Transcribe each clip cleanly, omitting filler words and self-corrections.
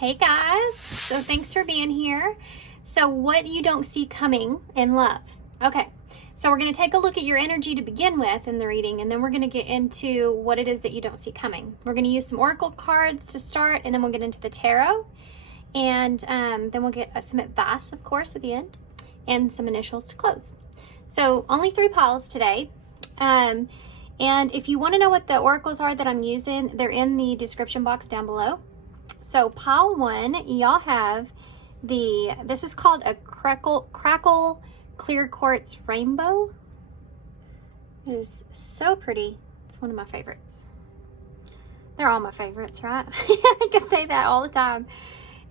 Hey guys, so thanks for being here. So what you don't see coming in love. Okay, so we're going to take a look at your energy to begin with in the reading, and then we're going to get into what it is that you don't see coming. We're going to use some oracle cards to start, and then we'll get into the tarot, and then we'll get some advice, of course, at the end, and some initials to close. So only 3 piles today. And if you want to know what the oracles are that I'm using, they're in the description box down below. So pile 1, y'all have this is called a crackle clear quartz rainbow. It is so pretty. It's one of my favorites. They're all my favorites, right? I can say that all the time.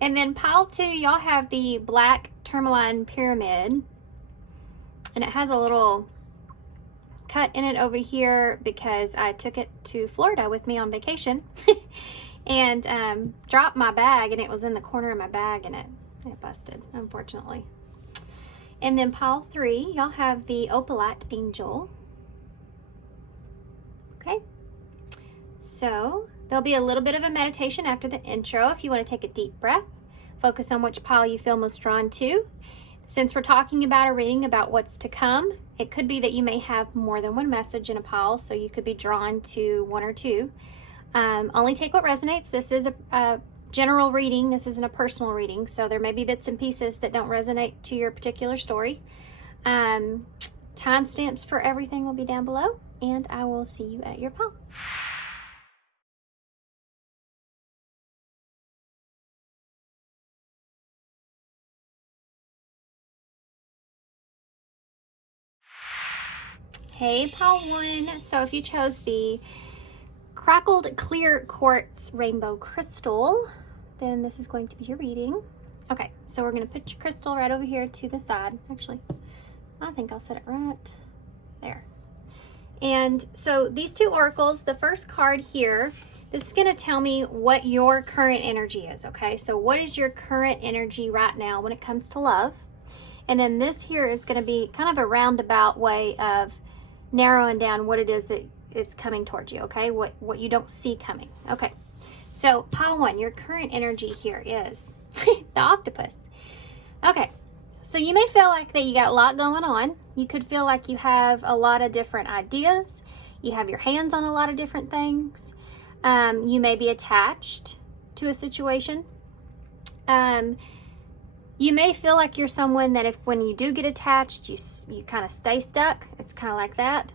And then pile 2, y'all have the black tourmaline pyramid. And it has a little cut in it over here because I took it to Florida with me on vacation. And dropped my bag, and it was in the corner of my bag, and it busted, unfortunately. And then pile 3, y'all have the Opalite angel. Okay, so there'll be a little bit of a meditation after the intro if you want to take a deep breath, focus on which pile you feel most drawn to. Since we're talking about a reading about what's to come, it could be that you may have more than one message in a pile, so you could be drawn to 1 or 2. Only take what resonates. This is a general reading. This isn't a personal reading, so there may be bits and pieces that don't resonate to your particular story. Timestamps for everything will be down below, and I will see you at your pile. Hey, pile 1. So if you chose the crackled clear quartz rainbow crystal, then this is going to be your reading. Okay, so we're going to put your crystal right over here to the side. Actually, I think I'll set it right there. And so these 2 oracles, the first card here, this is going to tell me what your current energy is, okay? So what is your current energy right now when it comes to love? And then this here is going to be kind of a roundabout way of narrowing down what it is that it's coming towards you, okay? What you don't see coming. Okay, so pile 1, your current energy here is the octopus. Okay, so you may feel like that you got a lot going on. You could feel like you have a lot of different ideas. You have your hands on a lot of different things. You may be attached to a situation. You may feel like you're someone that when you do get attached, you kind of stay stuck. It's kind of like that.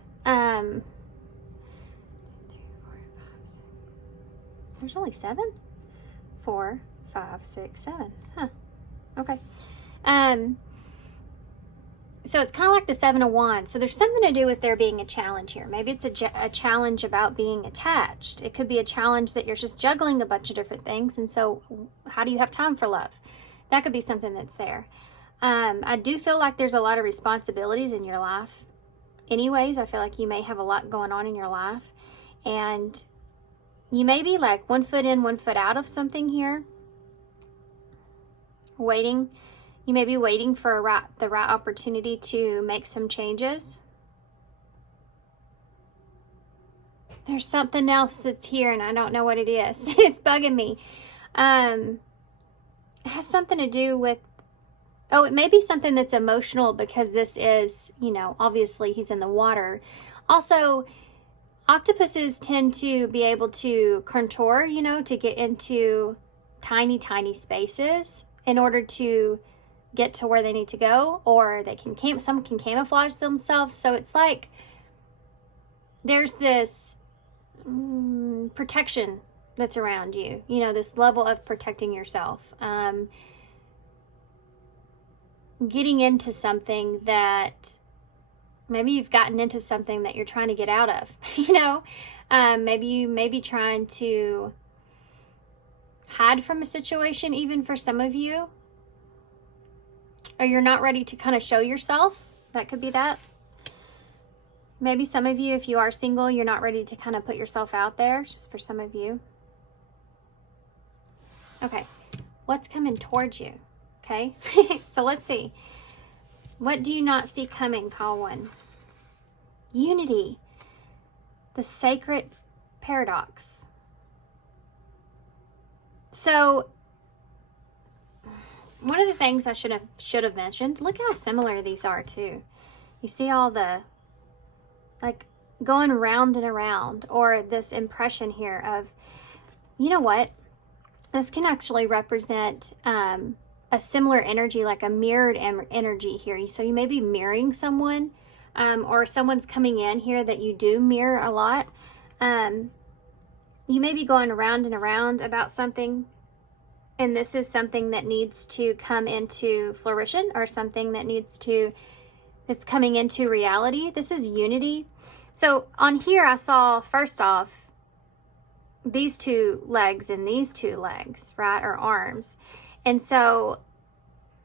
There's only 7? 4, 5, 6, 7. Huh. Okay. So it's kind of like the 7 of Wands. So there's something to do with there being a challenge here. Maybe it's a challenge about being attached. It could be a challenge that you're just juggling a bunch of different things. And so how do you have time for love? That could be something that's there. I do feel like there's a lot of responsibilities in your life. Anyways, I feel like you may have a lot going on in your life. And you may be like 1 foot in, 1 foot out of something here. Waiting. You may be waiting for the right opportunity to make some changes. There's something else that's here, and I don't know what it is. It's bugging me. It has something to do with, it may be something that's emotional because this is, obviously he's in the water. Also, octopuses tend to be able to contour, to get into tiny, tiny spaces in order to get to where they need to go, or some can camouflage themselves. So it's like there's this protection that's around you, this level of protecting yourself, getting into something that maybe you've gotten into something that you're trying to get out of, maybe you may be trying to hide from a situation, even for some of you, or you're not ready to kind of show yourself. That could be that. Maybe some of you, if you are single, you're not ready to kind of put yourself out there, just for some of you. Okay, what's coming towards you? Okay, so let's see. What do you not see coming, pile 1? Unity, the sacred paradox. So one of the things I should have mentioned, look how similar these are too. You see all the, like, going round and around, or this impression here of, you know what? This can actually represent a similar energy, like a mirrored energy here. So you may be mirroring someone, or someone's coming in here that you do mirror a lot. You may be going around and around about something, and this is something that needs to come into fruition, or something that that's coming into reality. This is unity. So on here, I saw, first off, these two legs and these two legs, right, or arms. And so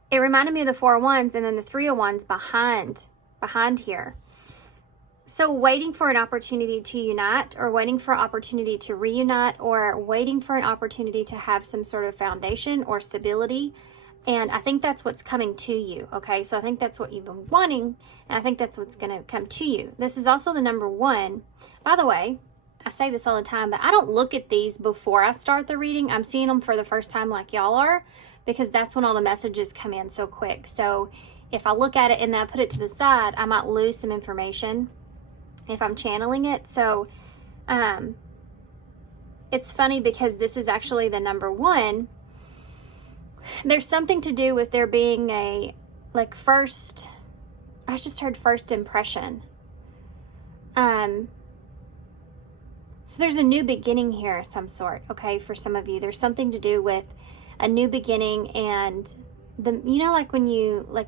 it reminded me of the Four of Wands, and then the Three of Wands behind here. So waiting for an opportunity to unite, or waiting for an opportunity to reunite, or waiting for an opportunity to have some sort of foundation or stability. And I think that's what's coming to you, okay? So I think that's what you've been wanting, and I think that's what's going to come to you. This is also the number 1. By the way, I say this all the time, but I don't look at these before I start the reading. I'm seeing them for the first time like y'all are, because that's when all the messages come in so quick. So if I look at it and then I put it to the side, I might lose some information if I'm channeling it. So it's funny because this is actually the number 1. There's something to do with there being a, like, first, I just heard first impression. So there's a new beginning here of some sort, okay, for some of you. There's something to do with a new beginning, and you know, like when you, like,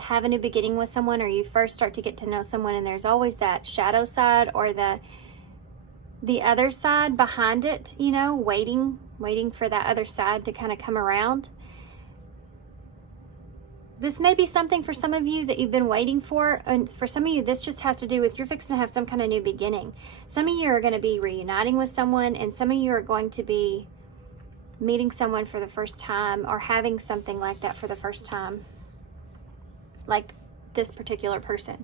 have a new beginning with someone, or you first start to get to know someone, and there's always that shadow side, or the other side behind it, you know, waiting for that other side to kind of come around. This may be something for some of you that you've been waiting for, and for some of you, this just has to do with you're fixing to have some kind of new beginning. Some of you are going to be reuniting with someone, and some of you are going to be meeting someone for the first time, or having something like that for the first time, like this particular person.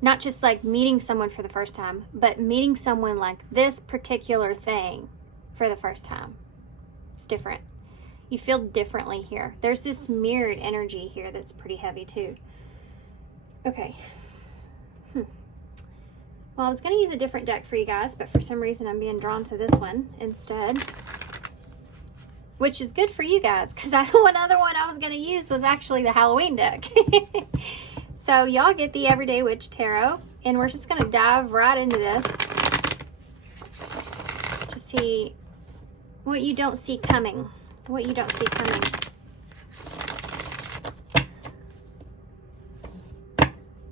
Not just like meeting someone for the first time, but meeting someone like this particular thing for the first time. It's different. You feel differently here. There's this mirrored energy here that's pretty heavy too. Okay. Well, I was going to use a different deck for you guys, but for some reason I'm being drawn to this one instead. Which is good for you guys, because one other one I was going to use was actually the Halloween deck. So y'all get the Everyday Witch Tarot, and we're just going to dive right into this to see what you don't see coming. What you don't see coming.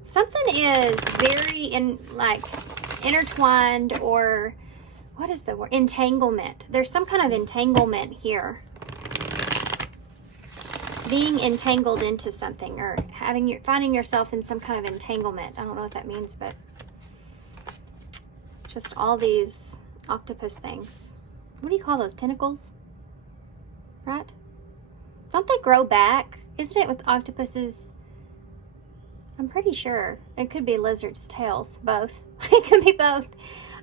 Something is very intertwined, or what is the word? Entanglement. There's some kind of entanglement here. Being entangled into something, or finding yourself in some kind of entanglement. I don't know what that means, but just all these octopus things. What do you call those? Tentacles? Right? Don't they grow back? Isn't it with octopuses? I'm pretty sure. It could be lizards' tails. Both. It could be both.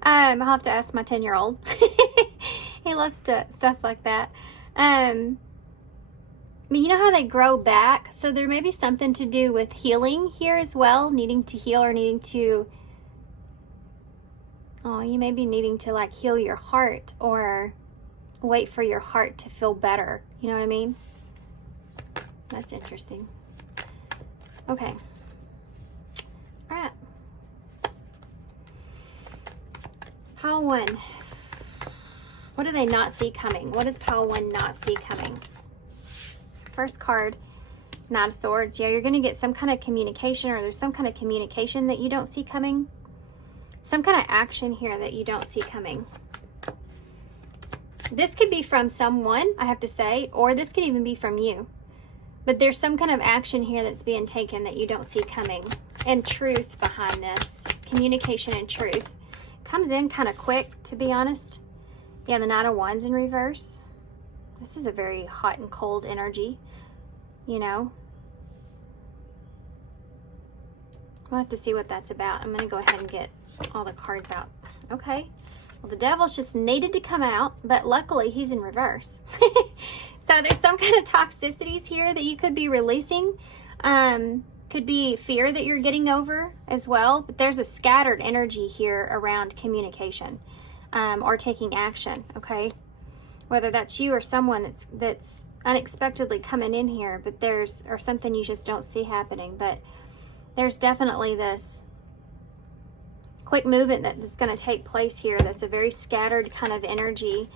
I'll have to ask my 10-year-old. He loves stuff like that. But you know how they grow back? So there may be something to do with healing here as well. Needing to heal, or needing to... Oh, you may be needing to, like, heal your heart, or wait for your heart to feel better. You know what I mean? That's interesting. Okay. All right. Pile 1. What do they not see coming? What does pile 1 not see coming? First card, Knight of Swords. Yeah, you're going to get some kind of communication, or there's some kind of communication that you don't see coming. Some kind of action here that you don't see coming. This could be from someone, I have to say, or this could even be from you. But there's some kind of action here that's being taken that you don't see coming. And truth behind this. Communication and truth. Comes in kind of quick, to be honest. Yeah, the Knight of Wands in reverse. This is a very hot and cold energy, you know. We'll have to see what that's about. I'm going to go ahead and get all the cards out. Okay. Well, the devil's just needed to come out, but luckily he's in reverse. So there's some kind of toxicities here that you could be releasing. Could be fear that you're getting over as well, but there's a scattered energy here around communication or taking action, okay? Whether that's you or someone that's unexpectedly coming in here, but or something you just don't see happening, but there's definitely this quick movement that's going to take place here that's a very scattered kind of energy,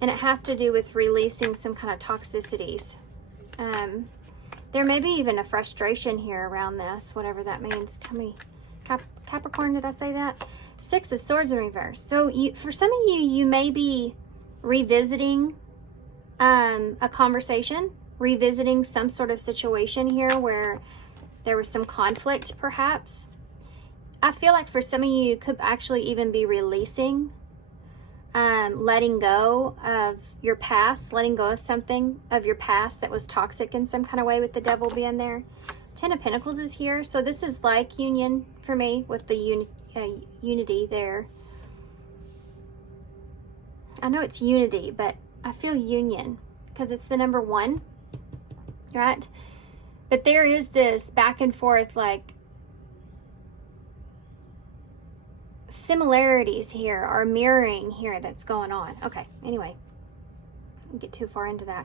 and it has to do with releasing some kind of toxicities. There may be even a frustration here around this, whatever that means. Tell me, Capricorn, did I say that? 6 of Swords in reverse. So for some of you, you may be revisiting a conversation, revisiting some sort of situation here where there was some conflict, perhaps. I feel like for some of you, you could actually even be releasing, letting go of your past, letting go of something of your past that was toxic in some kind of way, with the devil being there. 10 of Pentacles is here. So this is like union for me with the unity there. I know it's unity, but I feel union because it's the number 1, right? But there is this back and forth, like, similarities here or mirroring here that's going on. Okay, anyway, don't get too far into that.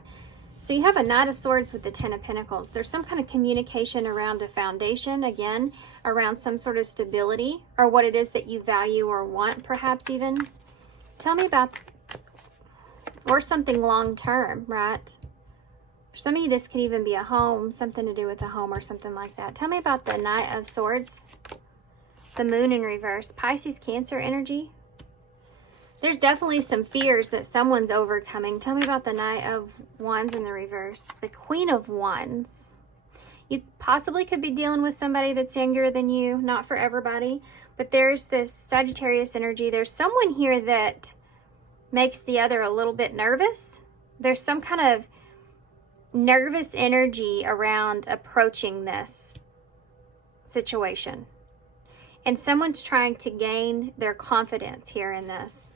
So you have a Knight of Swords with the 10 of Pentacles. There's some kind of communication around a foundation, again, around some sort of stability or what it is that you value or want, perhaps even. Tell me about, or something long-term, right? For some of you, this could even be a home, something to do with a home or something like that. Tell me about the Knight of Swords. The Moon in reverse. Pisces, Cancer energy. There's definitely some fears that someone's overcoming. Tell me about the Knight of Wands in the reverse. The Queen of Wands. You possibly could be dealing with somebody that's younger than you. Not for everybody. But there's this Sagittarius energy. There's someone here that makes the other a little bit nervous. There's some kind of nervous energy around approaching this situation. And someone's trying to gain their confidence here in this.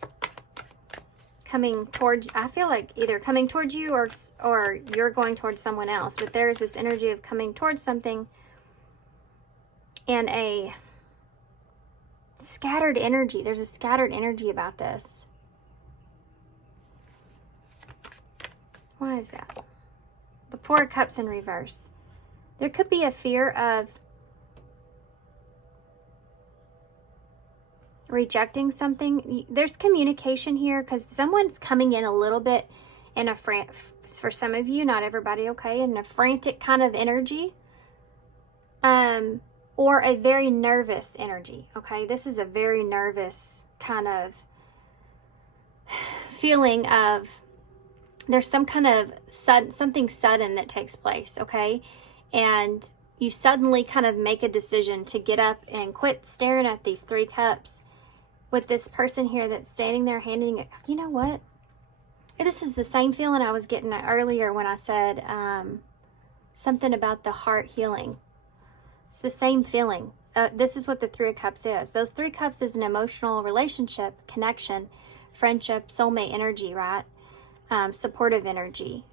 Coming towards, I feel like either coming towards you or you're going towards someone else. But there's this energy of coming towards something and a scattered energy. There's a scattered energy about this. Why is that? The 4 of Cups in reverse. There could be a fear of rejecting something. There's communication here because someone's coming in a little bit in a for some of you, not everybody, okay, in a frantic kind of energy, or a very nervous energy, okay? This is a very nervous kind of feeling of there's some kind of something sudden that takes place, okay? And you suddenly kind of make a decision to get up and quit staring at these 3 cups with this person here that's standing there handing it. You know what? This is the same feeling I was getting earlier when I said something about the heart healing. It's the same feeling. This is what the 3 of Cups is. Those 3 cups is an emotional relationship, connection, friendship, soulmate energy, right? Supportive energy.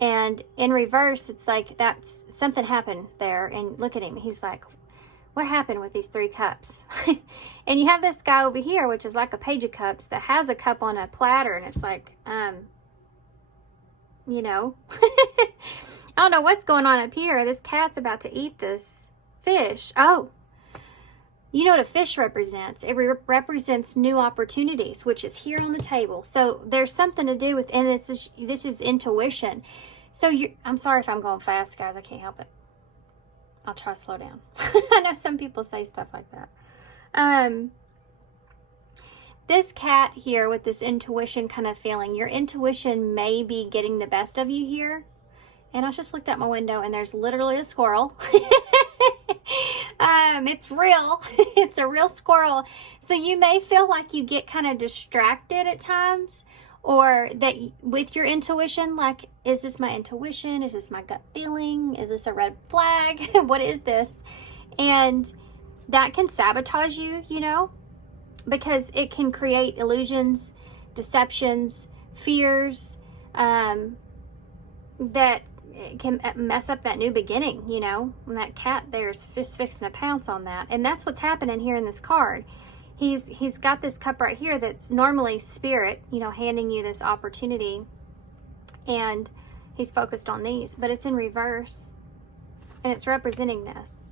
And in reverse, it's like that's something happened there. And look at him. He's like, what happened with these 3 cups? And you have this guy over here, which is like a Page of Cups, that has a cup on a platter. And it's like, you know, I don't know what's going on up here. This cat's about to eat this fish. Oh, you know what a fish represents? It represents new opportunities, which is here on the table. So there's something to do with, and this is intuition. So I'm sorry if I'm going fast, guys. I can't help it. I'll try to slow down. I know some people say stuff like that. This cat here with this intuition kind of feeling, your intuition may be getting the best of you here. And I just looked out my window and there's literally a squirrel. It's real. It's a real squirrel. So you may feel like you get kind of distracted at times, or that with your intuition, like, is this my intuition? Is this my gut feeling? Is this a red flag? What is this? And that can sabotage you, you know. because it can create illusions, deceptions, fears, that can mess up that new beginning, you know, when that cat there's just fixing to pounce on that. And that's what's happening here in this card. He's got this cup right here that's normally spirit, you know, handing you this opportunity, and he's focused on these, but it's in reverse, and it's representing this.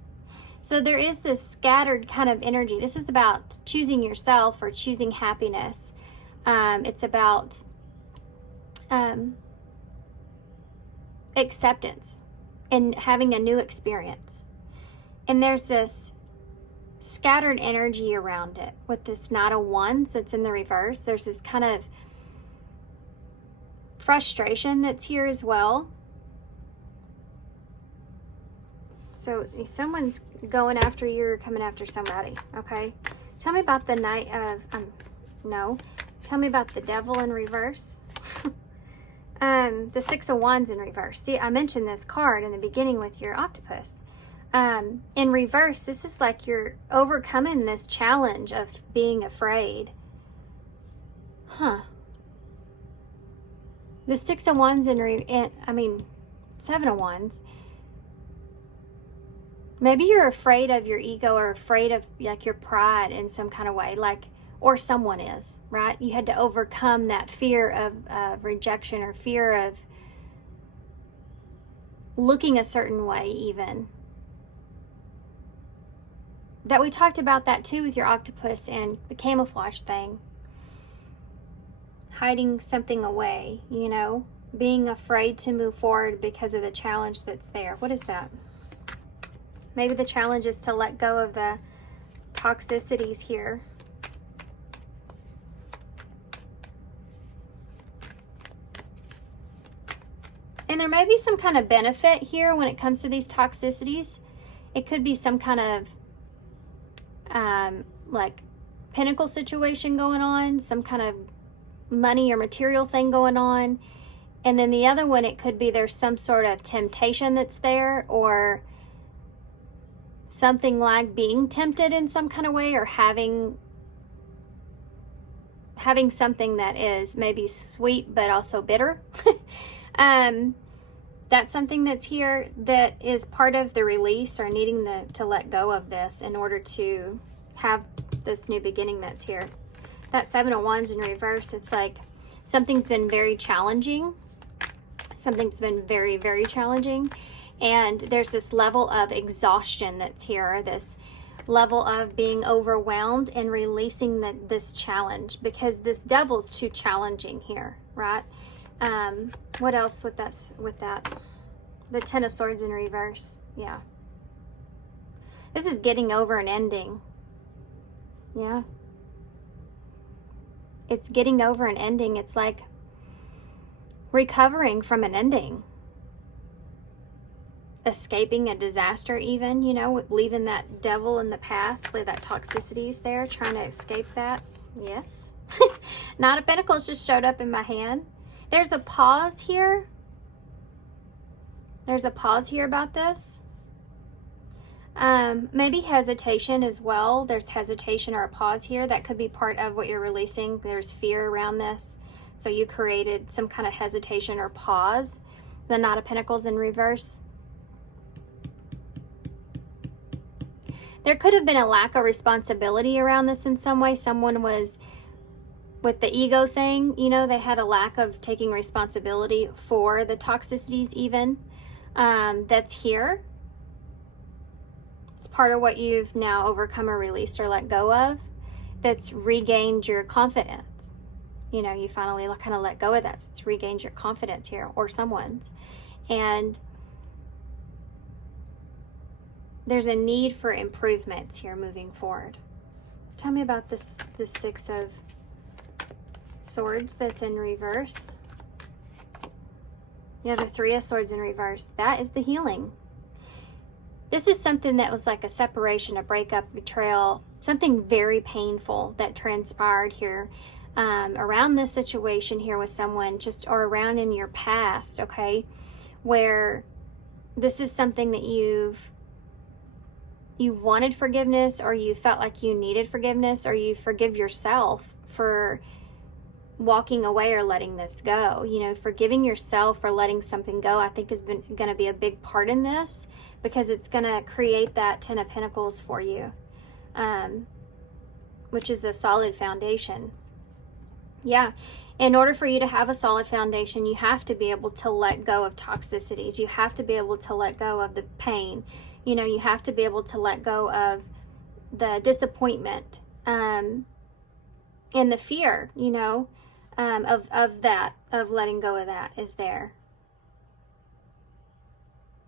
So there is this scattered kind of energy. This is about choosing yourself or choosing happiness. It's about acceptance and having a new experience. And there's this scattered energy around it with this Knight of Wands that's in the reverse. There's this kind of frustration that's here as well. So someone's going after you or coming after somebody, okay? Tell me about the Knight of, no. Tell me about the Devil in reverse. The Six of Wands in reverse. See, I mentioned this card in the beginning with your octopus. In reverse, this is like you're overcoming this challenge of being afraid. Huh. The Six of Wands Seven of Wands. Maybe you're afraid of your ego or afraid of like your pride in some kind of way, like, or someone is, right? You had to overcome that fear of rejection or fear of looking a certain way even. That we talked about that too with your octopus and the camouflage thing. Hiding something away, you know, being afraid to move forward because of the challenge that's there. What is that? Maybe the challenge is to let go of the toxicities here. And there may be some kind of benefit here when it comes to these toxicities. It could be some kind of like pinnacle situation going on, some kind of money or material thing going on. And then the other one, it could be there's some sort of temptation that's there, or something like being tempted in some kind of way, or having something that is maybe sweet but also bitter. That's something that's here that is part of the release or needing to let go of this in order to have this new beginning that's here. That Seven of Wands in reverse, it's like something's been very challenging. Something's been very, very challenging. And there's this level of exhaustion that's here, this level of being overwhelmed and releasing this challenge, because this Devil's too challenging here, right? What else with that? The Ten of Swords in reverse. Yeah. This is getting over an ending. Yeah. It's getting over an ending. It's like recovering from an ending. Escaping a disaster even, you know, leaving that devil in the past, leave that toxicities there, trying to escape that. Yes. Knight of Pentacles just showed up in my hand. There's a pause here. There's a pause here about this. Maybe hesitation as well. There's hesitation or a pause here. That could be part of what you're releasing. There's fear around this. So you created some kind of hesitation or pause. The Knight of Pentacles in reverse. There could have been a lack of responsibility around this in some way. Someone was, with the ego thing, you know, they had a lack of taking responsibility for the toxicities even. That's here. It's part of what you've now overcome or released or let go of. That's regained your confidence. You know, you finally kind of let go of that. So it's regained your confidence here, or someone's. And there's a need for improvements here moving forward. Tell me about the Six of Swords that's in reverse. Yeah, the Three of Swords in reverse. That is the healing. This is something that was like a separation, a breakup, betrayal, something very painful that transpired here around this situation here with someone, just or around in your past, okay? Where this is something that you've you wanted forgiveness, or you felt like you needed forgiveness, or you forgive yourself for walking away or letting this go. You know, forgiving yourself for letting something go, I think, is going to be a big part in this, because it's going to create that 10 of Pentacles for you, which is a solid foundation. Yeah. In order for you to have a solid foundation, you have to be able to let go of toxicities. You have to be able to let go of the pain. You know, you have to be able to let go of the disappointment, and the fear, you know, of that, of letting go of that is there.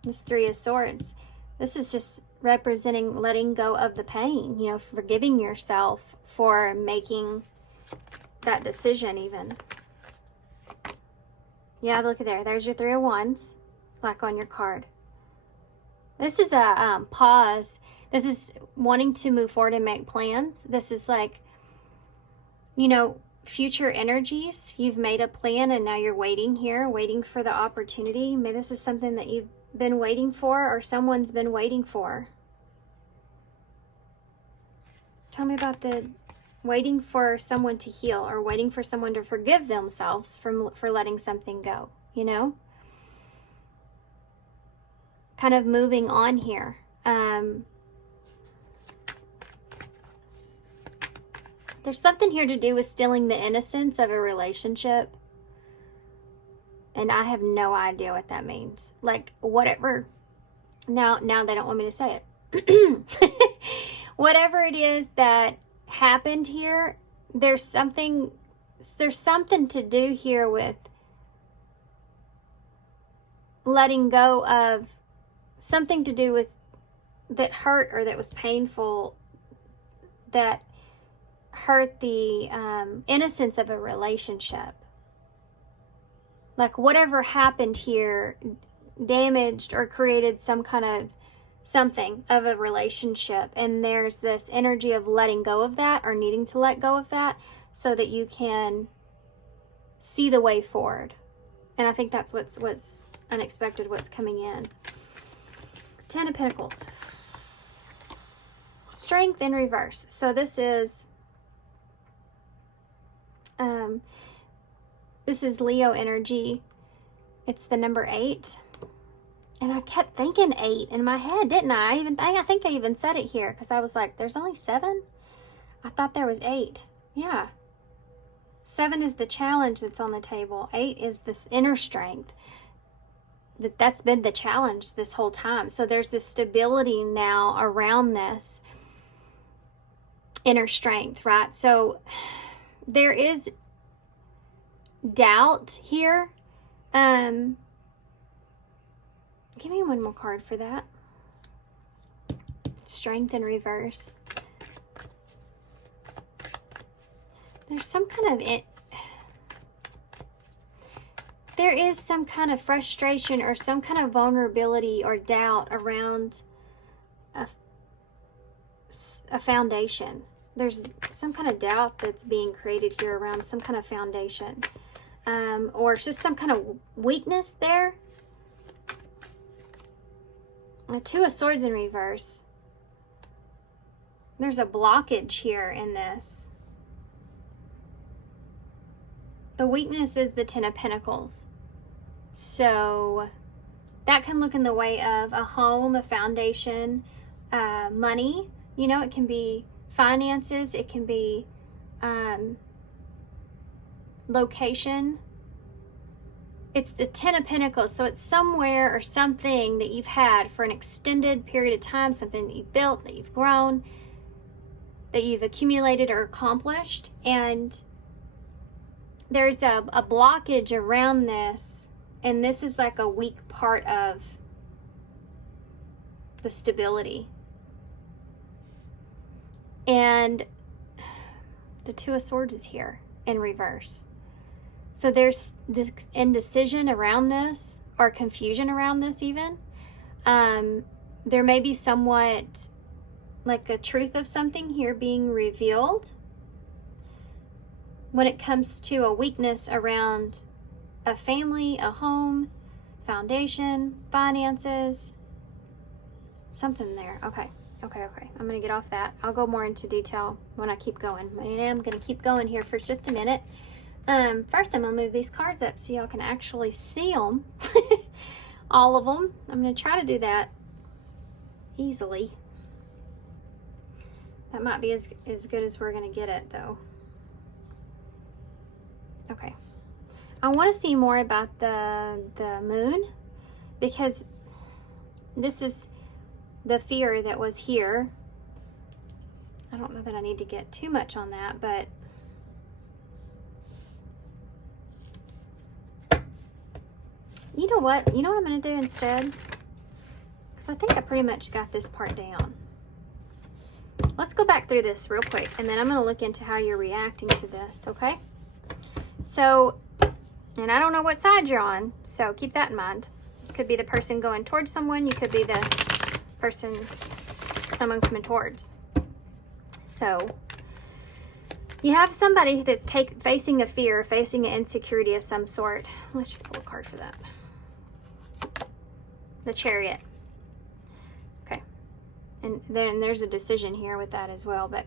This Three of Swords. This is just representing letting go of the pain, you know, forgiving yourself for making that decision even. Yeah, look at there. There's your Three of Wands, like on your card. This is a pause. This is wanting to move forward and make plans. This is like, you know, future energies. You've made a plan and now you're waiting here, waiting for the opportunity. Maybe this is something that you've been waiting for, or someone's been waiting for. Tell me about the waiting for someone to heal, or waiting for someone to forgive themselves for letting something go, you know? Kind of moving on here. There's something here to do with stealing the innocence of a relationship. And I have no idea what that means. Like, whatever. Now they don't want me to say it. Whatever it is that happened here, there's something to do here with letting go of something to do with that hurt, or that was painful, that hurt the innocence of a relationship. Like, whatever happened here damaged or created some kind of something of a relationship, and there's this energy of letting go of that, or needing to let go of that, so that you can see the way forward. And I think that's what's unexpected, what's coming in. 10 of Pentacles. Strength in reverse. So this is Leo energy. It's the number 8. And I kept thinking 8 in my head, didn't I? I think I even said it here, because I was like, there's only 7? I thought there was 8. Yeah. 7 is the challenge that's on the table. 8 is this inner strength. That's been the challenge this whole time. So there's this stability now around this inner strength, right? So there is doubt here. Give me one more card for that. Strength in reverse. There's some kind of there is some kind of frustration, or some kind of vulnerability or doubt around a foundation. There's some kind of doubt that's being created here around some kind of foundation, or it's just some kind of weakness there. The Two of Swords in reverse. There's a blockage here in this. The weakness is the 10 of Pentacles. So that can look in the way of a home, a foundation, money. You know, it can be finances. It can be location. It's the 10 of Pentacles. So it's somewhere or something that you've had for an extended period of time, something that you've built, that you've grown, that you've accumulated or accomplished. And there's a blockage around this, and this is like a weak part of the stability. And the Two of Swords is here in reverse. So there's this indecision around this, or confusion around this even. There may be somewhat like a truth of something here being revealed when it comes to a weakness around a family, a home, foundation, finances, something there. Okay, Okay, I'm going to get off that. I'll go more into detail when I keep going. I am going to keep going here for just a minute. First, I'm going to move these cards up so y'all can actually see them. All of them. I'm going to try to do that easily. That might be as good as we're going to get it, though. Okay. I want to see more about the moon, because this is the fear that was here. I don't know that I need to get too much on that, but you know what? You know what I'm going to do instead? Because I think I pretty much got this part down. Let's go back through this real quick, and then I'm going to look into how you're reacting to this, okay? So, and I don't know what side you're on, so keep that in mind. You could be the person going towards someone. You could be the person, someone coming towards. So, you have somebody that's facing a fear, facing an insecurity of some sort. Let's just pull a card for that. The Chariot. Okay. And then there's a decision here with that as well. But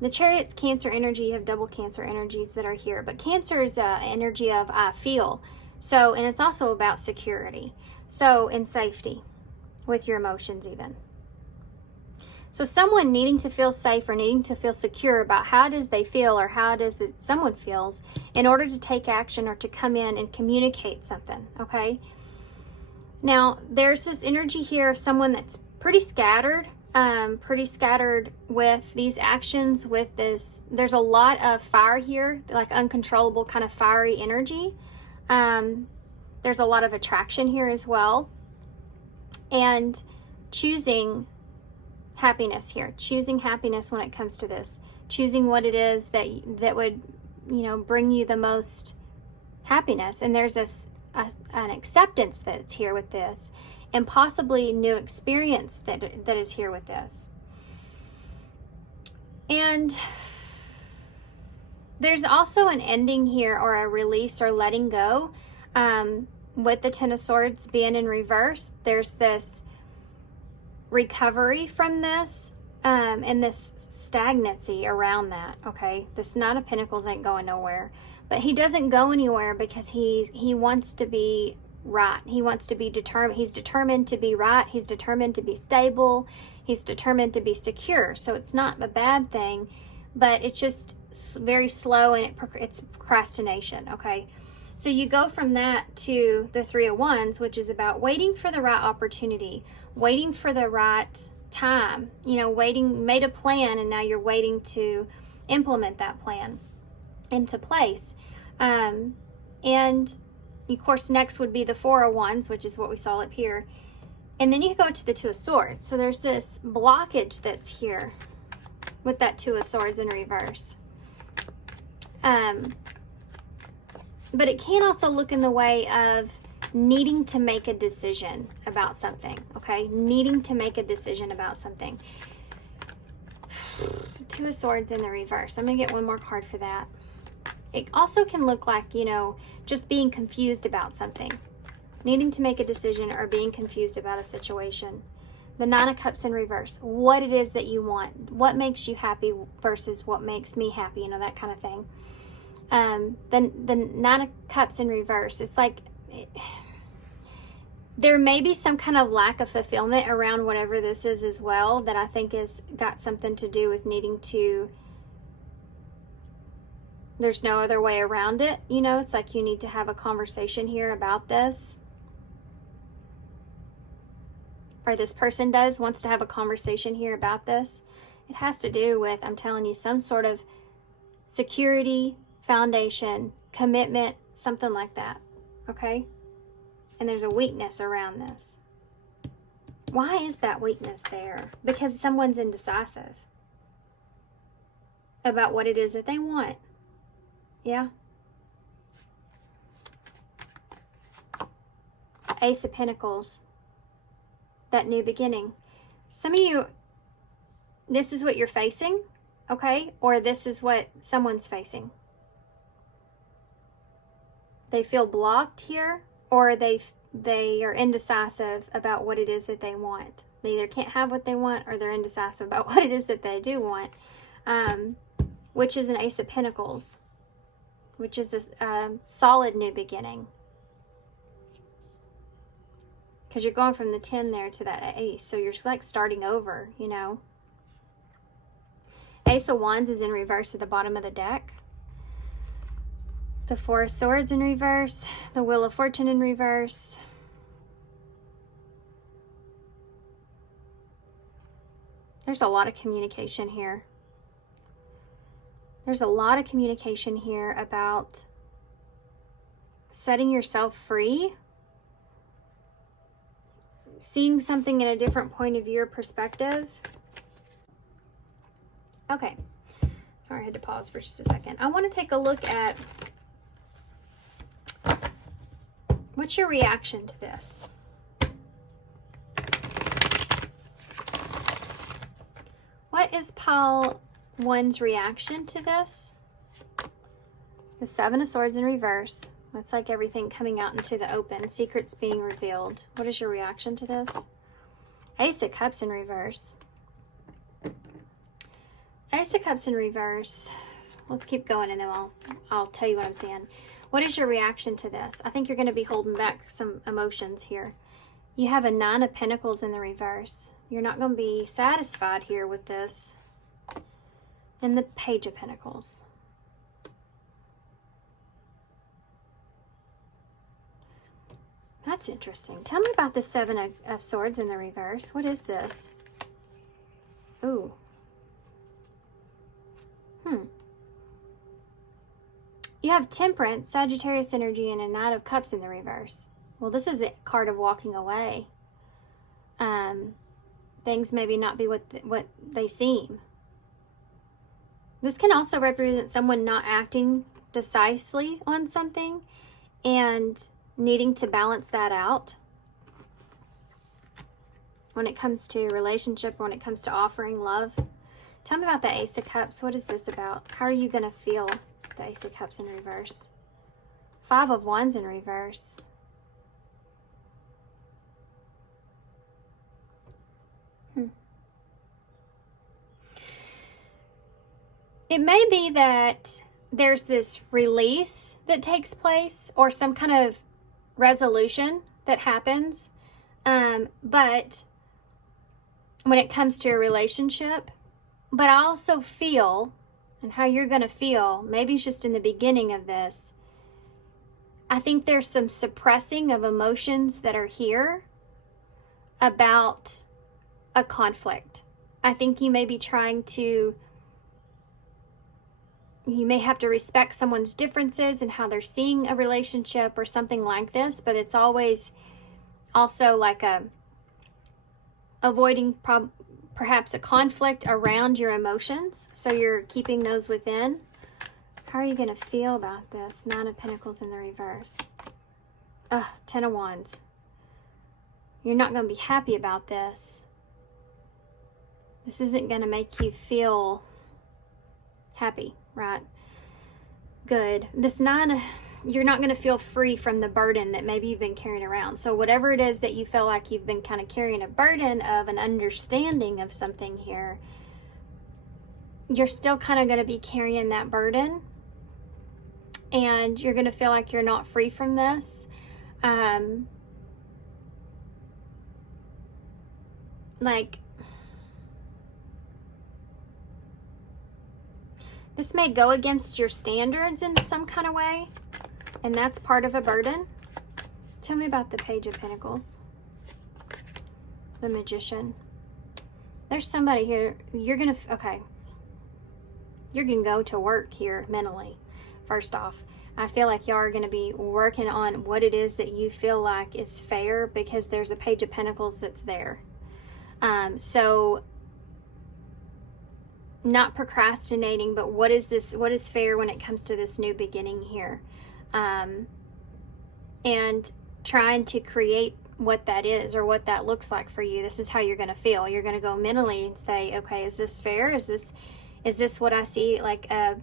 the Chariot's Cancer energy. You have double Cancer energies that are here. But Cancer is energy of I feel. So, and it's also about security. So, in safety with your emotions even. So someone needing to feel safe or needing to feel secure about how it is they feel or how it is that someone feels in order to take action or to come in and communicate something, okay? Now, there's this energy here of someone that's pretty scattered with these actions, with this. There's a lot of fire here, like uncontrollable kind of fiery energy. There's a lot of attraction here as well. And choosing happiness here, choosing happiness when it comes to this, choosing what it is that would, you know, bring you the most happiness. And there's an acceptance that's here with this, and possibly new experience that is here with this. And there's also an ending here, or a release or letting go. With the Ten of Swords being in reverse, there's this recovery from this, and this stagnancy around that, okay? This Knight of Pentacles ain't going nowhere, but he doesn't go anywhere because he wants to be right. He wants to be determined. He's determined to be right. He's determined to be stable. He's determined to be secure. So it's not a bad thing, but it's just very slow, and it's procrastination, okay? So you go from that to the Three of Wands, which is about waiting for the right opportunity, waiting for the right time, you know, made a plan, and now you're waiting to implement that plan into place. And of course, next would be the Four of Wands, which is what we saw up here. And then you go to the Two of Swords. So there's this blockage that's here with that Two of Swords in reverse. But it can also look in the way of needing to make a decision about something, okay? Needing to make a decision about something. Two of Swords in the reverse. I'm going to get one more card for that. It also can look like, you know, just being confused about something. Needing to make a decision or being confused about a situation. The Nine of Cups in reverse. What it is that you want. What makes you happy versus what makes me happy, you know, that kind of thing. The Nine of Cups in reverse. It's like there may be some kind of lack of fulfillment around whatever this is as well, that I think has got something to do with needing to, there's no other way around it, you know. It's like you need to have a conversation here about this, or this person wants to have a conversation here about this. It has to do with, I'm telling you, some sort of security, foundation, commitment, something like that, okay? And there's a weakness around this. Why is that weakness there? Because someone's indecisive about what it is that they want. Yeah? Ace of Pentacles. That new beginning. Some of you, this is what you're facing, okay? Or this is what someone's facing. They feel blocked here, or they are indecisive about what it is that they want. They either can't have what they want, or they're indecisive about what it is that they do want, which is an Ace of Pentacles, which is this solid new beginning. Because you're going from the 10 there to that Ace, so you're like starting over, you know. Ace of Wands is in reverse at the bottom of the deck. The Four of Swords in reverse. The Wheel of Fortune in reverse. There's a lot of communication here. There's a lot of communication here about setting yourself free, seeing something in a different point of view or perspective. Okay, sorry, I had to pause for just a second. I want to take a look at what's your reaction to this. What is pile 1's reaction to this? The Seven of Swords in reverse. That's like everything coming out into the open. Secrets being revealed. What is your reaction to this? Ace of Cups in reverse. Ace of Cups in reverse. Let's keep going and then I'll tell you what I'm saying. What is your reaction to this? I think you're going to be holding back some emotions here. You have a Nine of Pentacles in the reverse. You're not going to be satisfied here with this. And the Page of Pentacles. That's interesting. Tell me about the Seven of Swords in the reverse. What is this? Ooh. You have Temperance, Sagittarius energy, and a Knight of Cups in the reverse. Well, this is a card of walking away. Things maybe not be what they seem. This can also represent someone not acting decisively on something and needing to balance that out when it comes to relationship, when it comes to offering love. Tell me about the Ace of Cups. What is this about? How are you going to feel the Ace of Cups in reverse? Five of Wands in reverse. It may be that there's this release that takes place or some kind of resolution that happens. But when it comes to a relationship, but I also feel, and how you're going to feel, maybe it's just in the beginning of this, I think there's some suppressing of emotions that are here about a conflict. I think you may be trying to, you may have to respect someone's differences and how they're seeing a relationship or something like this, but it's always also like avoiding perhaps a conflict around your emotions, so you're keeping those within. How are you going to feel about this? Nine of Pentacles in the reverse. Ten of Wands. You're not going to be happy about this. This isn't going to make you feel happy, right? Good. This nine, you're not going to feel free from the burden that maybe you've been carrying around. So whatever it is that you feel like you've been kind of carrying a burden of, an understanding of something here, you're still kind of going to be carrying that burden, and you're going to feel like you're not free from this. This may go against your standards in some kind of way, and that's part of a burden. Tell me about the Page of Pentacles. The Magician. There's somebody here, you're going to go to work here mentally. First off, I feel like y'all are going to be working on what it is that you feel like is fair, because there's a Page of Pentacles that's there. So not procrastinating, but what is fair when it comes to this new beginning here, and trying to create what that is or what that looks like for you. This is how you're going to feel. You're going to go mentally and say, okay, is this fair? Is this what I see like a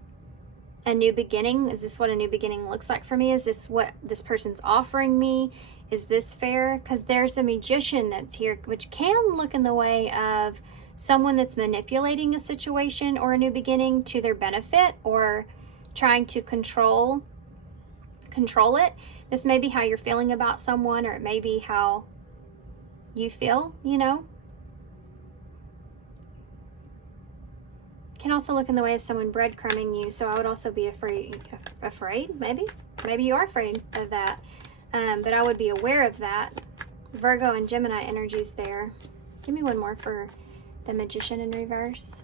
new beginning? Is this what a new beginning looks like for me? Is this what this person's offering me? Is this fair? Because there's a magician that's here, which can look in the way of someone that's manipulating a situation or a new beginning to their benefit, or trying to control it. This may be how you're feeling about someone, or it may be how you feel, you know. Can also look in the way of someone breadcrumbing you, so I would also be afraid, maybe you are afraid of that, but I would be aware of that. Virgo and Gemini energies there. Give me one more for the Magician in reverse.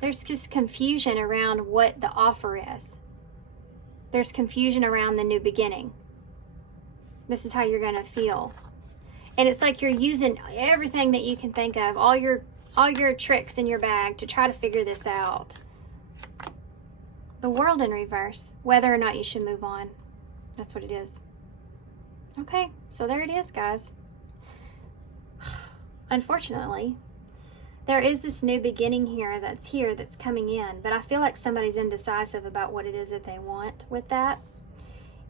There's just confusion around what the offer is. There's confusion around the new beginning. This is how you're going to feel. And it's like you're using everything that you can think of, all your tricks in your bag to try to figure this out. The World in reverse. Whether or not you should move on. That's what it is. Okay, so there it is, guys. Unfortunately, there is this new beginning here that's coming in, but I feel like somebody's indecisive about what it is that they want with that.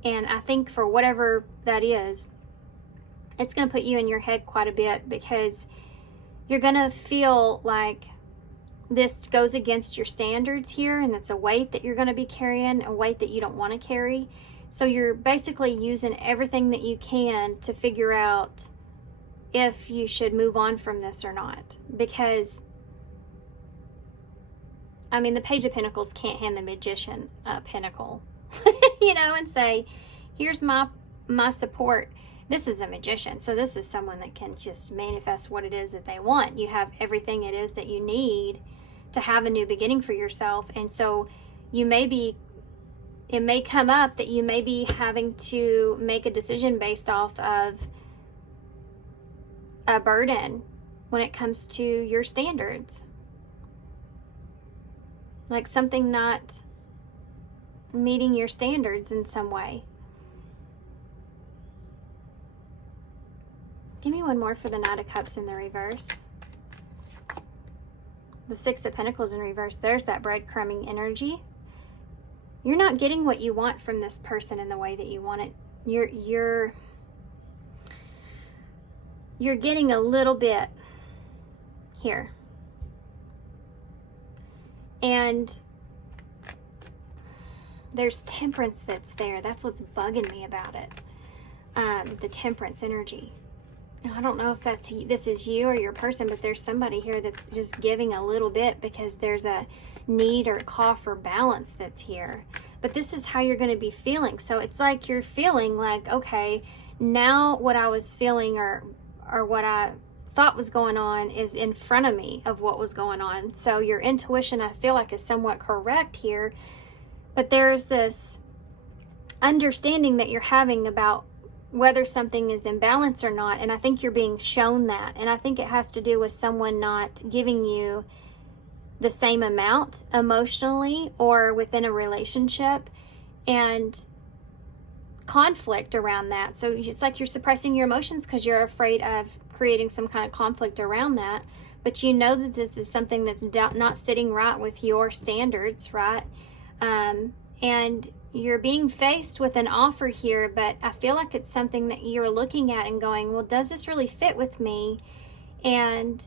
And I think for whatever that is, it's going to put you in your head quite a bit, because you're going to feel like this goes against your standards here, and it's a weight that you're going to be carrying, a weight that you don't want to carry. So you're basically using everything that you can to figure out if you should move on from this or not. Because, I mean, the Page of Pentacles can't hand the Magician a pentacle, you know, and say, here's my support. This is a magician, so this is someone that can just manifest what it is that they want. You have everything it is that you need to have a new beginning for yourself. And so it may come up that you may be having to make a decision based off of a burden when it comes to your standards. Like something not meeting your standards in some way. Give me one more for the Knight of Cups in the reverse. The Six of Pentacles in reverse. There's that breadcrumbing energy. You're not getting what you want from this person in the way that you want it. You're getting a little bit here. And there's temperance that's there. That's what's bugging me about it. The temperance energy. I don't know if this is you or your person, but there's somebody here that's just giving a little bit because there's a need or call for balance that's here. But this is how you're going to be feeling. So it's like you're feeling like, okay, now what I was feeling or what I thought was going on is in front of me of what was going on. So your intuition, I feel like, is somewhat correct here. But there's this understanding that you're having about whether something is in balance or not, and I think you're being shown that, and I think it has to do with someone not giving you the same amount emotionally or within a relationship, and conflict around that. So it's like you're suppressing your emotions because you're afraid of creating some kind of conflict around that, but you know that this is something that's not sitting right with your standards, right? And you're being faced with an offer here, but I feel like it's something that you're looking at and going, well, does this really fit with me? And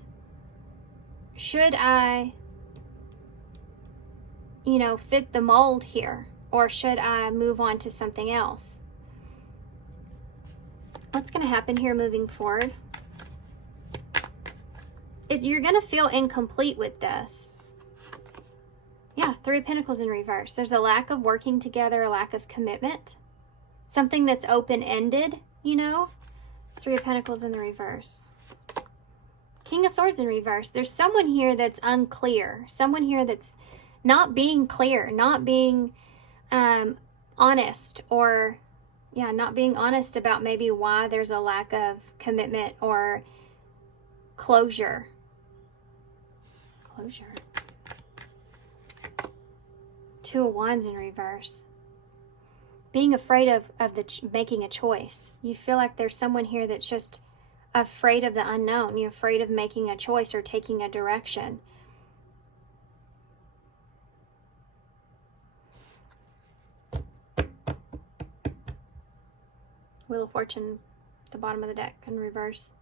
should I, you know, fit the mold here? Or should I move on to something else? What's going to happen here moving forward is you're going to feel incomplete with this. Yeah, Three of Pentacles in reverse. There's a lack of working together, a lack of commitment. Something that's open-ended, you know. Three of Pentacles in the reverse. King of Swords in reverse. There's someone here that's unclear. Someone here that's not being clear, not being honest, or, yeah, not being honest about maybe why there's a lack of commitment or closure. Closure. Two of Wands in reverse. Being afraid of making a choice. You feel like there's someone here that's just afraid of the unknown. You're afraid of making a choice or taking a direction. Wheel of Fortune, the bottom of the deck in reverse.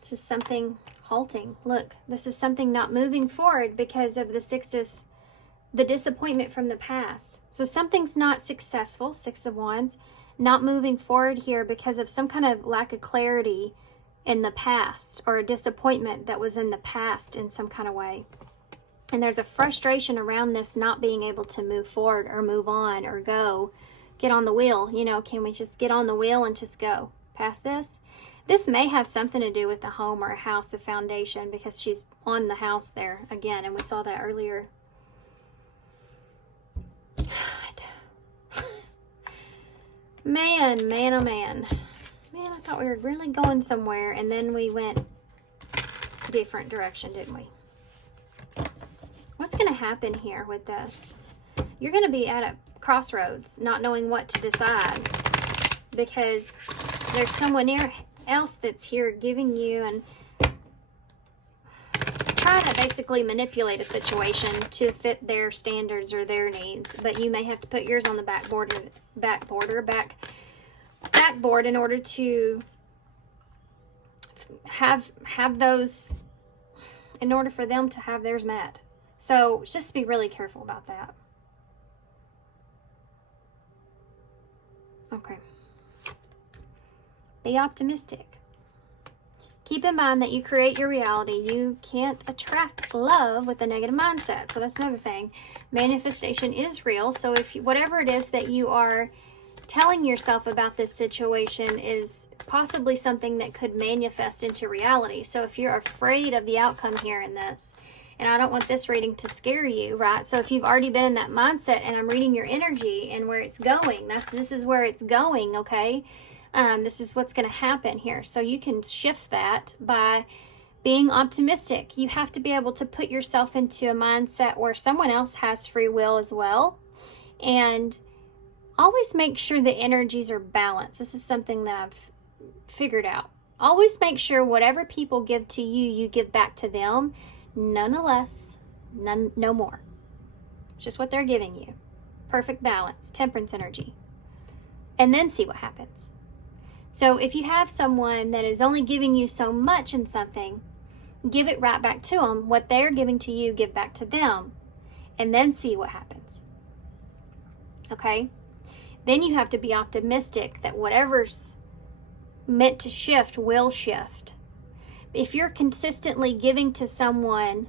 This is something halting. Look, this is something not moving forward because of the sixes, the disappointment from the past. So something's not successful, Six of Wands, not moving forward here because of some kind of lack of clarity in the past, or a disappointment that was in the past in some kind of way. And there's a frustration around this not being able to move forward or move on or go, get on the wheel. You know, can we just get on the wheel and just go past this? This may have something to do with the home or a house, a foundation, because she's on the house there again, and we saw that earlier. God. Man, man, oh man. Man, I thought we were really going somewhere, and then we went a different direction, didn't we? What's going to happen here with this? You're going to be at a crossroads, not knowing what to decide, because there's someone else that's here giving you and trying to basically manipulate a situation to fit their standards or their needs, but you may have to put yours on the backboard in order to have those, in order for them to have theirs met. So just be really careful about that. Okay. Be optimistic. Keep in mind that you create your reality. You can't attract love with a negative mindset. So that's another thing. Manifestation is real. So if whatever it is that you are telling yourself about this situation is possibly something that could manifest into reality. So if you're afraid of the outcome here in this, and I don't want this reading to scare you, right? So if you've already been in that mindset, and I'm reading your energy and where it's going, this is where it's going, okay? This is what's going to happen here. So you can shift that by being optimistic. You have to be able to put yourself into a mindset where someone else has free will as well. And always make sure the energies are balanced. This is something that I've figured out. Always make sure whatever people give to you, you give back to them. None less, no more. Just what they're giving you. Perfect balance, temperance energy. And then see what happens. So if you have someone that is only giving you so much in something, give it right back to them. What they're giving to you, give back to them. And then see what happens. Okay? Then you have to be optimistic that whatever's meant to shift will shift. If you're consistently giving to someone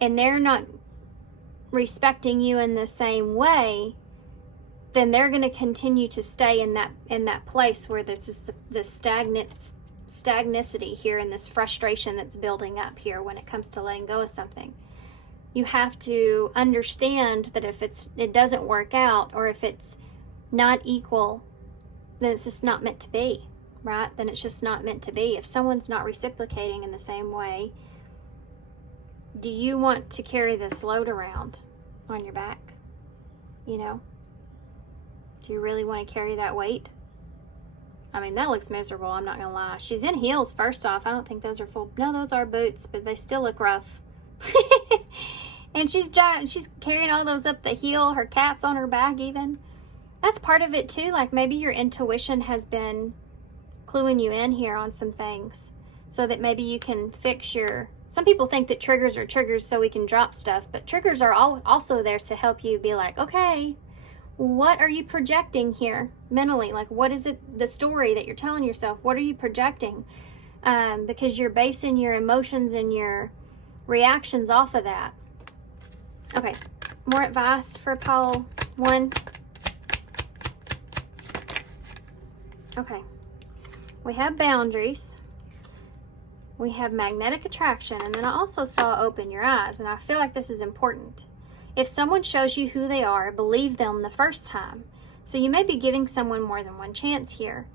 and they're not respecting you in the same way, then they're going to continue to stay in that place where there's this stagnicity here and this frustration that's building up here when it comes to letting go of something. You have to understand that if it doesn't work out, or if it's not equal, then it's just not meant to be. Right? Then it's just not meant to be. If someone's not reciprocating in the same way, do you want to carry this load around on your back? You know? Do you really want to carry that weight? I mean, that looks miserable, I'm not going to lie. She's in heels, first off. I don't think those are full. No, those are boots, but they still look rough. And she's carrying all those up the heel. Her cat's on her back even. That's part of it too. Like maybe your intuition has been cluing you in here on some things so that maybe you can fix some people think that triggers are triggers so we can drop stuff, but triggers are also there to help you be like, okay, what are you projecting here mentally? Like, what is it, the story that you're telling yourself? What are you projecting? Because you're basing your emotions and your reactions off of that. Okay, more advice for pile 1. Okay. We have boundaries, we have magnetic attraction, and then I also saw open your eyes, and I feel like this is important. If someone shows you who they are, believe them the first time. So you may be giving someone more than one chance here.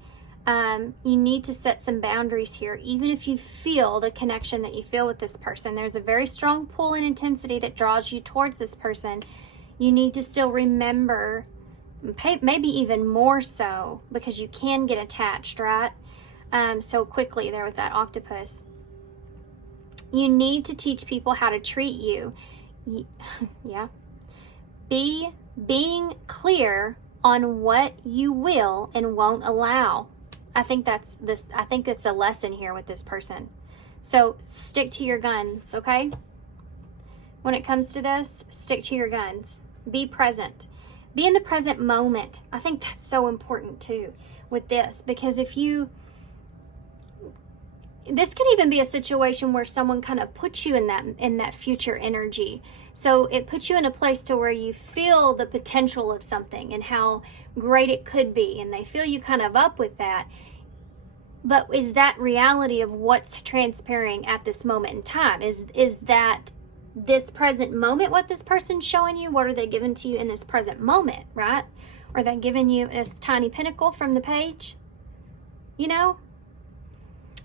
You need to set some boundaries here, even if you feel the connection that you feel with this person. There's a very strong pull and intensity that draws you towards this person. You need to still remember, maybe even more so, because you can get attached, right? So quickly there with that octopus. You need to teach people how to treat you. Yeah. Being clear on what you will and won't allow. I think it's a lesson here with this person. So stick to your guns, okay? When it comes to this, stick to your guns. Be present. Be in the present moment. I think that's so important too with this, because this can even be a situation where someone kind of puts you in that future energy. So it puts you in a place to where you feel the potential of something and how great it could be, and they feel you kind of up with that. But is that reality of what's transpiring at this moment in time? Is that this present moment what this person's showing you? What are they giving to you in this present moment, right? Are they giving you this tiny pinnacle from the page? You know?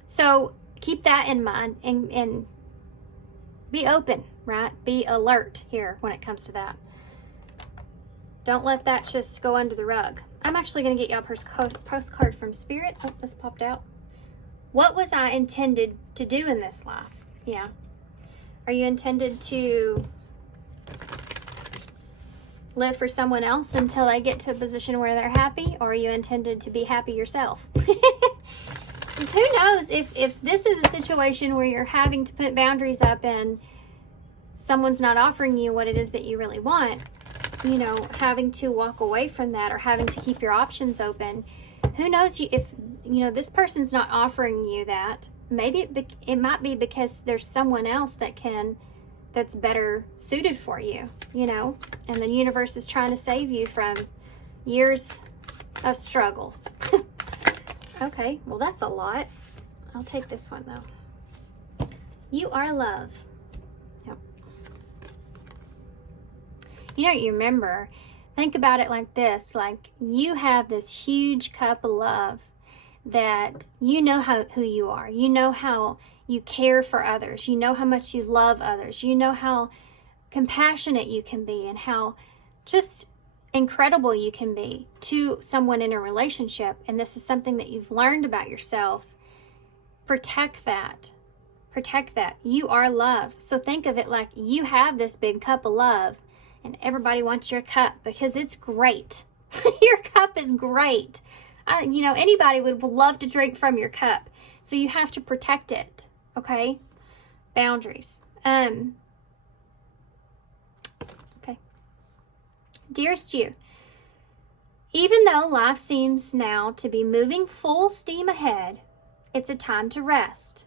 So keep that in mind and be open, right? Be alert here when it comes to that. Don't let that just go under the rug. I'm actually going to get y'all a postcard from Spirit. Oh, this popped out. What was I intended to do in this life? Yeah. Are you intended to live for someone else until they get to a position where they're happy? Or are you intended to be happy yourself? Because who knows if this is a situation where you're having to put boundaries up and someone's not offering you what it is that you really want, you know, having to walk away from that or having to keep your options open. Who knows if, you know, this person's not offering you that. Maybe it might be because there's someone else that's better suited for you, you know, and the universe is trying to save you from years of struggle. Okay, well, that's a lot. I'll take this one though. You are love. Yep. You know, you remember, think about it like this, like you have this huge cup of love that you know who you are. You know how you care for others. You know how much you love others. You know how compassionate you can be and how just incredible you can be to someone in a relationship. And this is something that you've learned about yourself. Protect that. Protect that. You are love. So think of it like you have this big cup of love and everybody wants your cup because it's great. Your cup is great. You know, anybody would love to drink from your cup. So you have to protect it. Okay? Boundaries. Okay. Dearest you, even though life seems now to be moving full steam ahead, it's a time to rest.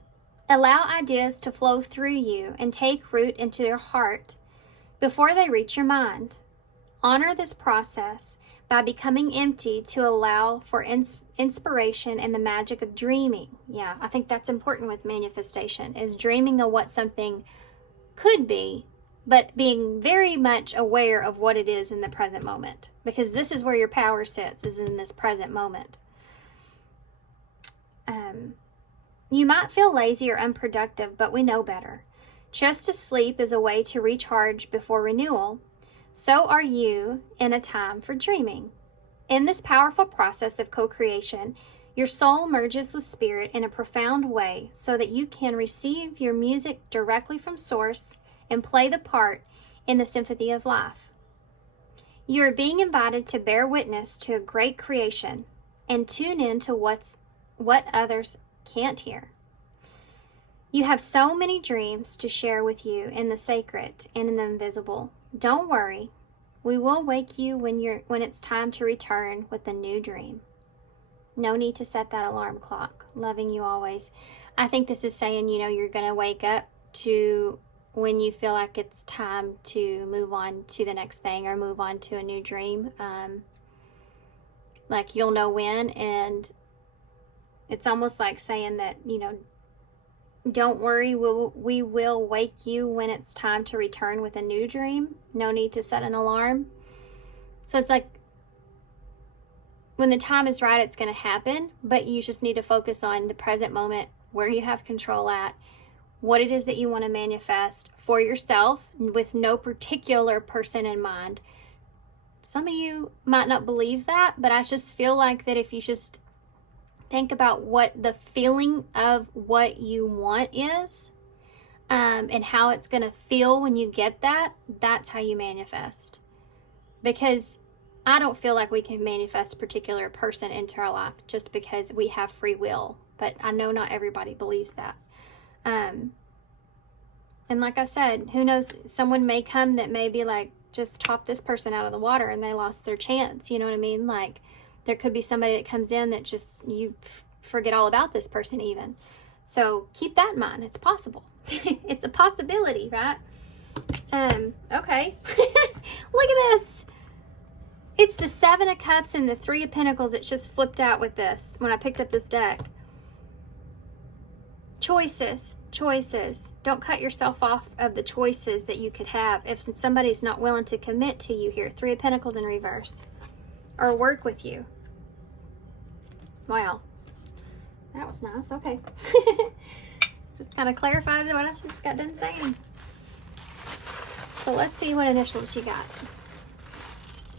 Allow ideas to flow through you and take root into your heart before they reach your mind. Honor this process by becoming empty to allow for inspiration and the magic of dreaming. Yeah, I think that's important with manifestation, is dreaming of what something could be, but being very much aware of what it is in the present moment. Because this is where your power sits, is in this present moment. You might feel lazy or unproductive, but we know better. Just as sleep is a way to recharge before renewal, so are you in a time for dreaming. In this powerful process of co-creation, your soul merges with spirit in a profound way so that you can receive your music directly from source and play the part in the symphony of life. You are being invited to bear witness to a great creation and tune in to what others can't hear. You have so many dreams to share with you in the sacred and in the invisible. Don't worry. We will wake you when it's time to return with a new dream. No need to set that alarm clock. Loving you always. I think this is saying, you know, you're going to wake up to when you feel like it's time to move on to the next thing or move on to a new dream. Like you'll know when, and it's almost like saying that, you know, don't worry, we will wake you when it's time to return with a new dream. No need to set an alarm. So it's like when the time is right, it's going to happen, but you just need to focus on the present moment, where you have control at, what it is that you want to manifest for yourself with no particular person in mind. Some of you might not believe that, but I just feel like that if you just think about what the feeling of what you want is, and how it's going to feel when you get that, that's how you manifest. Because I don't feel like we can manifest a particular person into our life just because we have free will. But I know not everybody believes that. And like I said, who knows, someone may come that may be like, just top this person out of the water and they lost their chance. You know what I mean? Like, there could be somebody that comes in that just, you forget all about this person even. So keep that in mind. It's possible. It's a possibility, right? Okay. Look at this. It's the 7 of Cups and the 3 of Pentacles. It's just flipped out with this when I picked up this deck. Choices. Choices. Don't cut yourself off of the choices that you could have if somebody's not willing to commit to you here. 3 of Pentacles in reverse. Or work with you. Wow. That was nice. Okay. Just kind of clarified what I just got done saying. So let's see what initials you got.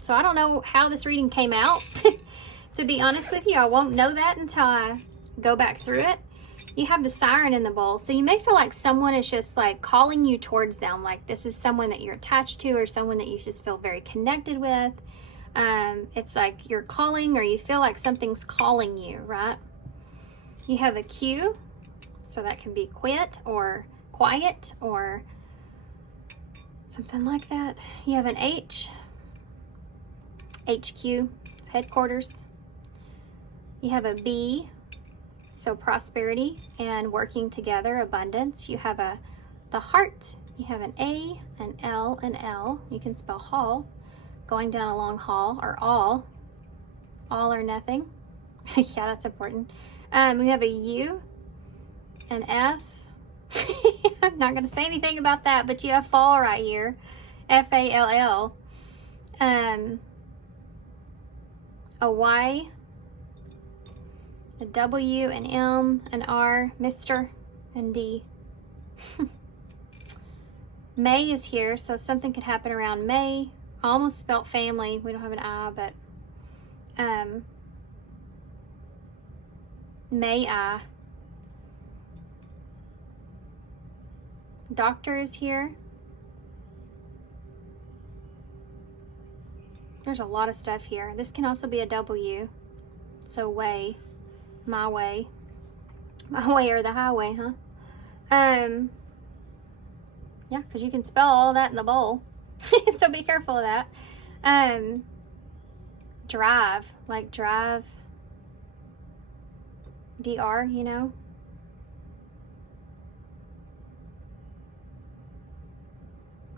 So I don't know how this reading came out. To be honest with you, I won't know that until I go back through it. You have the Siren in the bowl. So you may feel like someone is just like calling you towards them. Like this is someone that you're attached to or someone that you just feel very connected with. It's like you're calling or you feel like something's calling you, right? You have a Q. So that can be quit or quiet or something like that. You have an H. HQ, headquarters. You have a B, so prosperity and working together, abundance. You have the heart. You have an A, an L, an L. You can spell hall, going down a long hall, or all or nothing. Yeah, that's important. We have a U, an F. I'm not going to say anything about that, but you have fall right here, F-A-L-L. A Y, a W, an M, an R, Mr., and D. May is here, so something could happen around May. I almost spelt family. We don't have an I, but May I. Doctor is here. There's a lot of stuff here. This can also be a W. So way. My way. My way or the highway, huh? Yeah, because you can spell all that in the bowl. So be careful of that. Drive. Like drive. DR, you know.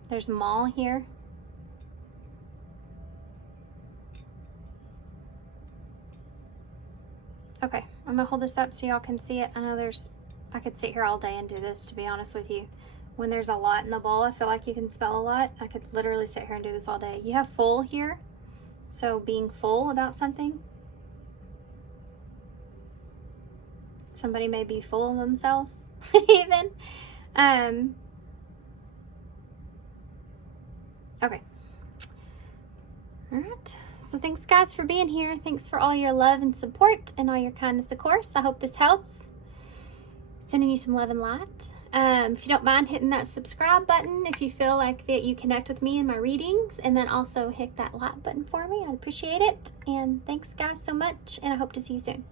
There's mall here. Okay, I'm gonna hold this up so y'all can see it. I know I could sit here all day and do this, to be honest with you. When there's a lot in the bowl, I feel like you can spell a lot. I could literally sit here and do this all day. You have full here, so being full about something. Somebody may be full of themselves, even. Okay. All right. So thanks guys for being here. Thanks for all your love and support and all your kindness, of course. I hope this helps. Sending you some love and light. If you don't mind hitting that subscribe button if you feel like that you connect with me in my readings, and then also hit that like button for me. I'd appreciate it. And thanks guys so much, and I hope to see you soon.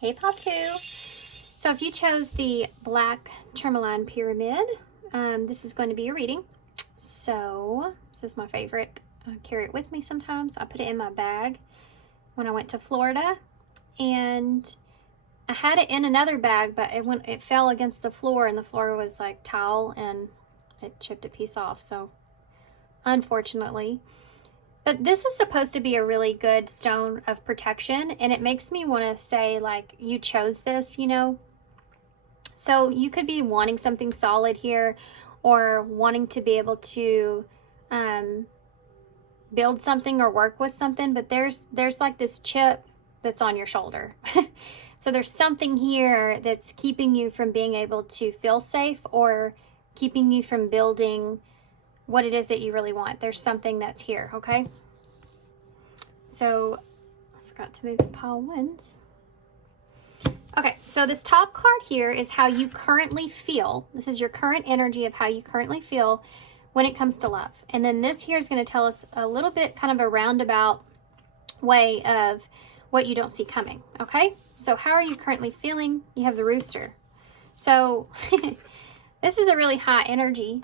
Hey Patu. So if you chose the black Tourmaline pyramid, this is going to be your reading. So this is my favorite. I carry it with me sometimes. I put it in my bag when I went to Florida, and I had it in another bag, but it fell against the floor, and the floor was like tile and it chipped a piece off, so unfortunately. But this is supposed to be a really good stone of protection, and it makes me want to say, like, you chose this, you know. So you could be wanting something solid here, or wanting to be able to build something or work with something, but there's like this chip that's on your shoulder. So there's something here that's keeping you from being able to feel safe or keeping you from building what it is that you really want. There's something that's here, okay? So I forgot to move the pile ones. Okay, so this top card here is how you currently feel. This is your current energy of how you currently feel when it comes to love. And then this here is going to tell us a little bit, kind of a roundabout way of what you don't see coming. Okay, so how are you currently feeling? You have the rooster. So this is a really high energy.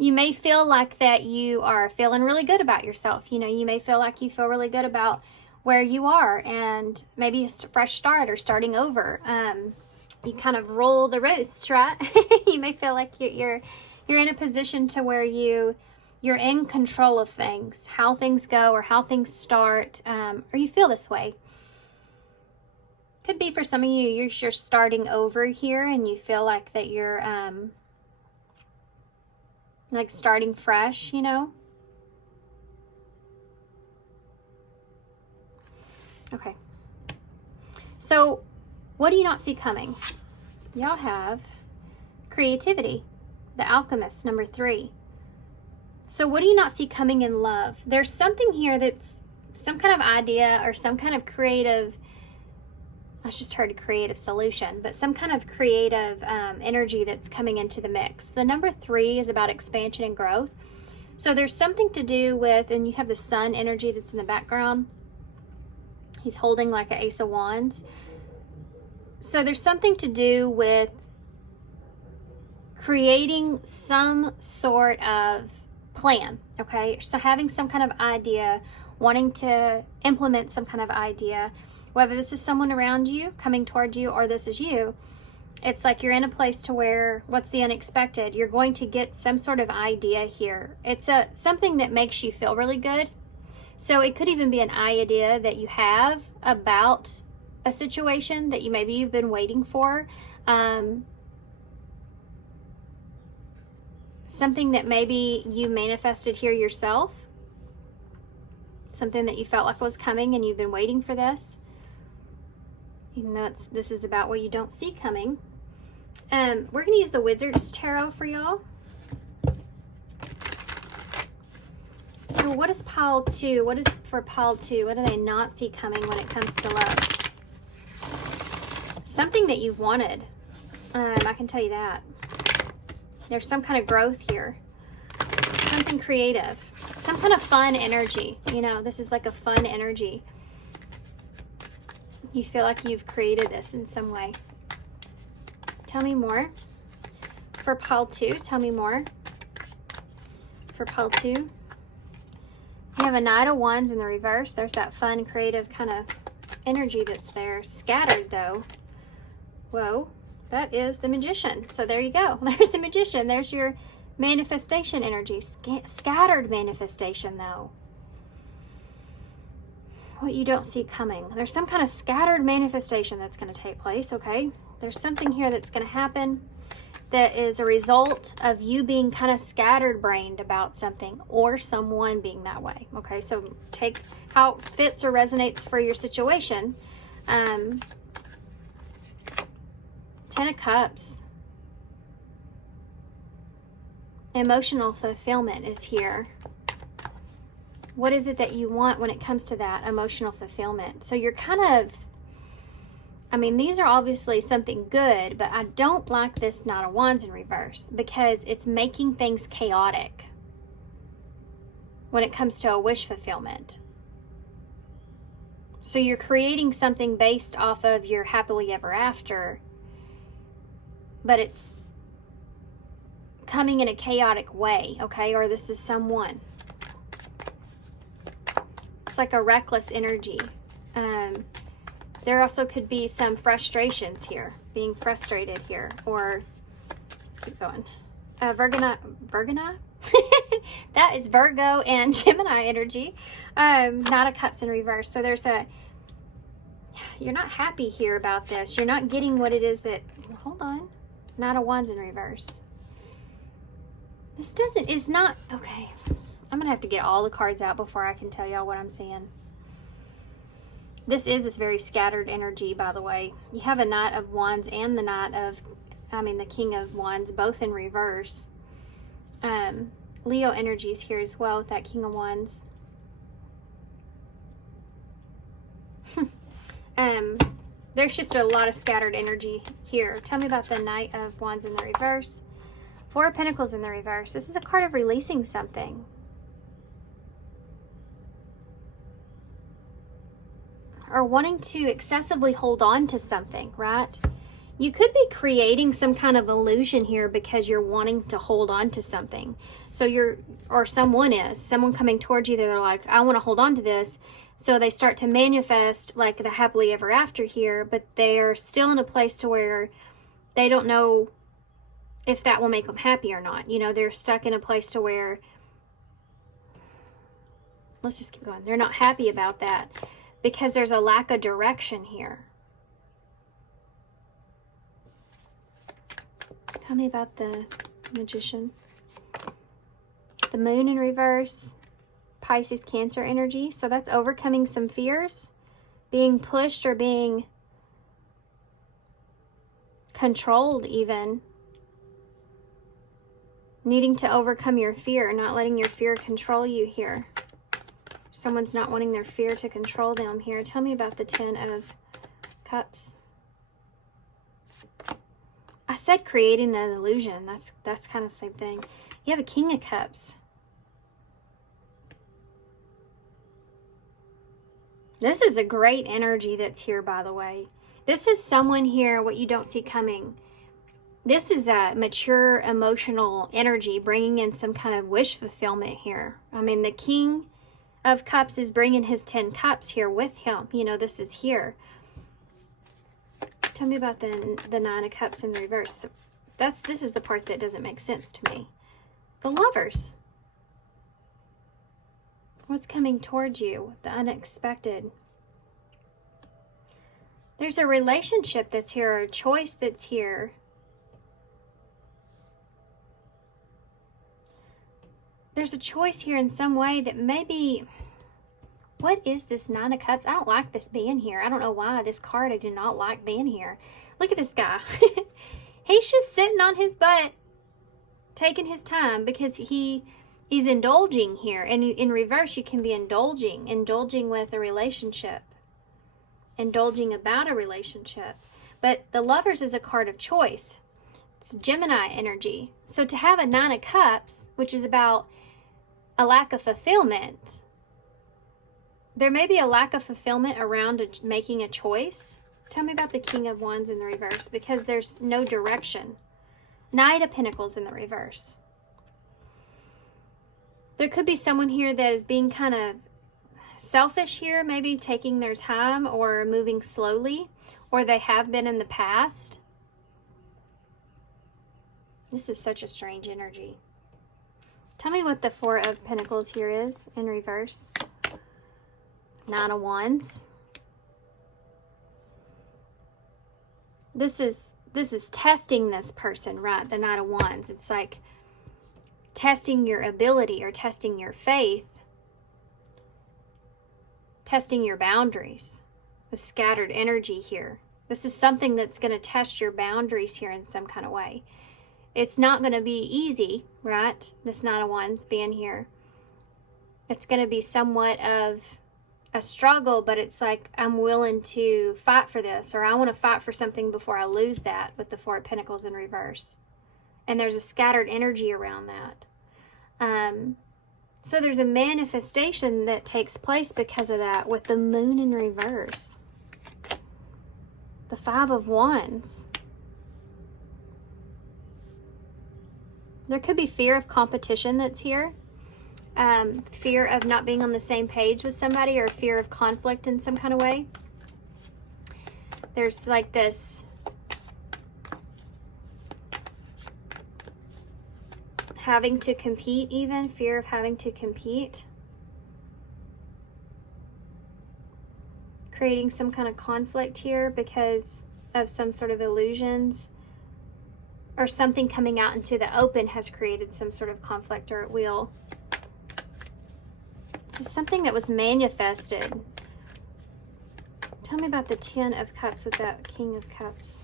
You may feel like that you are feeling really good about yourself. You know, you may feel like you feel really good about where you are, and maybe a fresh start or starting over. You kind of roll the roost, right? You may feel like you're in a position to where you're in control of things, how things go or how things start, or you feel this way. Could be for some of you, you're starting over here and you feel like that you're like starting fresh, you know? Okay. So what do you not see coming? Y'all have creativity, the alchemist, number 3. So what do you not see coming in love? There's something here that's some kind of idea or some kind of creative, I just heard a creative solution, but some kind of creative energy that's coming into the mix. The number 3 is about expansion and growth. So there's something to do with, and you have the sun energy that's in the background. He's holding like an Ace of Wands. So there's something to do with creating some sort of plan, okay? So having some kind of idea, wanting to implement some kind of idea, whether this is someone around you coming toward you or this is you. It's like you're in a place to where, what's the unexpected? You're going to get some sort of idea here. It's something that makes you feel really good. So it could even be an idea that you have about a situation that maybe you've been waiting for. Something that maybe you manifested here yourself. Something that you felt like was coming and you've been waiting for this. Even though this is about what you don't see coming. We're going to use the Wizard's Tarot for y'all. So what is pile 2? What is for pile 2? What do they not see coming when it comes to love? Something that you've wanted. I can tell you that. There's some kind of growth here. Something creative. Some kind of fun energy. You know, this is like a fun energy. You feel like you've created this in some way. Tell me more. For pile 2, tell me more. For pile 2. You have a Knight of Wands in the reverse. There's that fun, creative kind of energy that's there. Scattered, though. Whoa. That is the Magician. So there you go. There's the Magician. There's your manifestation energy. Scattered manifestation, though. What you don't see coming. There's some kind of scattered manifestation that's going to take place, okay? There's something here that's going to happen that is a result of you being kind of scattered-brained about something or someone being that way, okay? So take how it fits or resonates for your situation. 10 of Cups. Emotional fulfillment is here. What is it that you want when it comes to that emotional fulfillment? So you're kind of, I mean, these are obviously something good, but I don't like this Knight of Wands in reverse because it's making things chaotic when it comes to a wish fulfillment. So you're creating something based off of your happily ever after, but it's coming in a chaotic way, okay? Or this is someone. It's like a reckless energy. There also could be some frustrations here, being frustrated here, or let's keep going. Virgo? That is Virgo and Gemini energy. Knight of Cups in reverse. So there's you're not happy here about this. You're not getting what it is that, hold on. Knight of Wands in reverse. This is not, okay. I'm going to have to get all the cards out before I can tell y'all what I'm seeing. This very scattered energy, by the way. You have a Knight of Wands and the King of Wands, both in reverse. Leo energy is here as well with that King of Wands. There's just a lot of scattered energy here. Tell me about the Knight of Wands in the reverse. Four of Pentacles in the reverse. This is a card of releasing something. Or wanting to excessively hold on to something, right? You could be creating some kind of illusion here because you're wanting to hold on to something. So someone coming towards you, they're like, I want to hold on to this. So they start to manifest like the happily ever after here, but they're still in a place to where they don't know if that will make them happy or not. You know, they're stuck in a place to where, let's just keep going. They're not happy about that because there's a lack of direction here. Tell me about the Magician. The Moon in reverse. Pisces, Cancer energy. So that's overcoming some fears. Being pushed or being controlled even. Needing to overcome your fear. Not letting your fear control you here. Someone's not wanting their fear to control them here. Tell me about the Ten of Cups. I said creating an illusion. That's kind of the same thing. You have a King of Cups. This is a great energy that's here, by the way. This is someone here, what you don't see coming. This is a mature emotional energy bringing in some kind of wish fulfillment here. I mean, the King of Cups is bringing his 10 cups here with him. You know, this is here. Tell me about the Nine of Cups in the reverse. This is the part that doesn't make sense to me. The Lovers. What's coming towards you? The unexpected. There's a relationship that's here, or a choice that's here. There's a choice here in some way that maybe... What is this Nine of Cups? I don't like this being here. I don't know why. This card, I do not like being here. Look at this guy. He's just sitting on his butt, taking his time because he's indulging here. And in reverse, you can be indulging with a relationship, indulging about a relationship. But the Lovers is a card of choice. It's Gemini energy. So to have a Nine of Cups, which is about a lack of fulfillment, there may be a lack of fulfillment around making a choice. Tell me about the King of Wands in the reverse, because there's no direction. Knight of Pentacles in the reverse. There could be someone here that is being kind of selfish here, maybe taking their time or moving slowly, or they have been in the past. This is such a strange energy. Tell me what the Four of Pentacles here is in reverse. Nine of Wands. This is testing this person, right? The Knight of Wands. It's like testing your ability or testing your faith, testing your boundaries with scattered energy here. This is something that's going to test your boundaries here in some kind of way. It's not going to be easy, right? This Nine of Wands being here. It's going to be somewhat of a struggle, but it's like I'm willing to fight for this, or I want to fight for something before I lose that, with the Four of Pentacles in reverse. And there's a scattered energy around that. So there's a manifestation that takes place because of that, with the Moon in reverse. The Five of Wands. There could be fear of competition that's here. Fear of not being on the same page with somebody, or fear of conflict in some kind of way. There's like this having to compete, even fear of having to compete, creating some kind of conflict here because of some sort of illusions, or something coming out into the open has created some sort of conflict, or it will. This is something that was manifested. Tell me about the Ten of Cups with that King of Cups.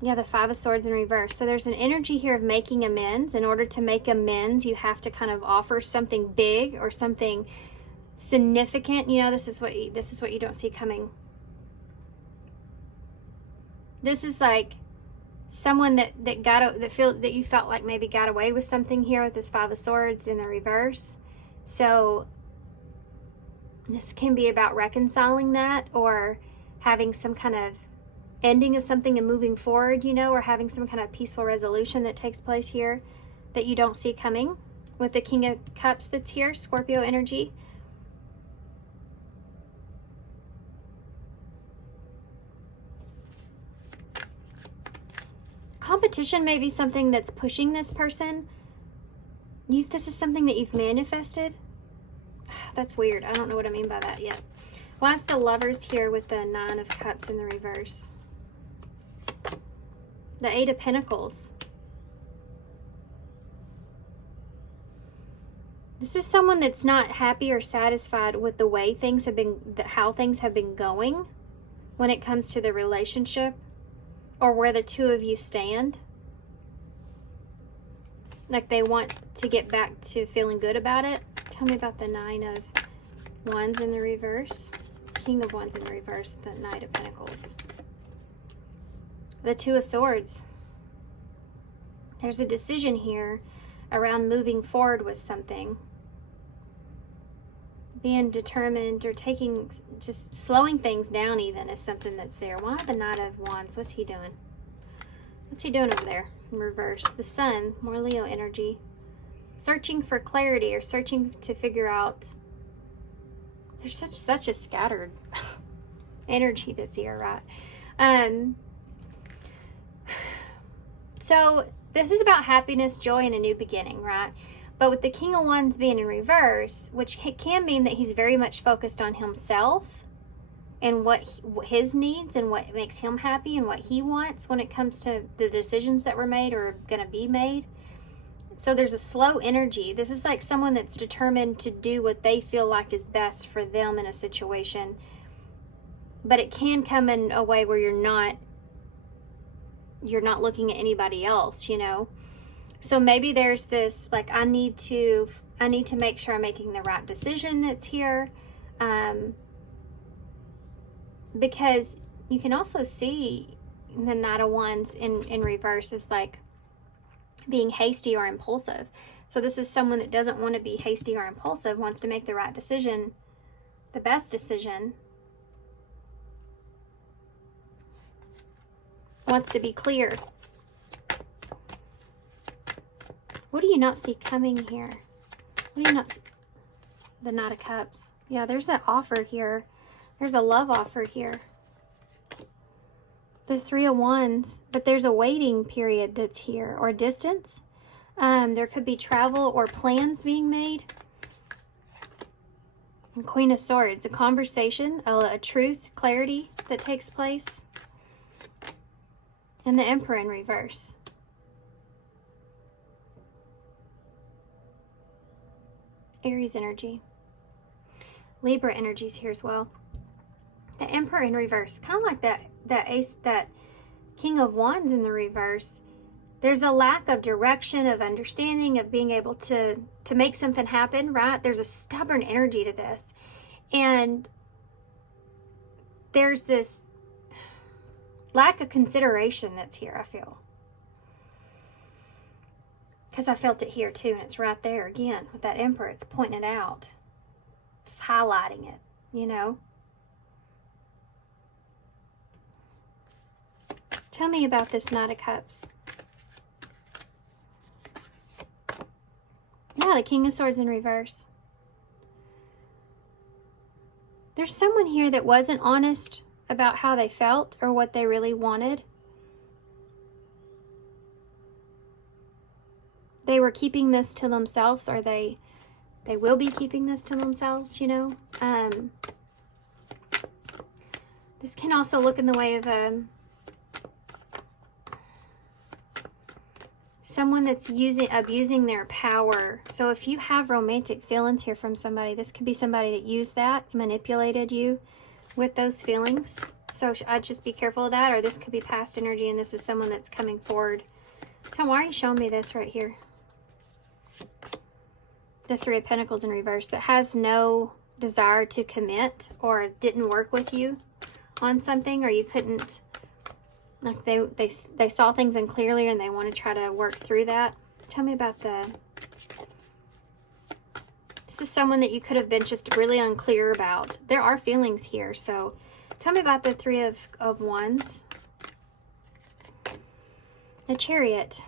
Yeah, the Five of Swords in reverse. So there's an energy here of making amends. In order to make amends, you have to kind of offer something big or something significant. You know, this is what you don't see coming. This is like someone that you felt like maybe got away with something here with this Five of Swords in the reverse. So this can be about reconciling that, or having some kind of ending of something and moving forward, you know, or having some kind of peaceful resolution that takes place here that you don't see coming with the King of Cups that's here, Scorpio energy. Competition may be something that's pushing this person. This is something that you've manifested. That's weird. I don't know what I mean by that yet. Why is the Lovers here with the Nine of Cups in the reverse? The Eight of Pentacles. This is someone that's not happy or satisfied with the way things have been, how things have been going when it comes to the relationship, or where the two of you stand. Like they want to get back to feeling good about it. Tell me about the Nine of Wands in the reverse. King of Wands in the reverse. The Knight of Pentacles. The Two of Swords. There's a decision here around moving forward with something. Being determined, or just slowing things down even, is something that's there. Why the Knight of Wands? What's he doing? What's he doing over there in reverse? The Sun, more Leo energy. Searching for clarity, or searching to figure out. There's such a scattered energy that's here, right? So this is about happiness, joy, and a new beginning, right? But with the King of Wands being in reverse, which can mean that he's very much focused on himself and what his needs and what makes him happy and what he wants when it comes to the decisions that were made or going to be made. So there's a slow energy. This is like someone that's determined to do what they feel like is best for them in a situation. But it can come in a way where you're not looking at anybody else, you know. So maybe there's this, like, I need to make sure I'm making the right decision that's here. Because you can also see the Knight of Wands in reverse is like being hasty or impulsive. So this is someone that doesn't want to be hasty or impulsive, wants to make the right decision, the best decision, wants to be clear. What do you not see coming here? What do you not see? The Knight of Cups. Yeah, there's an offer here. There's a love offer here. The Three of Wands, but there's a waiting period that's here, or distance. There could be travel or plans being made. And Queen of Swords, a conversation, a truth, clarity that takes place. And the Emperor in reverse. Aries energy. Libra energies here as well. The Emperor in reverse, kind of like that King of Wands in the reverse. There's a lack of direction, of understanding, of being able to make something happen, right? There's a stubborn energy to this. And there's this lack of consideration that's here, I feel. Because I felt it here too, and it's right there again with that Emperor. It's pointing it out. Just highlighting it, you know. Tell me about this Knight of Cups. Yeah, the King of Swords in reverse. There's someone here that wasn't honest about how they felt or what they really wanted. They were keeping this to themselves, or they will be keeping this to themselves, you know. This can also look in the way of someone that's abusing their power. So if you have romantic feelings here from somebody, this could be somebody that used that, manipulated you with those feelings. So I'd just be careful of that, or this could be past energy and this is someone that's coming forward. Tom, why are you showing me this right here? The Three of Pentacles in reverse, that has no desire to commit, or didn't work with you on something, or you couldn't Like they saw things unclearly and they want to try to work through that. Tell me about this is someone that you could have been just really unclear about. There are feelings here, so tell me about the Three of Wands. The Chariot.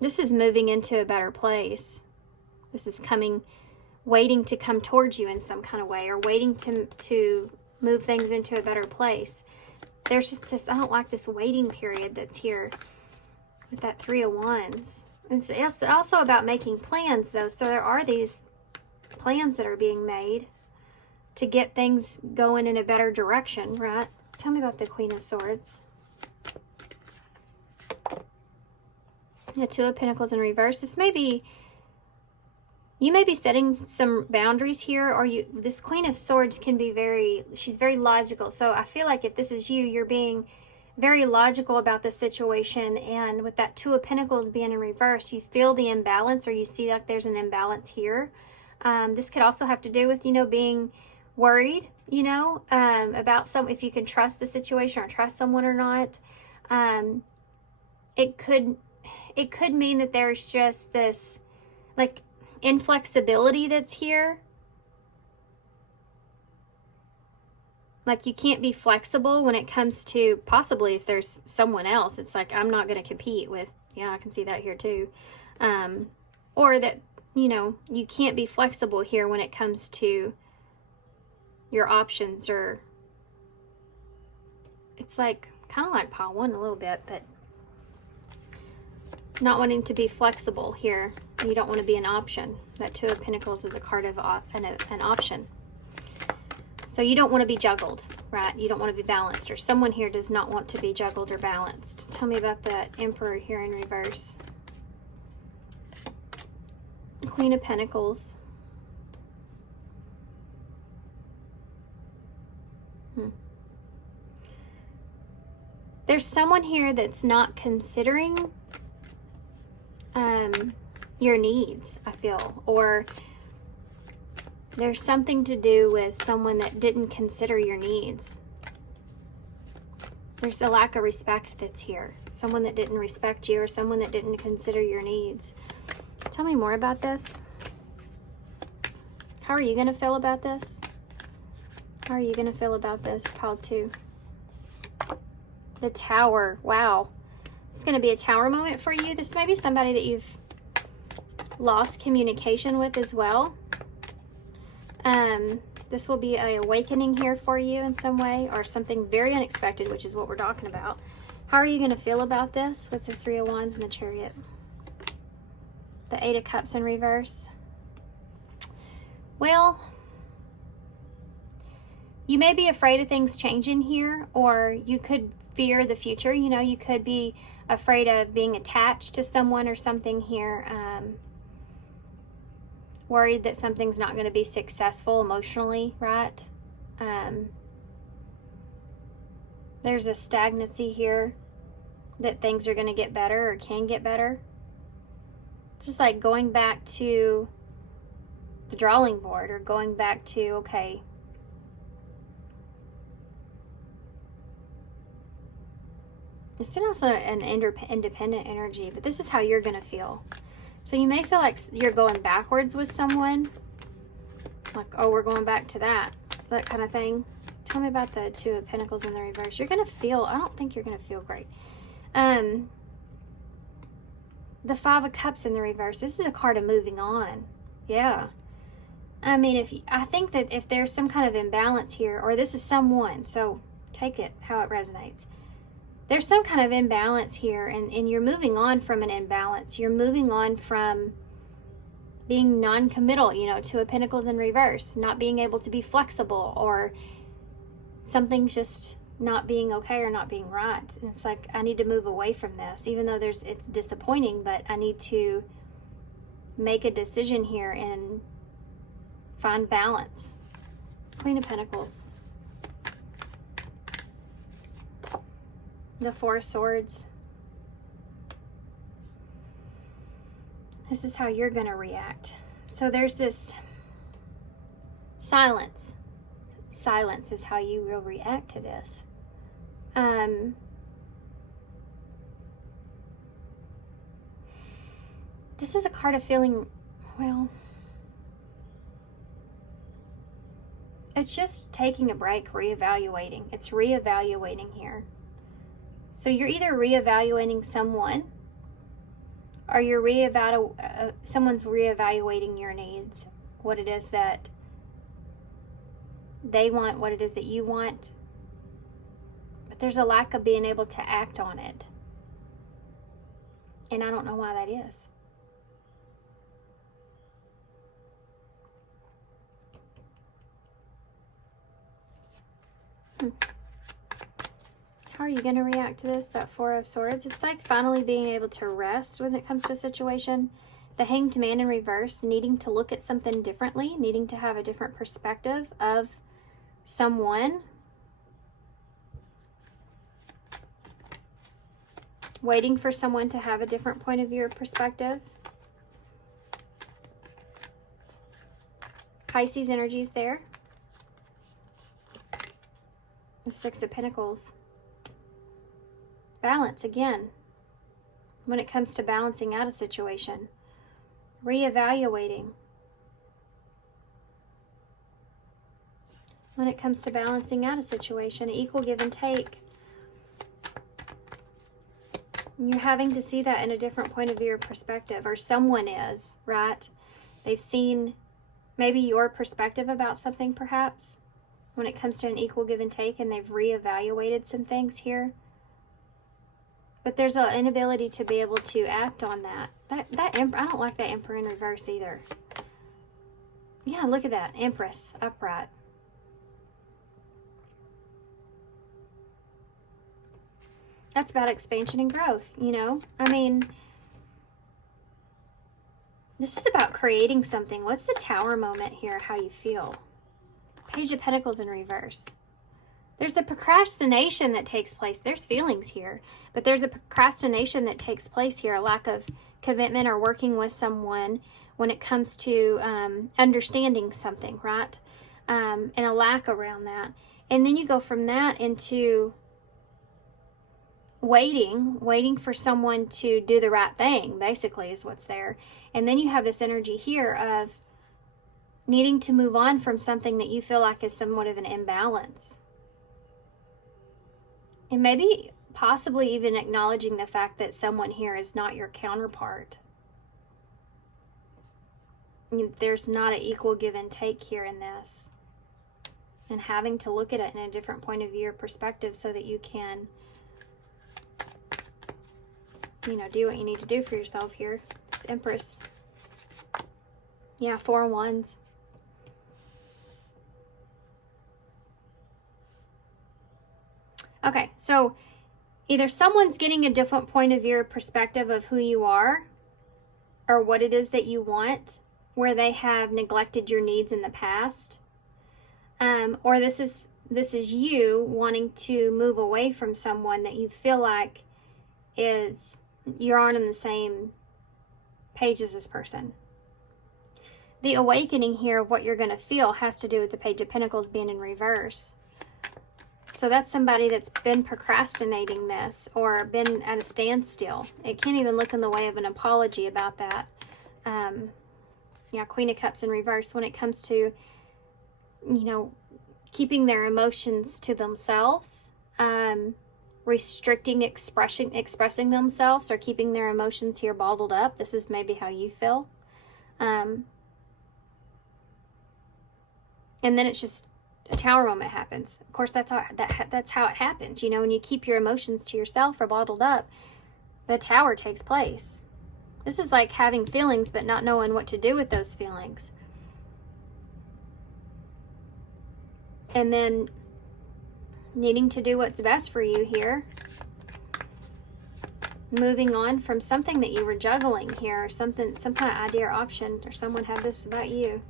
This is moving into a better place. This is waiting to come towards you in some kind of way, or waiting to move things into a better place. There's just this, I don't like this waiting period that's here with that Three of Wands. It's also about making plans, though. So there are these plans that are being made to get things going in a better direction, right? Tell me about the Queen of Swords. The Two of Pentacles in reverse. This may be, you may be setting some boundaries here, or this Queen of Swords can be she's very logical. So I feel like if this is you, you're being very logical about the situation, and with that Two of Pentacles being in reverse, you feel the imbalance, or you see like there's an imbalance here. This could also have to do with, being worried, about if you can trust the situation or trust someone or not. It could mean that there's just this like inflexibility that's here. Like you can't be flexible when it comes to, possibly if there's someone else, it's like, I'm not going to compete with, I can see that here too. Or that, you can't be flexible here when it comes to your options, or it's like, kind of like pile one a little bit, but not wanting to be flexible here. You don't want to be an option. That Two of Pentacles is a card of an option. So you don't want to be juggled, right? You don't want to be balanced, or someone here does not want to be juggled or balanced. Tell me about that Emperor here in reverse. Queen of Pentacles. There's someone here that's not considering your needs, I feel, or there's something to do with someone that didn't consider your needs. There's a lack of respect that's here. Someone that didn't respect you, or someone that didn't consider your needs. Tell me more about this. How are you going to feel about this? How are you going to feel about this, pile two? The Tower. Wow. This is going to be a Tower moment for you. This may be somebody that you've lost communication with as well. This will be an awakening here for you in some way, or something very unexpected, which is what we're talking about. How are you going to feel about this with the Three of Wands and the Chariot? The Eight of Cups in reverse. Well, you may be afraid of things changing here, or you could fear the future. You could be afraid of being attached to someone or something here. Worried that something's not going to be successful emotionally, right? There's a stagnancy here, that things are going to get better or can get better. It's just like going back to the drawing board, or going back to, okay, it's also an independent energy, but this is how you're going to feel. So you may feel like you're going backwards with someone, like, oh, we're going back to that kind of thing. Tell me about the Two of Pentacles in the reverse. You're going to feel, I don't think you're going to feel great. The Five of Cups in the reverse. This is a card of moving on. Yeah. I mean, I think that if there's some kind of imbalance here, or this is someone, so take it how it resonates. There's some kind of imbalance here, and you're moving on from an imbalance. You're moving on from being non-committal, Two of Pentacles in reverse, not being able to be flexible, or something just not being okay or not being right. And it's like, I need to move away from this, even though it's disappointing, but I need to make a decision here and find balance. Queen of Pentacles. The Four of Swords. This is how you're going to react. So there's this silence. Silence is how you will react to this. This is a card of feeling, well, it's just taking a break, reevaluating. It's reevaluating here. So you're either reevaluating someone, or you're someone's reevaluating your needs, what it is that they want, what it is that you want. But there's a lack of being able to act on it. And I don't know why that is. How are you going to react to this? That Four of Swords. It's like finally being able to rest when it comes to a situation. The Hanged Man in reverse, needing to look at something differently, needing to have a different perspective of someone. Waiting for someone to have a different point of view or perspective. Pisces energies there. Six of Pentacles. Balance again. When it comes to balancing out a situation. Reevaluating. When it comes to balancing out a situation, equal give and take. You're having to see that in a different point of view or perspective, or someone is, right? They've seen maybe your perspective about something, perhaps, when it comes to an equal give and take, and they've reevaluated some things here. But there's an inability to be able to act on that. I don't like that Emperor in reverse either. Yeah, look at that. Empress upright. That's about expansion and growth, you know? I mean, this is about creating something. What's the Tower moment here, how you feel? Page of Pentacles in reverse. There's a procrastination that takes place. There's feelings here, but there's a procrastination that takes place here, a lack of commitment or working with someone when it comes to understanding something, right? And a lack around that. And then you go from that into waiting for someone to do the right thing, basically, is what's there. And then you have this energy here of needing to move on from something that you feel like is somewhat of an imbalance. And maybe possibly even acknowledging the fact that someone here is not your counterpart. There's not an equal give and take here in this. And having to look at it in a different point of view or perspective so that you can, you know, do what you need to do for yourself here. This Empress. Yeah, Four of Wands. Okay, so either someone's getting a different point of view or perspective of who you are or what it is that you want, where they have neglected your needs in the past. Or this is you wanting to move away from someone that you feel like you aren't on the same page as this person. The awakening here of what you're going to feel has to do with the Page of Pentacles being in reverse. So that's somebody that's been procrastinating this or been at a standstill. It can't even look in the way of an apology about that. Yeah, Queen of Cups in reverse when it comes to, you know, keeping their emotions to themselves, restricting expressing themselves, or keeping their emotions here bottled up. This is maybe how you feel. And then it's just a Tower moment happens. Of course, that's how it happens. You know, when you keep your emotions to yourself or bottled up, the Tower takes place. This is like having feelings but not knowing what to do with those feelings. And then needing to do what's best for you here. Moving on from something that you were juggling here, or some kind of idea or option, or someone had this about you.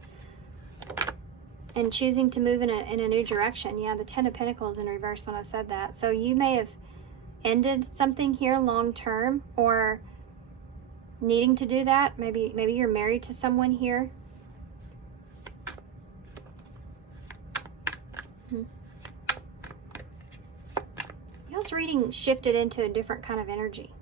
And choosing to move in a new direction. Yeah, the Ten of Pentacles in reverse when I said that. So you may have ended something here long term, or needing to do that. Maybe you're married to someone here. Y'all's reading shifted into a different kind of energy.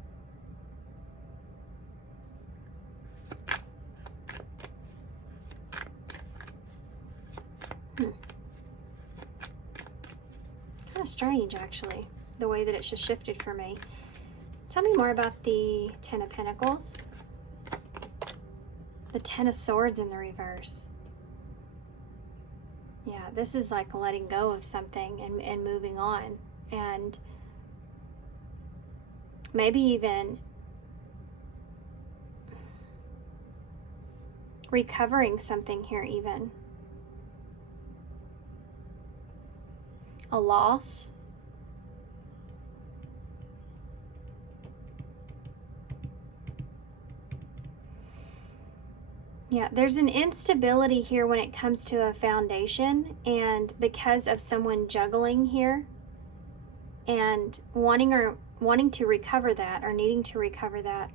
strange, actually, the way that it's just shifted for me. Tell me more about the Ten of Pentacles. The Ten of Swords in the reverse. Yeah, this is like letting go of something and moving on. And maybe even recovering something here even. A loss. Yeah, there's an instability here when it comes to a foundation, and because of someone juggling here and wanting to recover that, or needing to recover that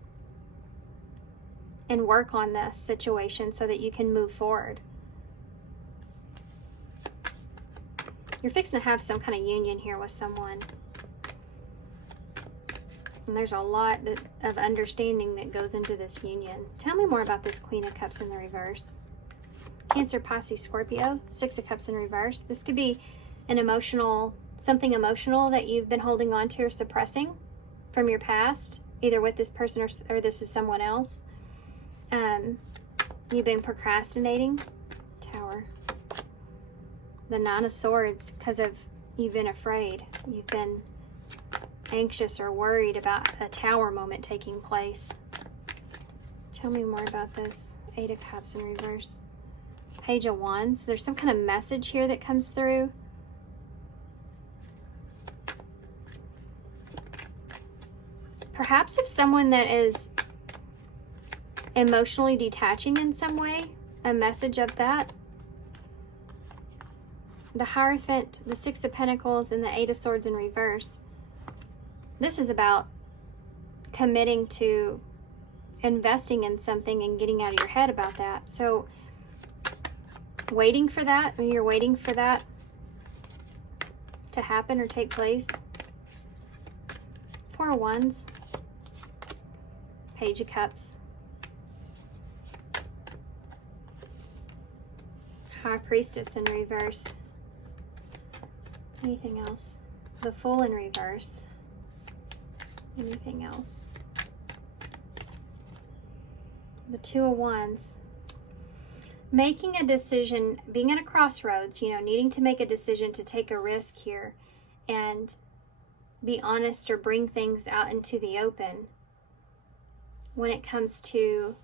and work on this situation so that you can move forward. You're fixing to have some kind of union here with someone. And there's a lot of understanding that goes into this union. Tell me more about this Queen of Cups in the reverse. Cancer, Pisces, Scorpio, Six of Cups in reverse. This could be an emotional, something emotional that you've been holding on to or suppressing from your past, either with this person or this is someone else. You've been procrastinating. Tower. The Nine of Swords, because of you've been afraid. You've been anxious or worried about a Tower moment taking place. Tell me more about this. Eight of Cups in reverse. Page of Wands. There's some kind of message here that comes through. Perhaps of someone that is emotionally detaching in some way. A message of that. The Hierophant, the Six of Pentacles, and the Eight of Swords in reverse. This is about committing to investing in something and getting out of your head about that. So waiting for that, when you're waiting for that to happen or take place. Four of Wands. Page of Cups. High Priestess in reverse. Anything else? The Fool in reverse. Anything else? The Two of Wands. Making a decision, being at a crossroads, needing to make a decision to take a risk here and be honest or bring things out into the open when it comes to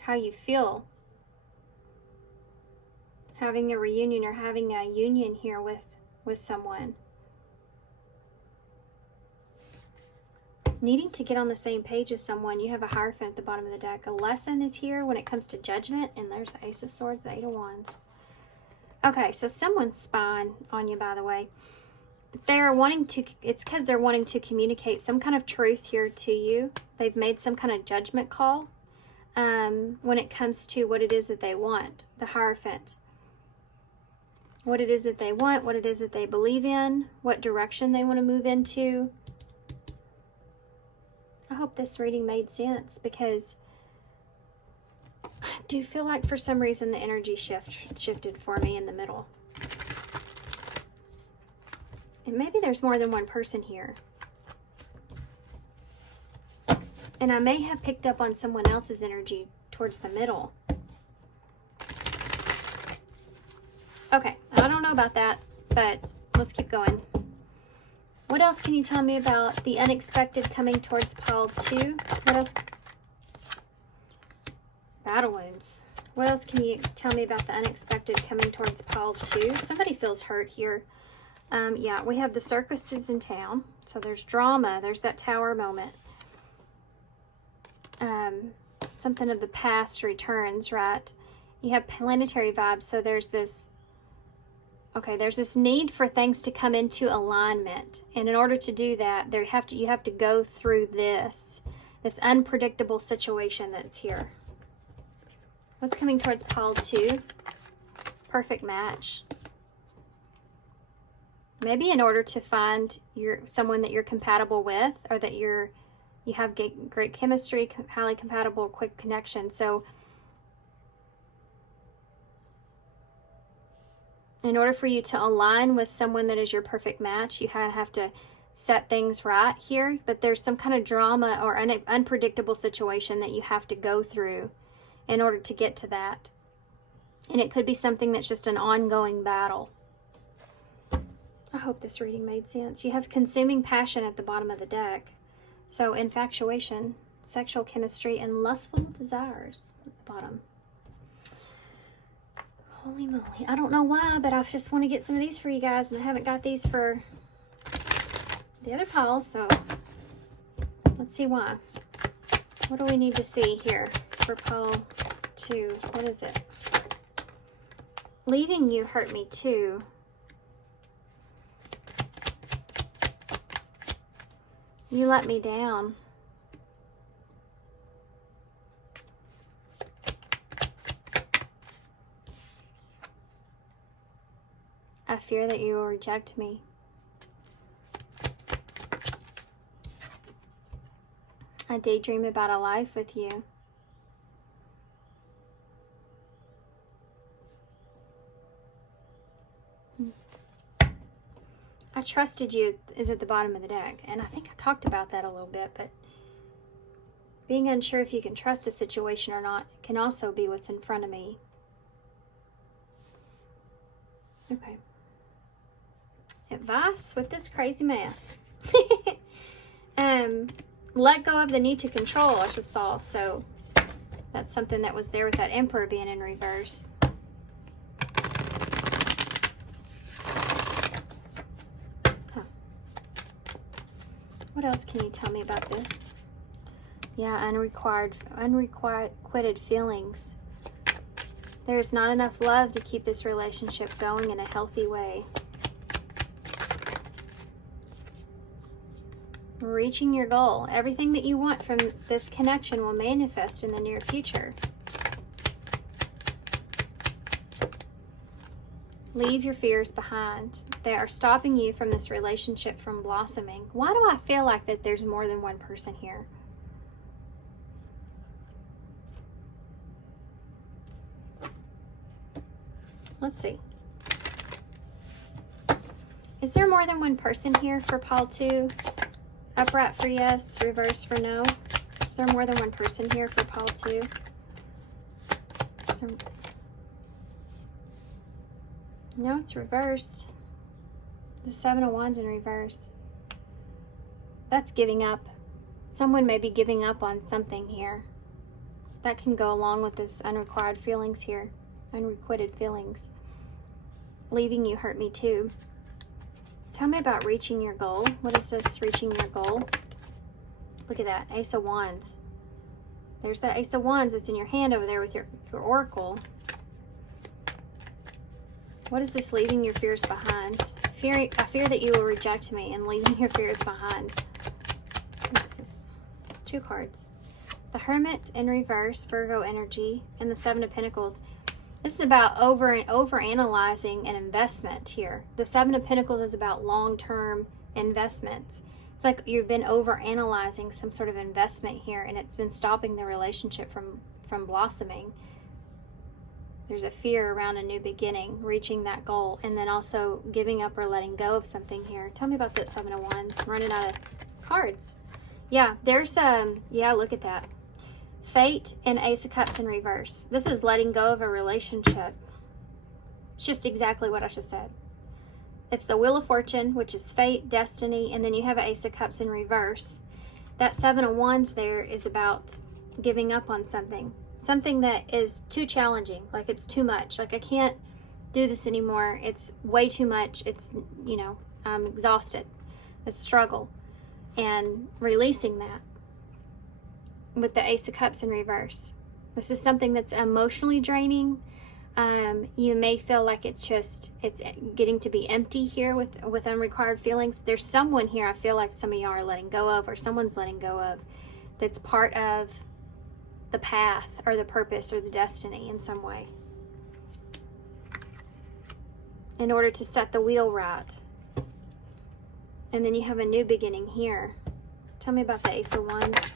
how you feel. Having a reunion or having a union here with someone. Needing to get on the same page as someone. You have a Hierophant at the bottom of the deck. A lesson is here when it comes to judgment. And there's the Ace of Swords, the Eight of Wands. Okay, so someone's spying on you, by the way. They're wanting to, it's because they're wanting to communicate some kind of truth here to you. They've made some kind of judgment call when it comes to what it is that they want. The Hierophant. What it is that they want, what it is that they believe in, what direction they want to move into. I hope this reading made sense, because I do feel like for some reason the energy shifted for me in the middle. And maybe there's more than one person here. And I may have picked up on someone else's energy towards the middle. Okay, I don't know about that, but let's keep going. What else can you tell me about the unexpected coming towards pile 2? What else? Battle wounds. What else can you tell me about the unexpected coming towards pile 2? Somebody feels hurt here. Yeah, we have the circuses in town. So there's drama. There's that Tower moment. Something of the past returns, right? You have planetary vibes. So there's this... Okay, there's this need for things to come into alignment. And in order to do that, you have to go through this unpredictable situation that's here. What's coming towards pile 2? Perfect match. Maybe in order to find someone that you're compatible with, or that you have great chemistry, highly compatible, quick connection. So In order for you to align with someone that is your perfect match, you have to set things right here, but there's some kind of drama or unpredictable situation that you have to go through in order to get to that. And it could be something that's just an ongoing battle. I hope this reading made sense. You have consuming passion at the bottom of the deck. So infatuation, sexual chemistry, and lustful desires at the bottom. Holy moly. I don't know why, but I just want to get some of these for you guys, and I haven't got these for the other pile, so let's see why. What do we need to see here for pile 2? What is it? Leaving you hurt me too. You let me down. I fear that you will reject me. I daydream about a life with you. I trusted you is at the bottom of the deck, and I think I talked about that a little bit, but being unsure if you can trust a situation or not can also be what's in front of me. Okay. Advice with this crazy mess. Let go of the need to control, I just saw, so that's something that was there with that Emperor being in reverse. What else can you tell me about this? Yeah, unrequited feelings. There's not enough love to keep this relationship going in a healthy way. Reaching your goal. Everything that you want from this connection will manifest in the near future. Leave your fears behind. They are stopping you from this relationship from blossoming. Why do I feel like that there's more than one person here? Let's see. Is there more than one person here for pile 2? Upright for yes, reverse for no. Is there more than one person here for pile 2? No, it's reversed. The 7 of Wands in reverse. That's giving up. Someone may be giving up on something here. That can go along with this unrequited feelings here. Unrequited feelings. Leaving you hurt me too. Tell me about reaching your goal. What is this, reaching your goal? Look at that, Ace of Wands. There's that Ace of Wands that's in your hand over there with your oracle. What is this, leaving your fears behind? I fear that you will reject me and leaving your fears behind. What's this? 2 cards. The Hermit in reverse, Virgo energy, and the 7 of Pentacles. This is about over-analyzing an investment here. The 7 of Pentacles is about long-term investments. It's like you've been over-analyzing some sort of investment here, and it's been stopping the relationship from blossoming. There's a fear around a new beginning, reaching that goal, and then also giving up or letting go of something here. Tell me about that 7 of Wands. I'm running out of cards. Yeah, there's yeah, look at that. Fate and Ace of Cups in reverse. This is letting go of a relationship. It's just exactly what I just said. It's the Wheel of Fortune, which is fate, destiny, and then you have an Ace of Cups in reverse. That 7 of Wands there is about giving up on something. Something that is too challenging, like it's too much. Like I can't do this anymore. It's way too much. It's, you know, I'm exhausted. It's struggle. And releasing that with the Ace of Cups in reverse. This is something that's emotionally draining. You may feel like it's getting to be empty here with unrequited feelings. There's someone here I feel like some of y'all are letting go of, or someone's letting go of, that's part of the path or the purpose or the destiny in some way, in order to set the wheel right. And then you have a new beginning here. Tell me about the Ace of Wands.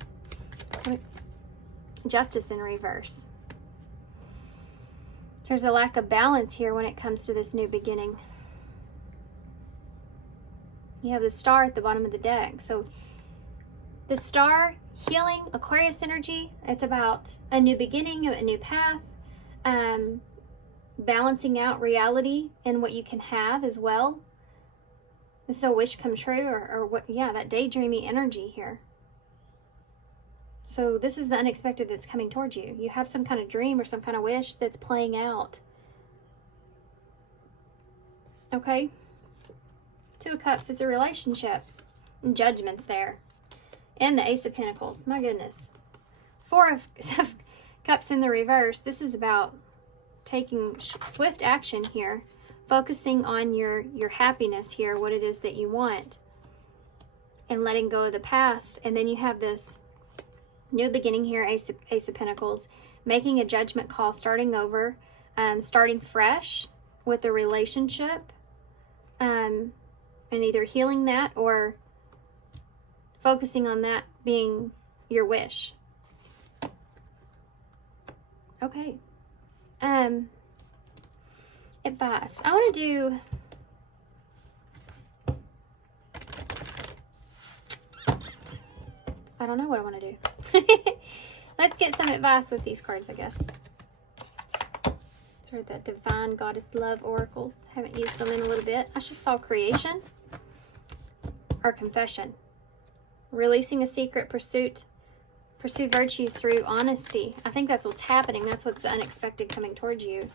Justice in reverse. There's a lack of balance here when it comes to this new beginning. You have the Star at the bottom of the deck. So the Star, healing, Aquarius energy, it's about a new beginning, a new path, balancing out reality and what you can have as well. This is a wish come true, or what, yeah, that daydreamy energy here. So this is the unexpected that's coming towards you. You have some kind of dream or some kind of wish that's playing out. Okay? Two of Cups, it's a relationship. And Judgment's there. And the Ace of Pentacles. My goodness. Four of Cups in the reverse. This is about taking swift action here. Focusing on your happiness here, what it is that you want. And letting go of the past. And then you have this new beginning here, Ace of Pentacles. Making a judgment call, starting over. Starting fresh with a relationship. And either healing that or focusing on that being your wish. Okay. Advice. I want to do I don't know what I want to do. Let's get some advice with these cards, I guess. These are the Divine Goddess Love Oracles. Haven't used them in a little bit. I just saw Creation or Confession. Releasing a secret, pursue virtue through honesty. I think that's what's happening. That's what's unexpected coming towards you.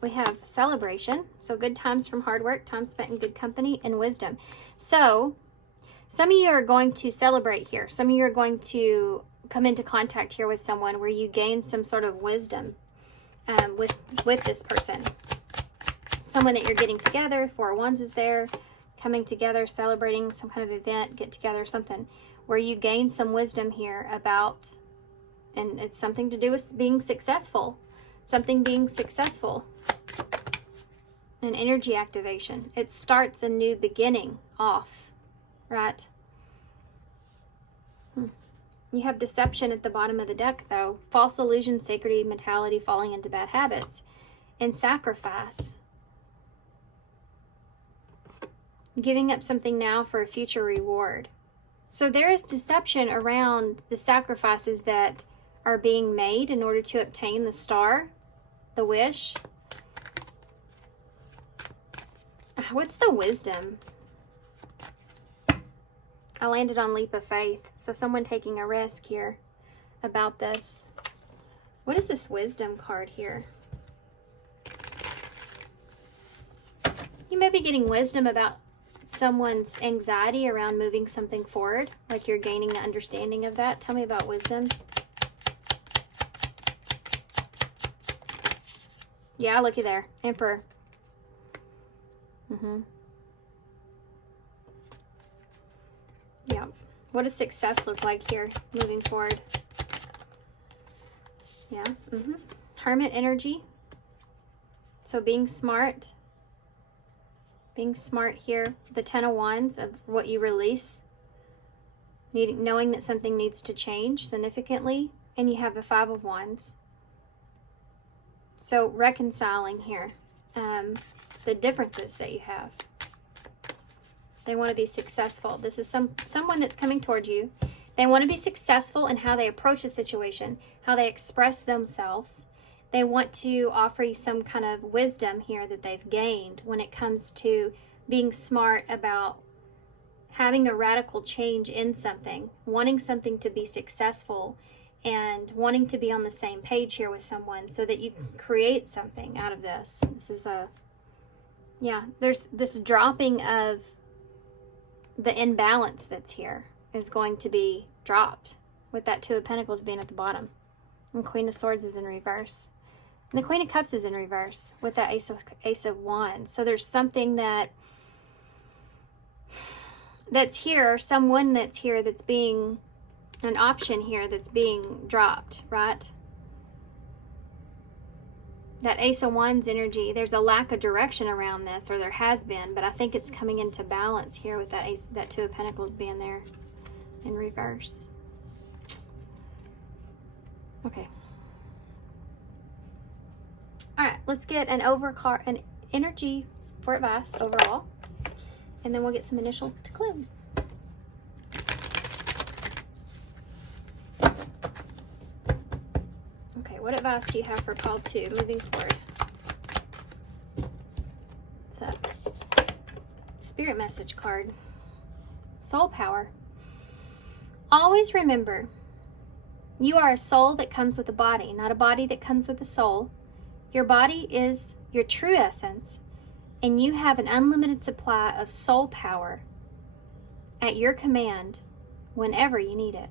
We have Celebration. So good times from hard work, time spent in good company, and wisdom. So some of you are going to celebrate here. Some of you are going to come into contact here with someone where you gain some sort of wisdom with this person. Someone that you're getting together. Four of Wands is there. Coming together, celebrating some kind of event, get together, something where you gain some wisdom here about, and it's something to do with being successful. Something being successful. An energy activation. It starts a new beginning off, right? You have Deception at the bottom of the deck, though. False illusion, sacred mentality, falling into bad habits, and Sacrifice. Giving up something now for a future reward. So there is deception around the sacrifices that are being made in order to obtain the Star, the wish. What's the wisdom? I landed on leap of faith. So someone taking a risk here about this. What is this wisdom card here? You may be getting wisdom about someone's anxiety around moving something forward, like you're gaining the understanding of that. Tell me about wisdom. Yeah, looky there. Emperor. Yeah. What does success look like here moving forward? Yeah. Hermit energy. So being smart. Being smart here. The Ten of Wands of what you release. Knowing that something needs to change significantly. And you have the Five of Wands. So reconciling here. The differences that you have. They want to be successful. This is someone that's coming towards you. They want to be successful in how they approach a situation, how they express themselves. They want to offer you some kind of wisdom here that they've gained when it comes to being smart about having a radical change in something, wanting something to be successful, and wanting to be on the same page here with someone so that you can create something out of this. This is there's this dropping of the imbalance that's here is going to be dropped with that Two of Pentacles being at the bottom. And Queen of Swords is in reverse. And the Queen of Cups is in reverse with that Ace of Wands. So there's something that's here, someone that's here that's being, an option here that's being dropped, right? That Ace of Wands energy, there's a lack of direction around this, or there has been, but I think it's coming into balance here with that Two of Pentacles being there in reverse. Okay. All right, let's get an energy for advice overall, and then we'll get some initials to close. Okay, what advice do you have for pile 2 moving forward? So, spirit message card. Soul power. Always remember, you are a soul that comes with a body, not a body that comes with a soul. Your body is your true essence, and you have an unlimited supply of soul power at your command whenever you need it.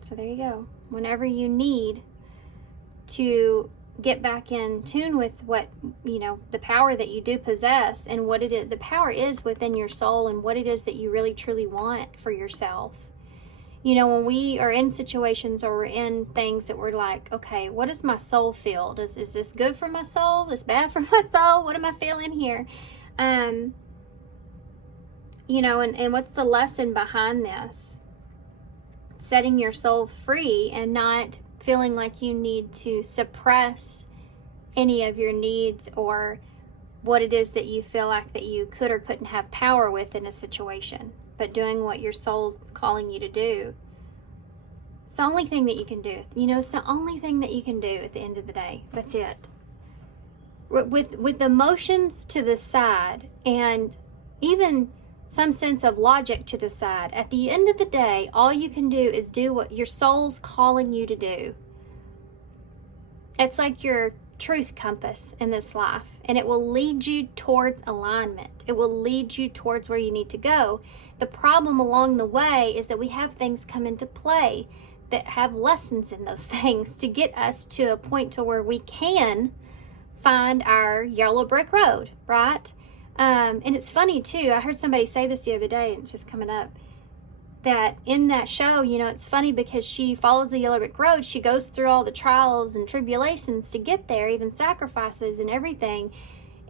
So there you go. Whenever you need to get back in tune with what, you know, the power that you do possess, and what it is, the power is within your soul, and what it is that you really truly want for yourself. You know, when we are in situations or we're in things that we're like, okay, what does my soul feel? Is this good for my soul? Is this bad for my soul? What am I feeling here? You know, and what's the lesson behind this? Setting your soul free and not feeling like you need to suppress any of your needs or what it is that you feel like that you could or couldn't have power with in a situation, but doing what your soul's calling you to do. It's the only thing that you can do. You know, it's the only thing that you can do at the end of the day. That's it. With emotions to the side and even some sense of logic to the side, at the end of the day, all you can do is do what your soul's calling you to do. It's like your truth compass in this life, and it will lead you towards alignment. It will lead you towards where you need to go. The problem along the way is that we have things come into play that have lessons in those things to get us to a point to where we can find our yellow brick road, right? And it's funny too, I heard somebody say this the other day, and it's just coming up, that in that show, you know, it's funny because she follows the yellow brick road. She goes through all the trials and tribulations to get there, even sacrifices and everything.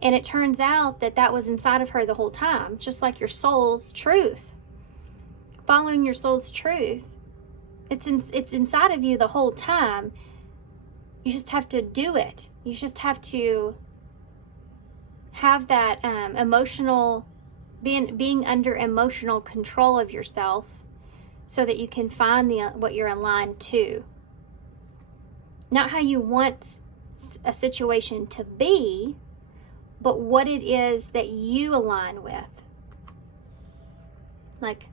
And it turns out that that was inside of her the whole time, just like your soul's truth. Following your soul's truth, it's inside of you the whole time. You just have to do it. You just have to have that emotional, being under emotional control of yourself, so that you can find what you're aligned to. Not how you want a situation to be, but what it is that you align with. Like,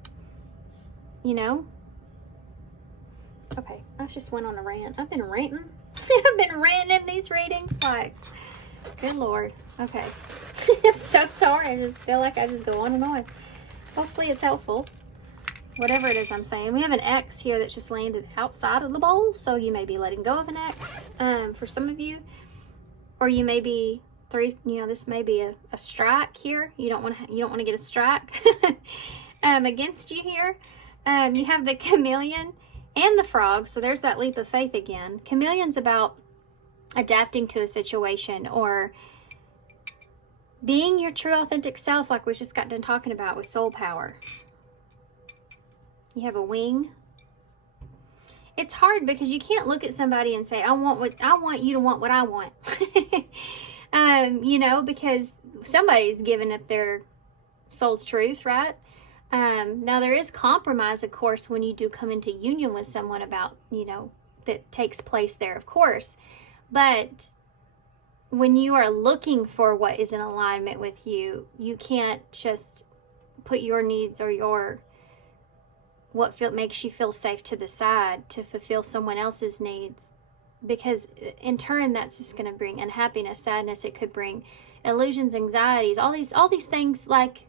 you know? Okay, I just went on a rant. I've been ranting. I've been ranting in these readings. Like, good Lord. Okay. I'm so sorry. I just feel like I just go on and on. Hopefully it's helpful. Whatever it is I'm saying. We have an X here that just landed outside of the bowl, so you may be letting go of an X for some of you. Or you may be this may be a strike here. You don't want to get a strike against you here. You have the chameleon and the frog, so there's that leap of faith again. Chameleon's about adapting to a situation or being your true authentic self, like we just got done talking about with soul power. You have a wing. It's hard because you can't look at somebody and say, I want you to want what I want. You know, because somebody's giving up their soul's truth, right? Now there is compromise, of course, when you do come into union with someone about, you know, that takes place there, of course. But when you are looking for what is in alignment with you, you can't just put your needs or what makes you feel safe to the side to fulfill someone else's needs, because in turn that's just going to bring unhappiness, sadness. It could bring illusions, anxieties, all these things, like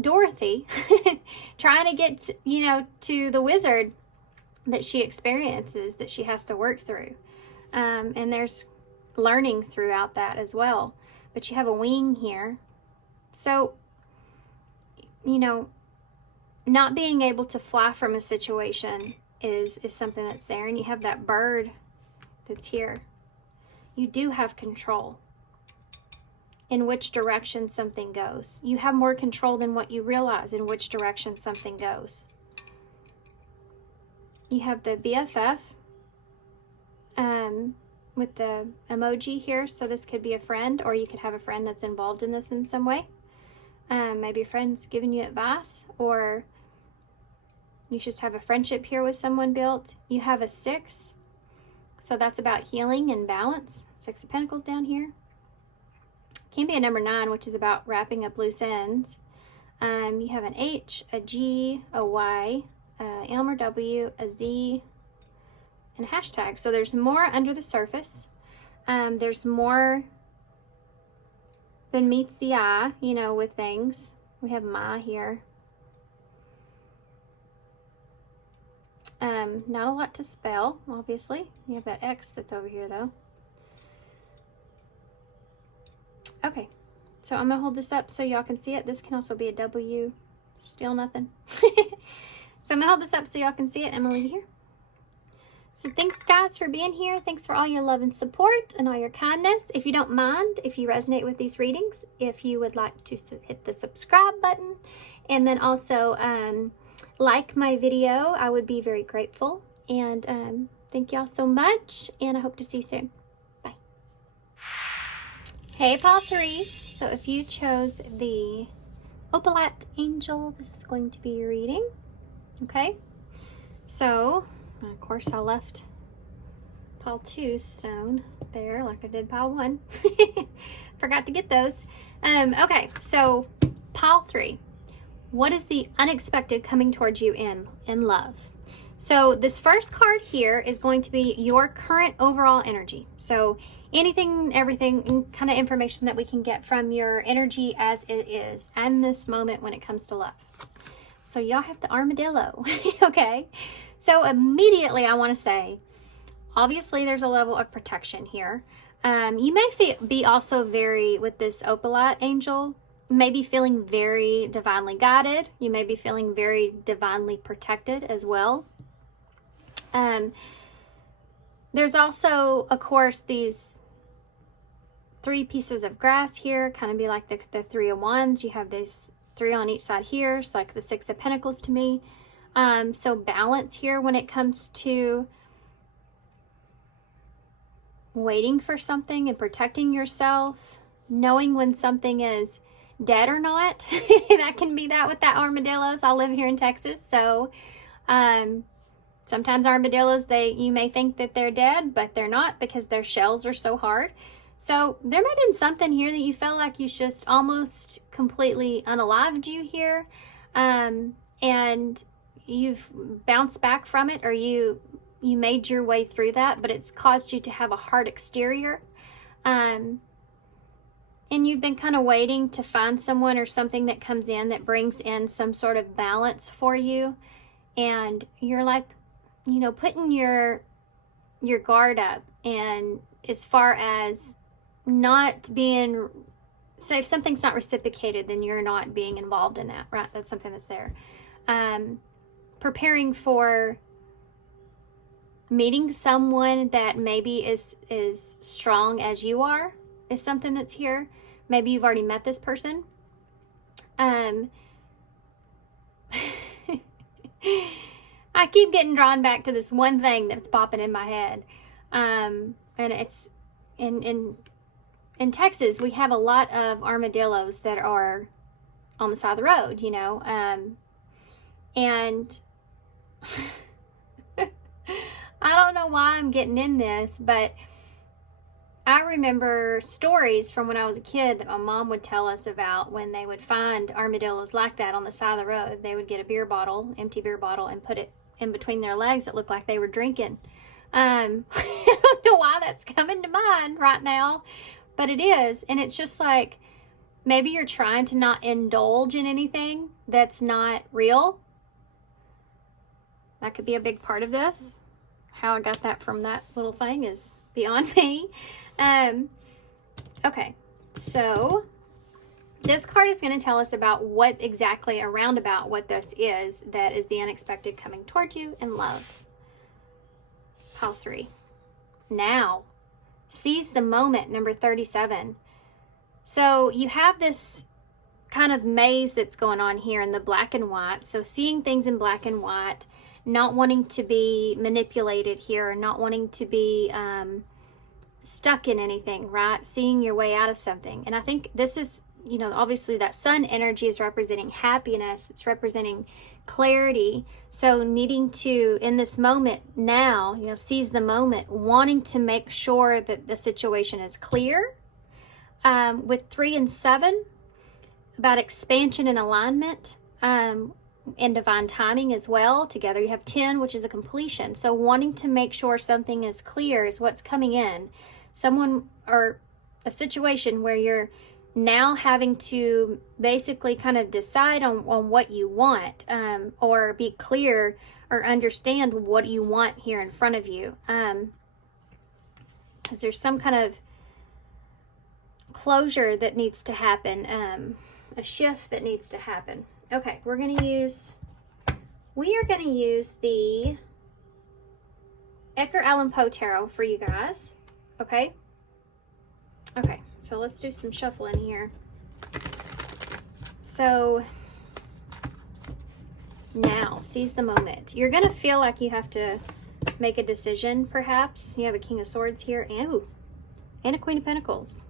Dorothy trying to get to the wizard that she experiences, that she has to work through, and there's learning throughout that as well. But you have a wing here, so not being able to fly from a situation is something that's there. And you have that bird that's here. You do have control in which direction something goes. You have more control than what you realize in which direction something goes. You have the BFF, with the emoji here. So this could be a friend, or you could have a friend that's involved in this in some way. Maybe a friend's giving you advice, or you just have a friendship here with someone built. You have a 6. So that's about healing and balance. 6 of Pentacles down here. Can be a number 9, which is about wrapping up loose ends. You have an H, a G, a Y, a M or W, a Z, and a hashtag. So there's more under the surface. There's more than meets the eye, you know, with things. We have my here. Not a lot to spell, obviously. You have that X that's over here, though. Okay, so I'm gonna hold this up so y'all can see it. This can also be a W, still nothing. So I'm gonna hold this up so y'all can see it. I'm gonna leave it here. So thanks guys for being here. Thanks for all your love and support and all your kindness. If you don't mind, if you resonate with these readings, if you would like to hit the subscribe button, and then also like my video, I would be very grateful. And thank y'all so much, and I hope to see you soon. Bye. Hey, Pile 3. So if you chose the Opalite Angel, this is going to be your reading. Okay. So, of course, I left Pile 2 stone there like I did Pile 1. Forgot to get those. Okay, so Pile 3. What is the unexpected coming towards you in love? So this first card here is going to be your current overall energy. So anything, everything, kind of information that we can get from your energy as it is and this moment when it comes to love. So y'all have the armadillo, okay? So immediately I want to say, obviously there's a level of protection here. You may be also very, with this Opalite Angel, maybe feeling very divinely guided. You may be feeling very divinely protected as well. There's also, of course, these 3 pieces of grass here, kind of be like the 3 of Wands. You have these 3 on each side here. It's like the 6 of Pentacles to me. So balance here when it comes to waiting for something and protecting yourself, knowing when something is dead or not. That can be that with that armadillos. I live here in Texas, so sometimes armadillos, you may think that they're dead, but they're not, because their shells are so hard. So there might have been something here that you felt like you just almost completely unalived you here, and you've bounced back from it, or you made your way through that, but it's caused you to have a hard exterior. And you've been kind of waiting to find someone or something that comes in that brings in some sort of balance for you. And you're like, you know, putting your guard up. And as far as not being, so if something's not reciprocated, then you're not being involved in that, right? That's something that's there. Preparing for meeting someone that maybe is strong as you are is something that's here. Maybe you've already met this person. I keep getting drawn back to this one thing that's popping in my head. And it's in Texas, we have a lot of armadillos that are on the side of the road, you know. And I don't know why I'm getting in this, but I remember stories from when I was a kid that my mom would tell us about when they would find armadillos like that on the side of the road. They would get a beer bottle, empty beer bottle, and put it in between their legs. It looked like they were drinking. I don't know why that's coming to mind right now, but it is. And it's just like, maybe you're trying to not indulge in anything that's not real. That could be a big part of this. How I got that from that little thing is beyond me. Okay, so this card is going to tell us about what exactly, around about what this is, that is the unexpected coming toward you in love. Pile 3. Now, seize the moment, number 37. So you have this kind of maze that's going on here in the black and white. So seeing things in black and white, not wanting to be manipulated here, not wanting to be stuck in anything, right? Seeing your way out of something. And I think this is, you know, obviously that sun energy is representing happiness. It's representing clarity. So needing to, in this moment now, you know, seize the moment, wanting to make sure that the situation is clear. With 3 and 7, about expansion and alignment, and divine timing as well. Together you have 10, which is a completion. So wanting to make sure something is clear is what's coming in. Someone or a situation where you're now having to basically kind of decide on what you want, or be clear or understand what you want here in front of you. Because there's some kind of closure that needs to happen, a shift that needs to happen. Okay, we are going to use the Edgar Allan Poe Tarot for you guys. Okay? Okay, so let's do some shuffling here. So, now, seize the moment. You're going to feel like you have to make a decision, perhaps. You have a King of Swords here, and a Queen of Pentacles.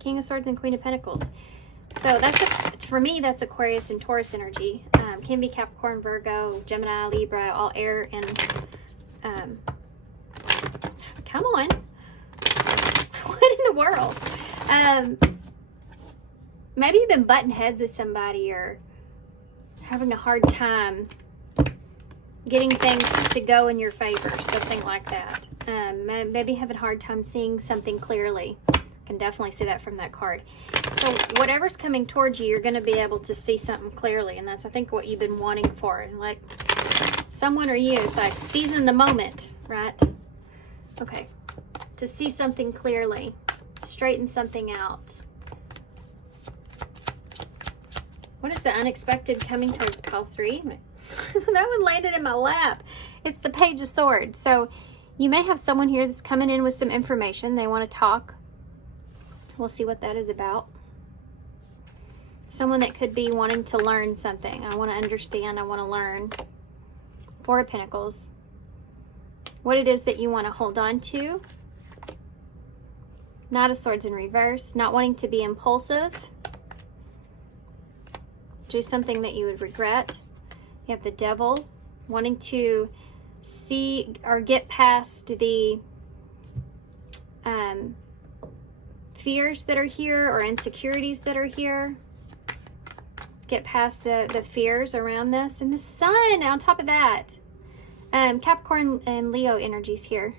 King of Swords and Queen of Pentacles. So for me, that's Aquarius and Taurus energy. Can be Capricorn, Virgo, Gemini, Libra, all air, and come on. What in the world? Maybe you've been butting heads with somebody or having a hard time getting things to go in your favor, something like that. Maybe having a hard time seeing something clearly. Can definitely see that from that card. So whatever's coming towards you, you're going to be able to see something clearly, and that's, I think, what you've been wanting for. Like someone or you is like seizing the moment, right? Okay, to see something clearly, straighten something out. What is the unexpected coming towards pile 3? That one landed in my lap. It's the Page of Swords. So you may have someone here that's coming in with some information. They want to talk. We'll see what that is about. Someone that could be wanting to learn something. I want to understand. I want to learn. 4 of Pentacles. What it is that you want to hold on to. Knight of Swords in reverse. Not wanting to be impulsive. Do something that you would regret. You have the Devil. Wanting to see or get past the fears that are here or insecurities that are here. Get past the fears around this. And the Sun on top of that. Capricorn and Leo energies here.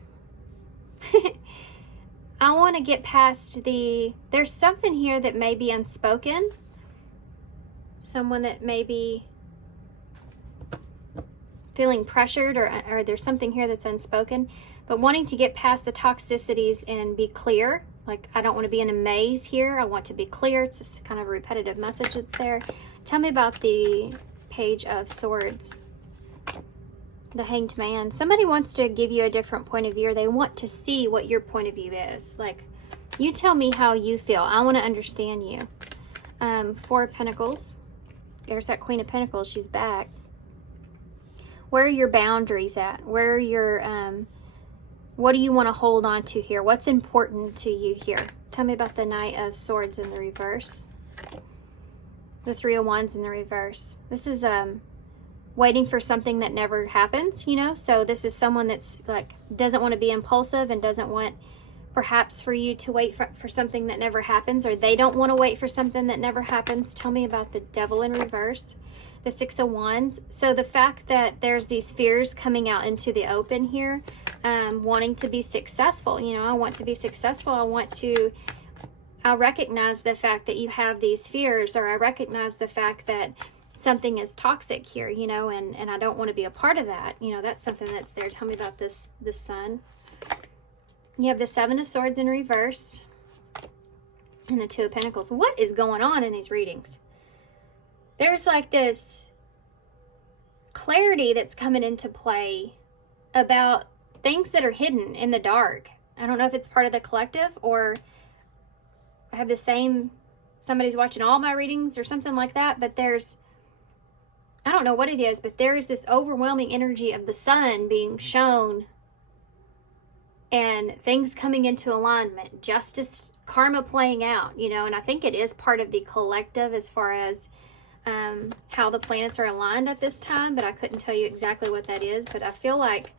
I want to get past there's something here that may be unspoken. Someone that may be feeling pressured, or there's something here that's unspoken, but wanting to get past the toxicities and be clear. Like, I don't want to be in a maze here. I want to be clear. It's just kind of a repetitive message that's there. Tell me about the Page of Swords. The Hanged Man. Somebody wants to give you a different point of view, or they want to see what your point of view is. Like, you tell me how you feel. I want to understand you. 4 of Pentacles. There's that Queen of Pentacles. She's back. Where are your boundaries at? Where are your, what do you want to hold on to here? What's important to you here? Tell me about the Knight of Swords in the reverse. The 3 of Wands in the reverse. This is, waiting for something that never happens, you know? So this is someone that's like, doesn't want to be impulsive and doesn't want perhaps for you to wait for something that never happens, or they don't want to wait for something that never happens. Tell me about the Devil in reverse. The 6 of Wands. So the fact that there's these fears coming out into the open here, wanting to be successful. You know, I want to be successful. I recognize the fact that you have these fears, or I recognize the fact that something is toxic here, you know, and I don't want to be a part of that. You know, that's something that's there. Tell me about the Sun. You have the 7 of Swords in reverse and the 2 of Pentacles. What is going on in these readings? There's like this clarity that's coming into play about things that are hidden in the dark. I don't know if it's part of the collective, or I have the same, somebody's watching all my readings or something like that, but I don't know what it is, but there is this overwhelming energy of the Sun being shown and things coming into alignment, justice, karma playing out, you know, and I think it is part of the collective as far as how the planets are aligned at this time, but I couldn't tell you exactly what that is. But I feel like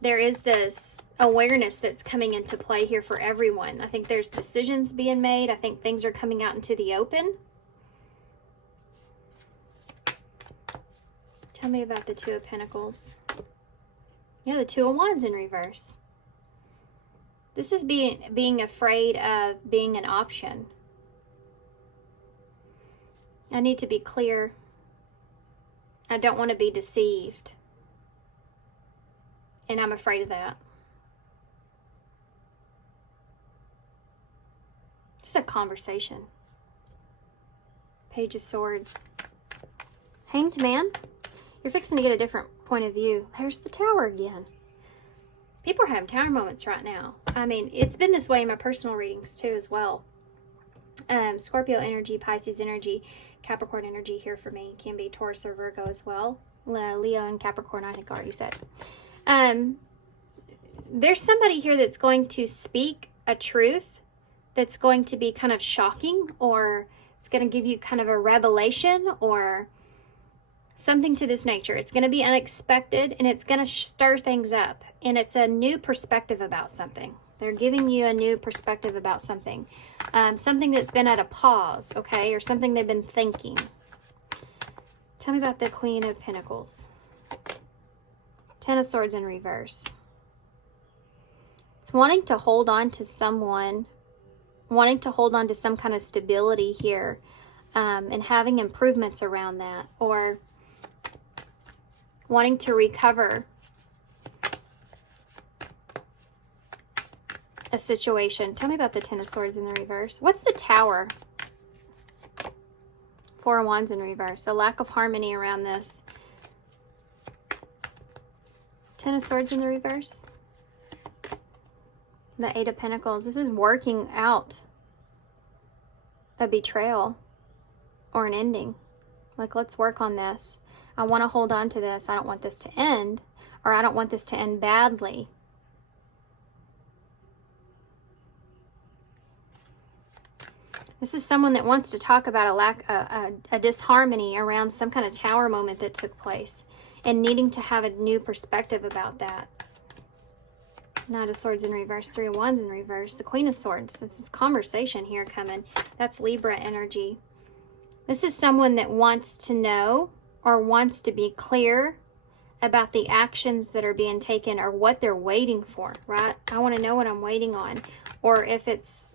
there is this awareness that's coming into play here for everyone. I think there's decisions being made. I think things are coming out into the open. Tell me about the Two of Pentacles. Yeah, the Two of Wands in reverse. This is being afraid of being an option. I need to be clear. I don't want to be deceived. And I'm afraid of that. It's a conversation. Page of Swords. Hanged Man. You're fixing to get a different point of view. There's the Tower again. People are having tower moments right now. I mean, it's been this way in my personal readings too as well. Scorpio energy, Pisces energy, Capricorn energy here for me. Can be Taurus or Virgo as well. Leo and Capricorn, I think I already said. There's somebody here that's going to speak a truth that's going to be kind of shocking, or it's going to give you kind of a revelation or something to this nature. It's going to be unexpected, and it's going to stir things up, and it's a new perspective about something. They're giving you a new perspective about something. Something that's been at a pause, okay, or something they've been thinking. Tell me about the Queen of Pentacles. Ten of Swords in reverse. It's wanting to hold on to someone, wanting to hold on to some kind of stability here, and having improvements around that, or wanting to recover a situation. Tell me about the Ten of Swords in the reverse. What's the Tower? Four of Wands in reverse. A lack of harmony around this. Ten of Swords in the reverse. The Eight of Pentacles. This is working out a betrayal or an ending. Like, let's work on this. I want to hold on to this. I don't want this to end, or I don't want this to end badly. This is someone that wants to talk about a disharmony around some kind of tower moment that took place and needing to have a new perspective about that. Knight of Swords in reverse, Three of Wands in reverse, the Queen of Swords. This is conversation here coming. That's Libra energy. This is someone that wants to know or wants to be clear about the actions that are being taken or what they're waiting for, right? I want to know what I'm waiting on. Or if it's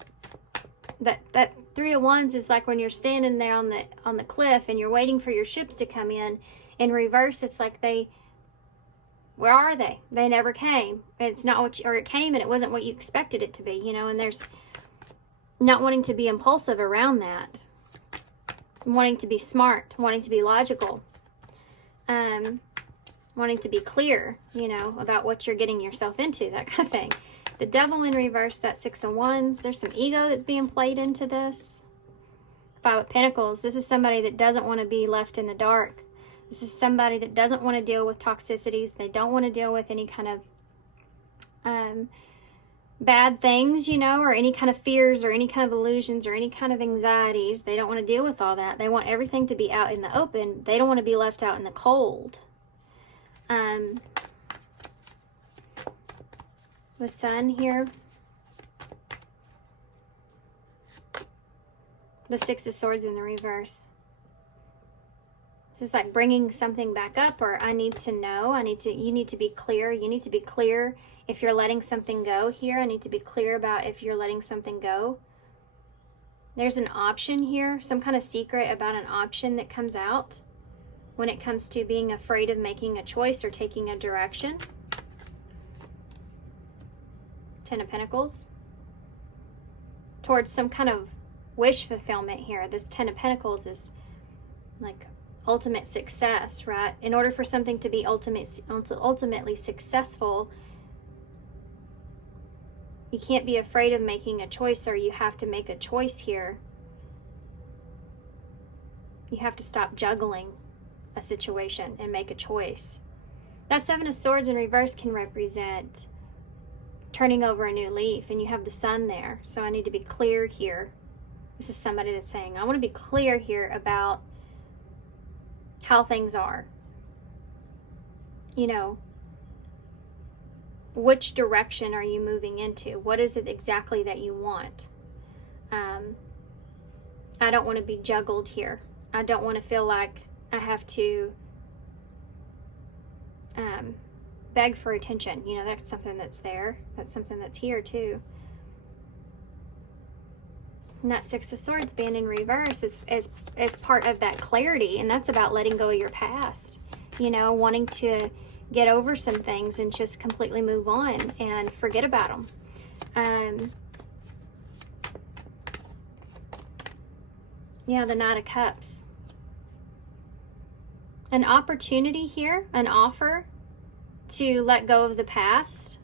that Three of Wands is like when you're standing there on the cliff and you're waiting for your ships to come in. In reverse, it's like where are they? They never came. It's not what or it came and it wasn't what you expected it to be, you know, and there's not wanting to be impulsive around that. Wanting to be smart, wanting to be logical, wanting to be clear, you know, about what you're getting yourself into, that kind of thing. The Devil in reverse, that Six of Wands. There's some ego that's being played into this. Five of Pentacles. This is somebody that doesn't want to be left in the dark. This is somebody that doesn't want to deal with toxicities. They don't want to deal with any kind of bad things, you know, or any kind of fears or any kind of illusions or any kind of anxieties. They don't want to deal with all that. They want everything to be out in the open. They don't want to be left out in the cold. The Sun here. The Six of Swords in the reverse. This is like bringing something back up, or I need to know. You need to be clear. You need to be clear if you're letting something go here. I need to be clear about if you're letting something go. There's an option here, some kind of secret about an option that comes out when it comes to being afraid of making a choice or taking a direction. Ten of Pentacles. Towards some kind of wish fulfillment here. This Ten of Pentacles like ultimate success, right? In order for something to be ultimately successful, you can't be afraid of making a choice, or you have to make a choice here. You have to stop juggling a situation and make a choice. That Seven of Swords in reverse can represent turning over a new leaf, and you have the sun there. So I need to be clear here. This is somebody that's saying, I want to be clear here about how things are. You know, which direction are you moving into? What is it exactly that you want? I don't want to be juggled here. I don't want to feel like I have to beg for attention. You know, that's something that's there. That's something that's here too. And that Six of Swords being in reverse is part of that clarity, and that's about letting go of your past. You know, wanting to get over some things and just completely move on and forget about them. Yeah, the Knight of Cups. An opportunity here, an offer to let go of the past.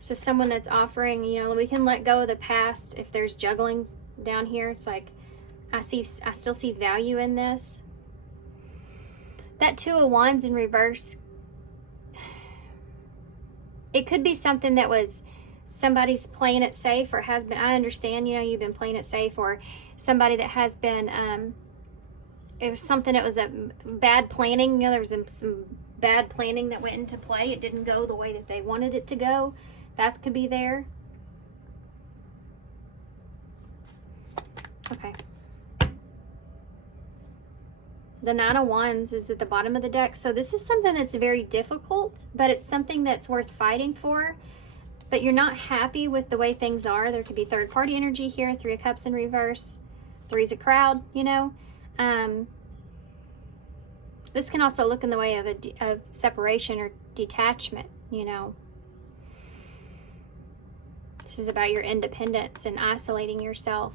So someone that's offering, you know, we can let go of the past. If there's juggling down here, it's like, I still see value in this. That Two of Wands in reverse, it could be something that was somebody's playing it safe, or has been. I understand, you know, you've been playing it safe, or somebody that has been, it was something that was a bad planning. You know, there was some bad planning that went into play. It didn't go the way that they wanted it to go. That could be there. Okay. The Nine of Wands is at the bottom of the deck. So this is something that's very difficult, but it's something that's worth fighting for. But you're not happy with the way things are. There could be third party energy here. Three of Cups in reverse. Three's a crowd, you know. This can also look in the way of separation or detachment, you know. This is about your independence and isolating yourself.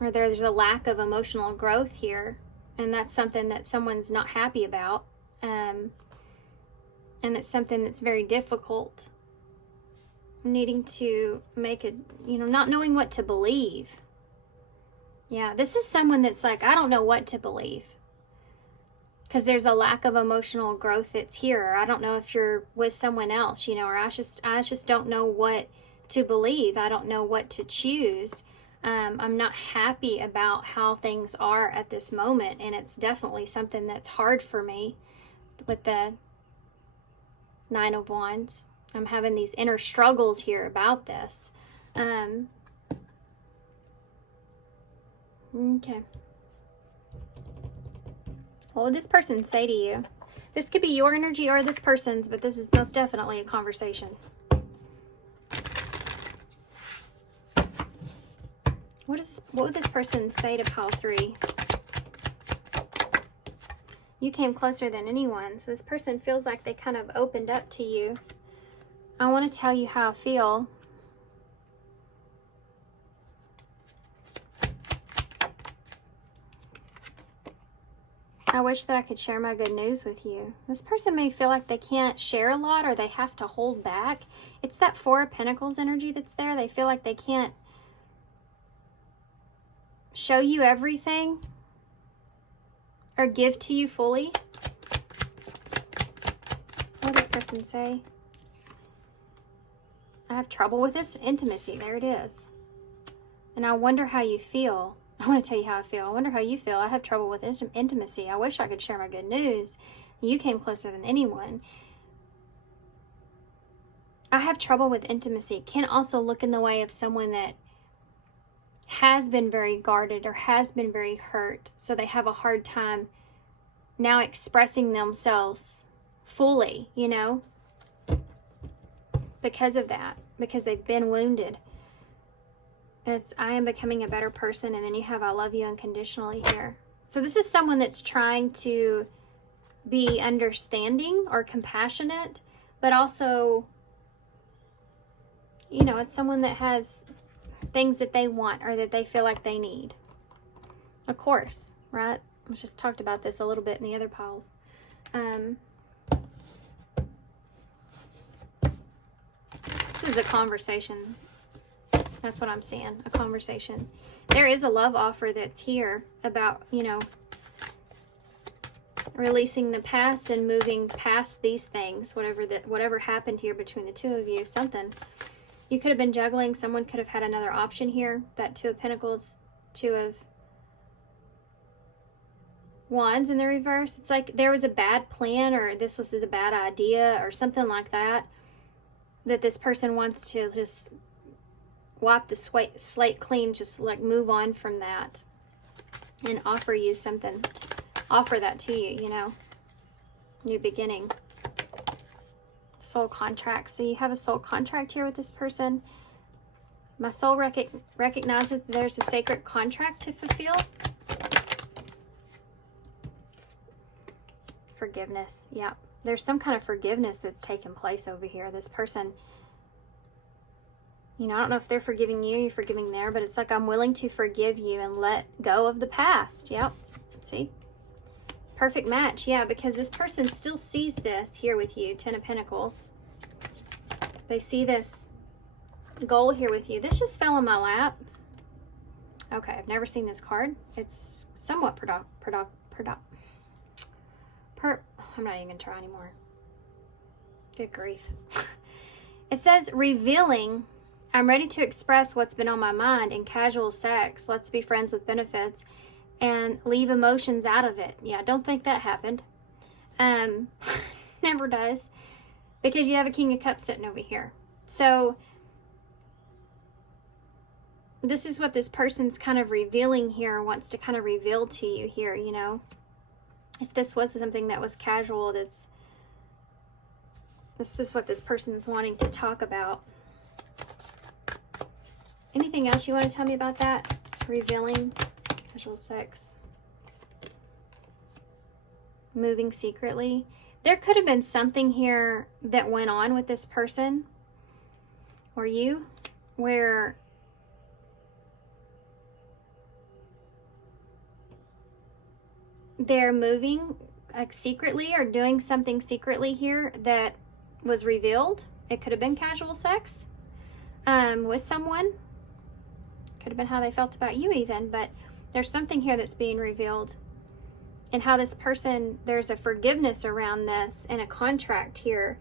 Or there's a lack of emotional growth here. And that's something that someone's not happy about. And it's something that's very difficult. Needing to make it, you know, not knowing what to believe. Yeah, this is someone that's like, I don't know what to believe. Because there's a lack of emotional growth that's here. Or I don't know if you're with someone else, you know, or I just don't know what to believe. I don't know what to choose. I'm not happy about how things are at this moment, and it's definitely something that's hard for me with the Nine of Wands. I'm having these inner struggles here about this. Okay. What would this person say to you? This could be your energy or this person's, but this is most definitely a conversation. What would this person say to pile 3? You came closer than anyone, so this person feels like they kind of opened up to you. I want to tell you how I feel. I wish that I could share my good news with you. This person may feel like they can't share a lot, or they have to hold back. It's that Four of Pentacles energy that's there. They feel like they can't show you everything or give to you fully. What does this person say? I have trouble with this intimacy. There it is. And I wonder how you feel. I want to tell you how I feel. I wonder how you feel. I have trouble with intimacy. I wish I could share my good news. You came closer than anyone. I have trouble with intimacy. It can also look in the way of someone that has been very guarded or has been very hurt. So they have a hard time now expressing themselves fully, you know, because of that, because they've been wounded. It's, I am becoming a better person, and then you have I love you unconditionally here. So this is someone that's trying to be understanding or compassionate, but also, you know, it's someone that has things that they want or that they feel like they need. Of course, right? We just talked about this a little bit in the other piles. This is a conversation. That's what I'm seeing, a conversation. There is a love offer that's here about, you know, releasing the past and moving past these things, whatever happened here between the two of you, something. You could have been juggling. Someone could have had another option here. That Two of Pentacles, Two of Wands in the reverse. It's like there was a bad plan, or this was a bad idea, or something like that, that this person wants to just wipe the slate clean, just like move on from that and offer you something. Offer that to you, you know. New beginning. Soul contract. So you have a soul contract here with this person. My soul recognizes that there's a sacred contract to fulfill. Forgiveness. Yeah. There's some kind of forgiveness that's taken place over here. This person, you know, I don't know if they're forgiving you, you're forgiving them, but it's like, I'm willing to forgive you and let go of the past. Yep. See? Perfect match. Yeah, because this person still sees this here with you. Ten of Pentacles. They see this goal here with you. This just fell in my lap. Okay, I've never seen this card. It's somewhat I'm not even gonna try anymore. Good grief. It says, revealing, I'm ready to express what's been on my mind in casual sex. Let's be friends with benefits and leave emotions out of it. Yeah, don't think that happened. Never does. Because you have a King of Cups sitting over here. So this is what this person's kind of revealing here, wants to kind of reveal to you here, you know. If this was something that was casual, this is what this person's wanting to talk about. Anything else you want to tell me about that? Revealing, casual sex, moving secretly. There could have been something here that went on with this person or you where they're moving like secretly or doing something secretly here that was revealed. It could have been casual sex with someone. Could have been how they felt about you even, but there's something here that's being revealed. And how this person, there's a forgiveness around this and a contract here,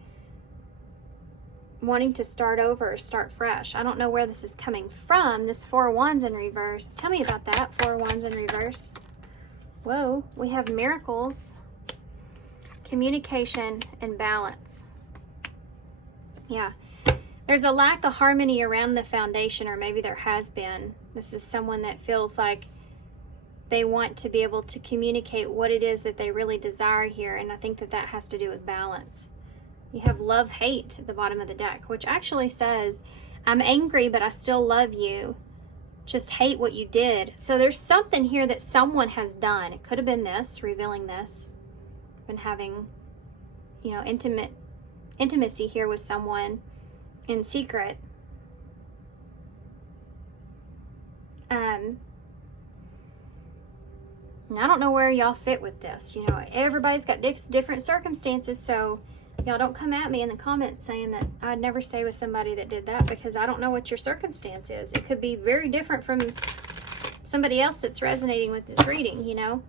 wanting to start over, start fresh. I don't know where this is coming from. This Four of Wands in reverse. Tell me about that. Four of Wands in reverse. Whoa, we have miracles, communication, and balance. Yeah, there's a lack of harmony around the foundation, or maybe there has been. This is someone that feels like they want to be able to communicate what it is that they really desire here, and I think that that has to do with balance. You have love-hate at the bottom of the deck, which actually says, I'm angry, but I still love you. Just hate what you did. So there's something here that someone has done. It could have been this, revealing this. Been having, you know, intimacy here with someone in secret. I don't know where y'all fit with this. You know, everybody's got different circumstances, so y'all don't come at me in the comments saying that I'd never stay with somebody that did that, because I don't know what your circumstance is. It could be very different from somebody else that's resonating with this reading, you know.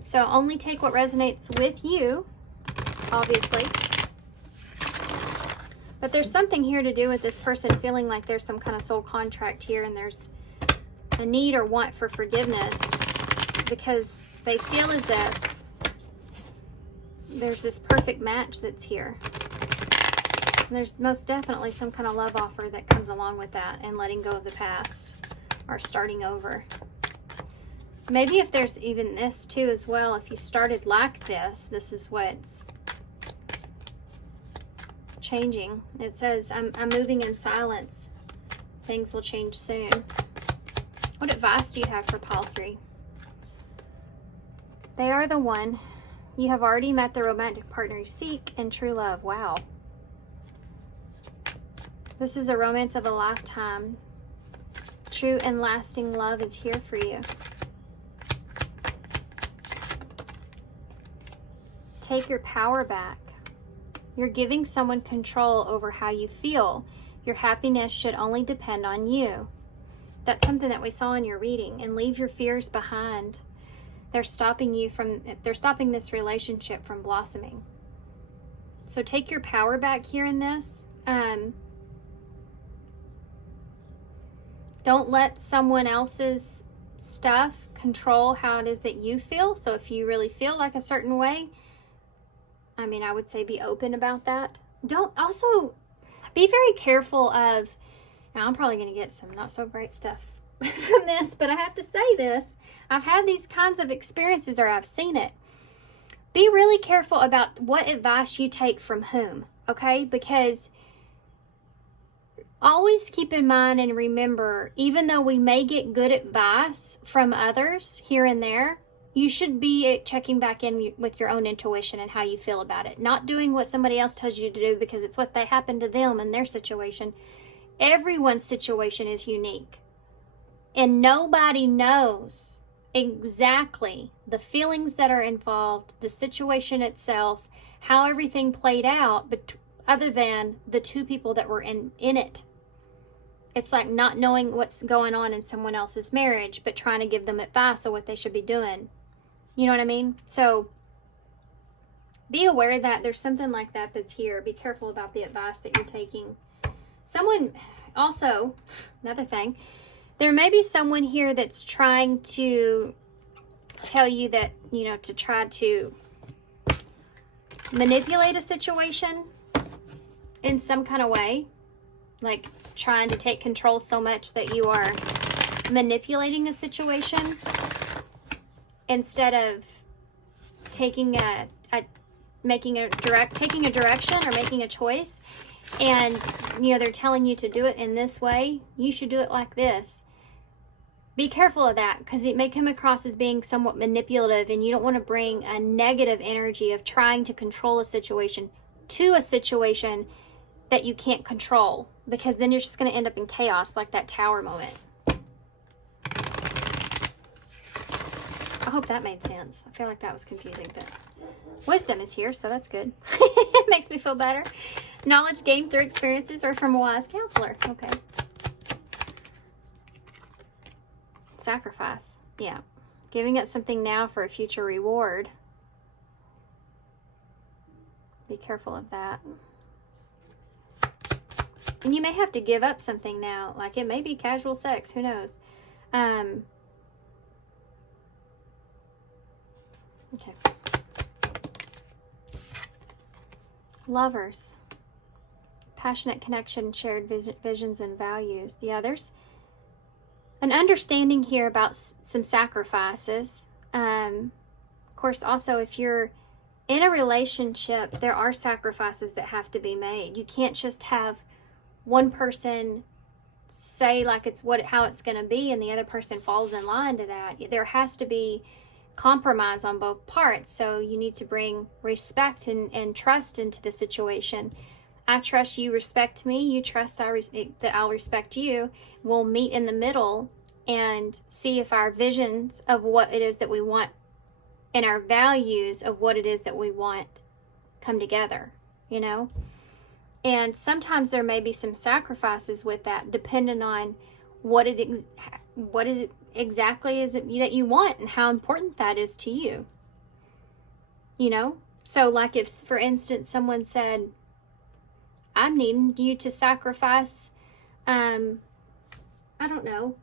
So only take what resonates with you, obviously. But there's something here to do with this person feeling like there's some kind of soul contract here, and there's a need or want for forgiveness because they feel as if there's this perfect match that's here. And there's most definitely some kind of love offer that comes along with that, and letting go of the past or starting over. Maybe if there's even this too as well, if you started like this, this is what's changing. It says, I'm moving in silence. Things will change soon. What advice do you have for pile 3? They are the one. You have already met the romantic partner you seek and true love. Wow. This is a romance of a lifetime. True and lasting love is here for you. Take your power back. You're giving someone control over how you feel. Your happiness should only depend on you. That's something that we saw in your reading. And leave your fears behind. They're stopping this relationship from blossoming. So take your power back here in this. Don't let someone else's stuff control how it is that you feel. So if you really feel like a certain way, I mean, I would say be open about that. Don't also be very careful of, now I'm probably going to get some not so great stuff from this, but I have to say this. I've had these kinds of experiences, or I've seen it. Be really careful about what advice you take from whom, okay? Because always keep in mind and remember, even though we may get good advice from others here and there, you should be checking back in with your own intuition and how you feel about it. Not doing what somebody else tells you to do because it's what they happened to them and their situation. Everyone's situation is unique. And nobody knows exactly the feelings that are involved, the situation itself, how everything played out, but other than the two people that were in it. It's like not knowing what's going on in someone else's marriage, but trying to give them advice on what they should be doing. You know what I mean? So be aware that there's something like that that's here. Be careful about the advice that you're taking. Someone, also, another thing, there may be someone here that's trying to tell you that, you know, to try to manipulate a situation in some kind of way. Like trying to take control so much that you are manipulating a situation instead of taking a direction or making a choice. And you know, they're telling you to do it in this way. You should do it like this. Be careful of that, because it may come across as being somewhat manipulative, and you don't want to bring a negative energy of trying to control a situation to a situation that you can't control, because then you're just going to end up in chaos like that tower moment. I hope that made sense. I feel like that was confusing, but wisdom is here, so that's good. It makes me feel better. Knowledge gained through experiences or from a wise counselor. Okay. Sacrifice. Yeah. Giving up something now for a future reward. Be careful of that. And you may have to give up something now. Like it may be casual sex. Who knows? Okay. Lovers. Passionate connection, shared visions and values. The others. An understanding here about some sacrifices. Of course, also, if you're in a relationship, there are sacrifices that have to be made. You can't just have one person say like it's how it's going to be and the other person falls in line to that. There has to be compromise on both parts. So you need to bring respect and trust into the situation. I trust you, respect me. You trust that I'll respect you. We'll meet in the middle and see if our visions of what it is that we want and our values of what it is that we want come together, you know? And sometimes there may be some sacrifices with that, depending on what is it exactly is it that you want and how important that is to you. You know? So like if, for instance, someone said, I'm needing you to sacrifice, I don't know,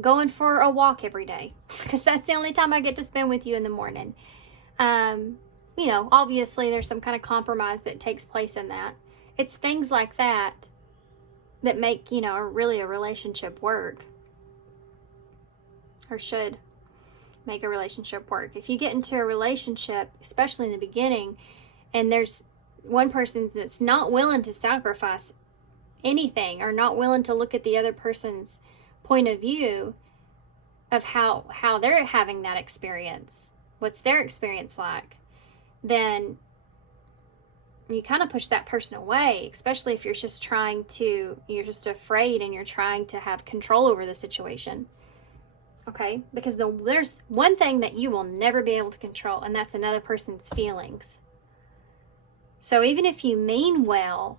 going for a walk every day, because that's the only time I get to spend with you in the morning. You know, obviously there's some kind of compromise that takes place in that. It's things like that that make, you know, really a relationship work, or should make a relationship work. If you get into a relationship, especially in the beginning, and there's one person that's not willing to sacrifice anything, or not willing to look at the other person's point of view of how they're having that experience, what's their experience like, then you kind of push that person away, especially if you're just afraid and you're trying to have control over the situation. Okay? Because there's one thing that you will never be able to control, and that's another person's feelings. So even if you mean well,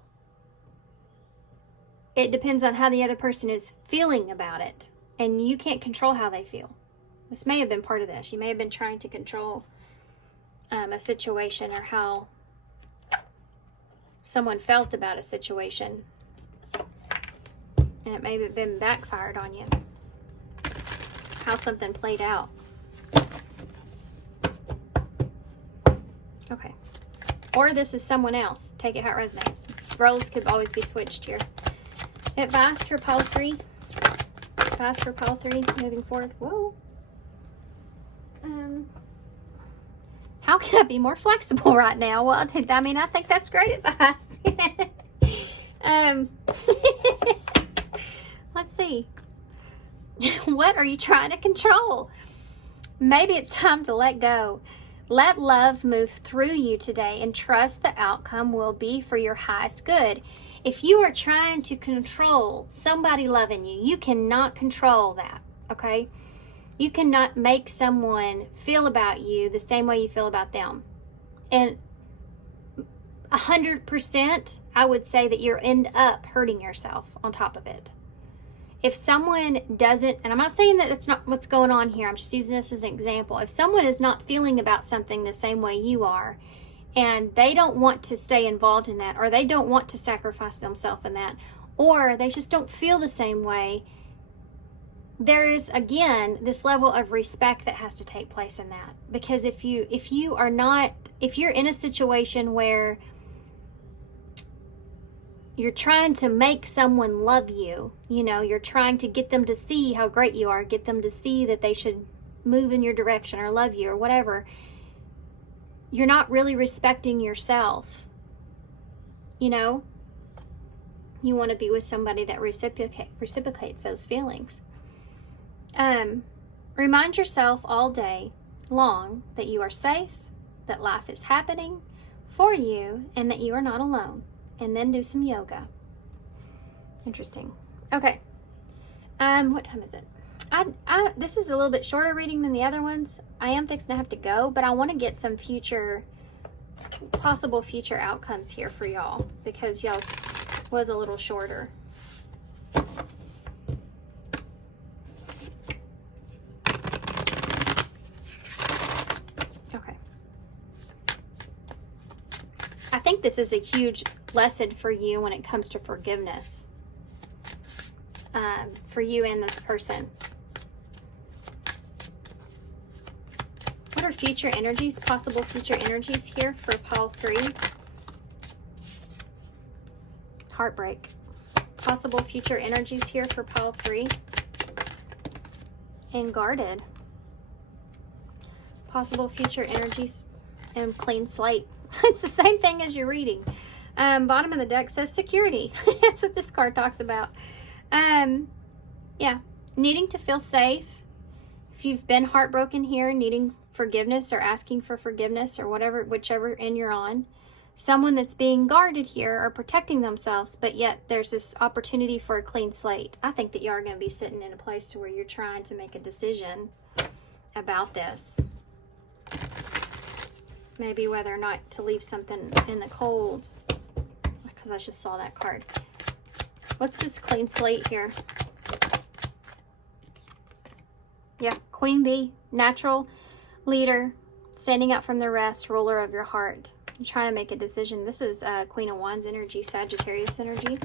it depends on how the other person is feeling about it. and you can't control how they feel. This may have been part of this. You may have been trying to control a situation or how someone felt about a situation, and it may have been backfired on you. How something played out. Okay. Or this is someone else. Take it how it resonates. Roles could always be switched here. Advice for pile 3. Advice for pile 3 moving forward. Whoa. How can I be more flexible right now? Well, I mean, I think that's great advice. Let's see. What are you trying to control? Maybe it's time to let go. Let love move through you today and trust the outcome will be for your highest good. If you are trying to control somebody loving you, you cannot control that, okay? You cannot make someone feel about you the same way you feel about them. And 100%, I would say that you end up hurting yourself on top of it. If someone doesn't, and I'm not saying that it's not what's going on here, I'm just using this as an example. If someone is not feeling about something the same way you are, and they don't want to stay involved in that, or they don't want to sacrifice themselves in that, or they just don't feel the same way, there is, again, this level of respect that has to take place in that. Because if you're in a situation where you're trying to make someone love you, you're trying to get them to see how great you are, get them to see that they should move in your direction or love you or whatever, you're not really respecting yourself. You want to be with somebody that reciprocates those feelings. Remind yourself all day long that you are safe, that life is happening for you, and that you are not alone. And then do some yoga. Interesting. Okay. What time is it? This is a little bit shorter reading than the other ones. I am fixing to have to go, but I want to get some possible future outcomes here for y'all, because y'all's was a little shorter. Okay. I think this is a huge lesson for you when it comes to forgiveness, for you and this person. What are future energies, possible future energies here for pile 3? Heartbreak. Possible future energies here for pile 3. And guarded. Possible future energies and clean slate. It's the same thing as you're reading. Bottom of the deck says security. That's what this card talks about. Yeah, needing to feel safe. If you've been heartbroken here, needing forgiveness or asking for forgiveness or whichever end you're on. Someone that's being guarded here or protecting themselves, but yet there's this opportunity for a clean slate. I think that you are going to be sitting in a place to where you're trying to make a decision about this. Maybe whether or not to leave something in the cold, because I just saw that card. What's this clean slate here? Yeah, Queen Bee, natural leader, standing out from the rest, ruler of your heart. You're trying to make a decision. This is Queen of Wands energy, Sagittarius energy.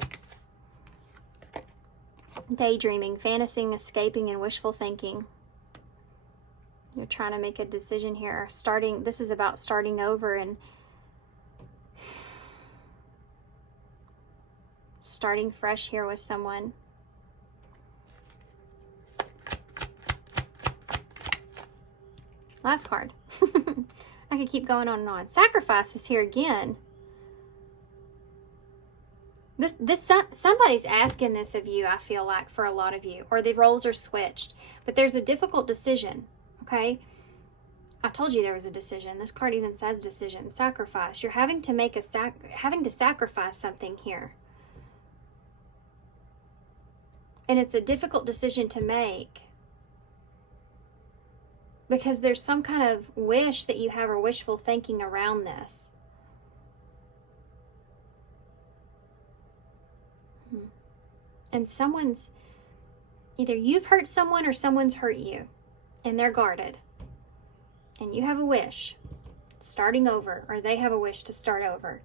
Daydreaming, fantasying, escaping, and wishful thinking. You're trying to make a decision here. This is about starting over and starting fresh here with someone. Last card. I could keep going on and on. Sacrifice is here again. Somebody's asking this of you, I feel like, for a lot of you, or the roles are switched. But there's a difficult decision, okay? I told you there was a decision. This card even says decision, sacrifice. You're having to make having to sacrifice something here. And it's a difficult decision to make, because there's some kind of wish that you have or wishful thinking around this. And Either you've hurt someone or someone's hurt you, and they're guarded. And you have a wish, starting over, or they have a wish to start over.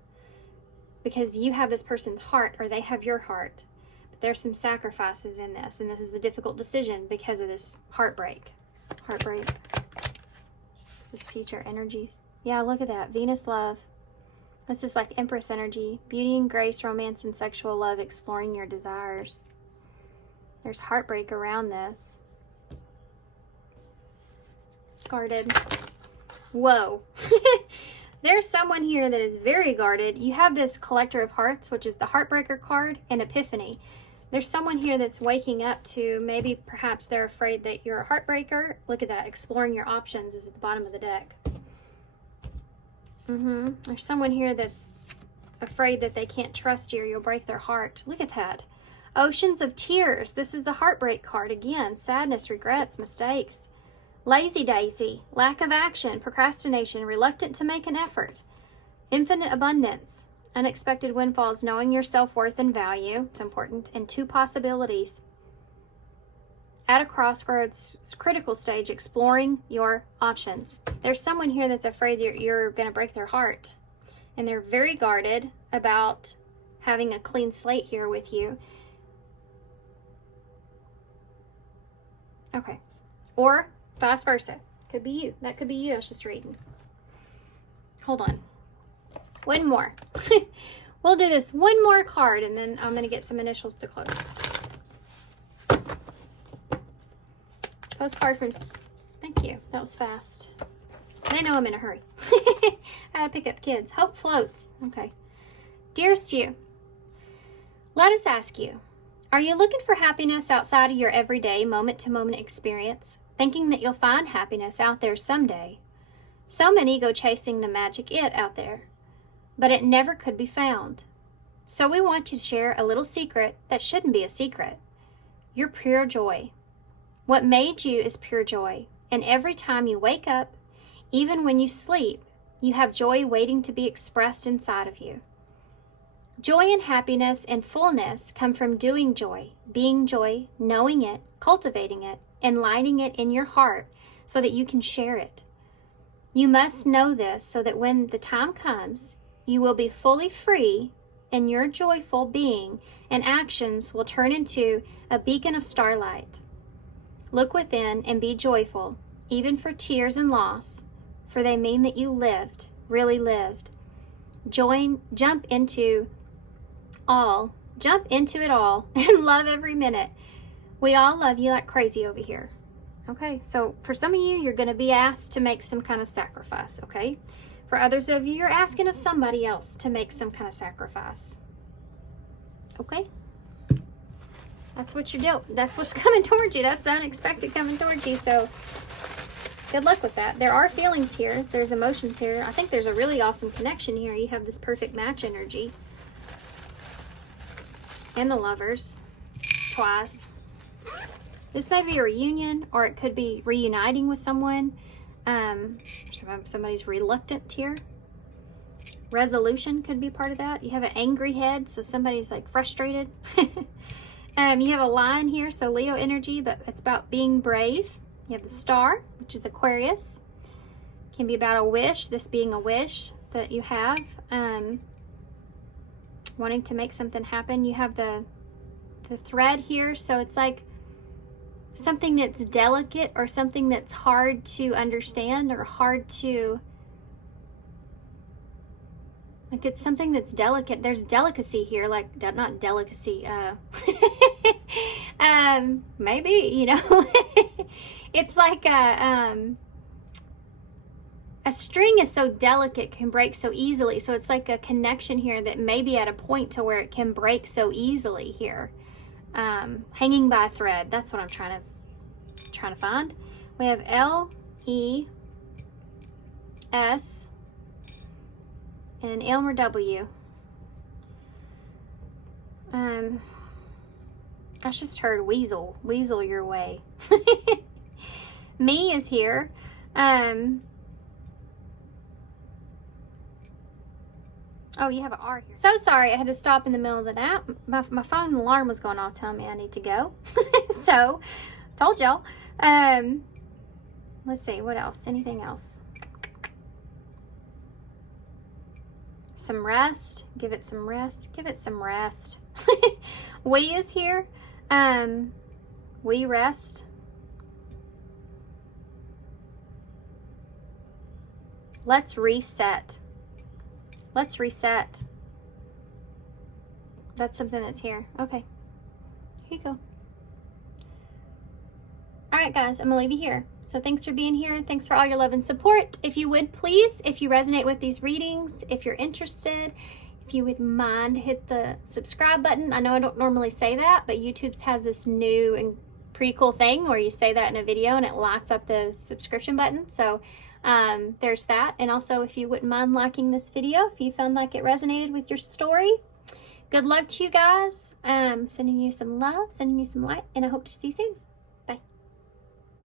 Because you have this person's heart, or they have your heart. But there's some sacrifices in this, and this is a difficult decision because of this heartbreak. Heartbreak. This is future energies. Yeah, look at that. Venus love. This is like Empress energy. Beauty and grace, romance and sexual love, exploring your desires. There's heartbreak around this. Guarded. Whoa. There's someone here that is very guarded. You have this Collector of Hearts, which is the Heartbreaker card, and Epiphany. There's someone here that's waking up to maybe perhaps they're afraid that you're a heartbreaker. Look at that. Exploring your options is at the bottom of the deck. There's someone here that's afraid that they can't trust you or you'll break their heart. Look at that. Oceans of tears. This is the heartbreak card again. Sadness, regrets, mistakes. Lazy daisy, lack of action, procrastination, reluctant to make an effort. Infinite abundance, unexpected windfalls, knowing your self-worth and value. It's important. And two possibilities. At a crossroads, critical stage, exploring your options. There's someone here that's afraid you're going to break their heart. And they're very guarded about having a clean slate here with you. Okay. Or vice versa. Could be you. That could be you. I was just reading. Hold on. One more. We'll do this one more card and then I'm going to get some initials to close. Postcard from... Thank you. That was fast. They know I'm in a hurry. I had to pick up kids. Hope floats. Okay. Dearest you, let us ask you, are you looking for happiness outside of your everyday moment-to-moment experience, thinking that you'll find happiness out there someday? So many go chasing the magic it out there, but it never could be found. So we want you to share a little secret that shouldn't be a secret. Your pure joy. What made you is pure joy, and every time you wake up, even when you sleep, you have joy waiting to be expressed inside of you. Joy and happiness and fullness come from doing joy, being joy, knowing it, cultivating it, and lighting it in your heart so that you can share it. You must know this so that when the time comes, you will be fully free and your joyful being and actions will turn into a beacon of starlight. Look within and be joyful, even for tears and loss, for they mean that you lived, really lived. Jump into it all, and love every minute. We all love you like crazy over here. Okay, so for some of you, you're going to be asked to make some kind of sacrifice, okay? For others of you, you're asking of somebody else to make some kind of sacrifice. Okay? That's what you're doing. That's what's coming towards you. That's the unexpected coming towards you. So good luck with that. There are feelings here. There's emotions here. I think there's a really awesome connection here. You have this perfect match energy. And the Lovers. Twice. This may be a reunion, or it could be reuniting with someone. Somebody's reluctant here. Resolution could be part of that. You have an angry head, so somebody's like frustrated. You have a Lion here, so Leo energy, but it's about being brave. You have the Star, which is Aquarius. Can be about a wish, this being a wish that you have. Wanting to make something happen. You have the thread here, so it's like something that's delicate or something that's hard to understand or hard to... Like it's something that's delicate. There's delicacy here, like not delicacy. Maybe, you know. It's like a string is so delicate, can break so easily. So it's like a connection here that may be at a point to where it can break so easily here. Hanging by a thread. That's what I'm trying to find. We have L-E-S. And Elmer W. I just heard weasel your way. Me is here. Oh, you have an R here. So sorry, I had to stop in the middle of the night. My phone alarm was going off telling me I need to go. So, told y'all. Let's see, what else? Anything else? Some rest. Give it some rest. Give it some rest. We is here. We rest. Let's reset. Let's reset. That's something that's here. Okay. Here you go. All right, guys, I'm gonna leave you here. So thanks for being here. Thanks for all your love and support. If you would please, if you resonate with these readings, if you're interested, if you would mind, hit the subscribe button. I know I don't normally say that, but YouTube has this new and pretty cool thing where you say that in a video and it lights up the subscription button. So there's that. And also, if you wouldn't mind liking this video, if you found like it resonated with your story. Good luck to you guys. Sending you some love, sending you some light, and I hope to see you soon.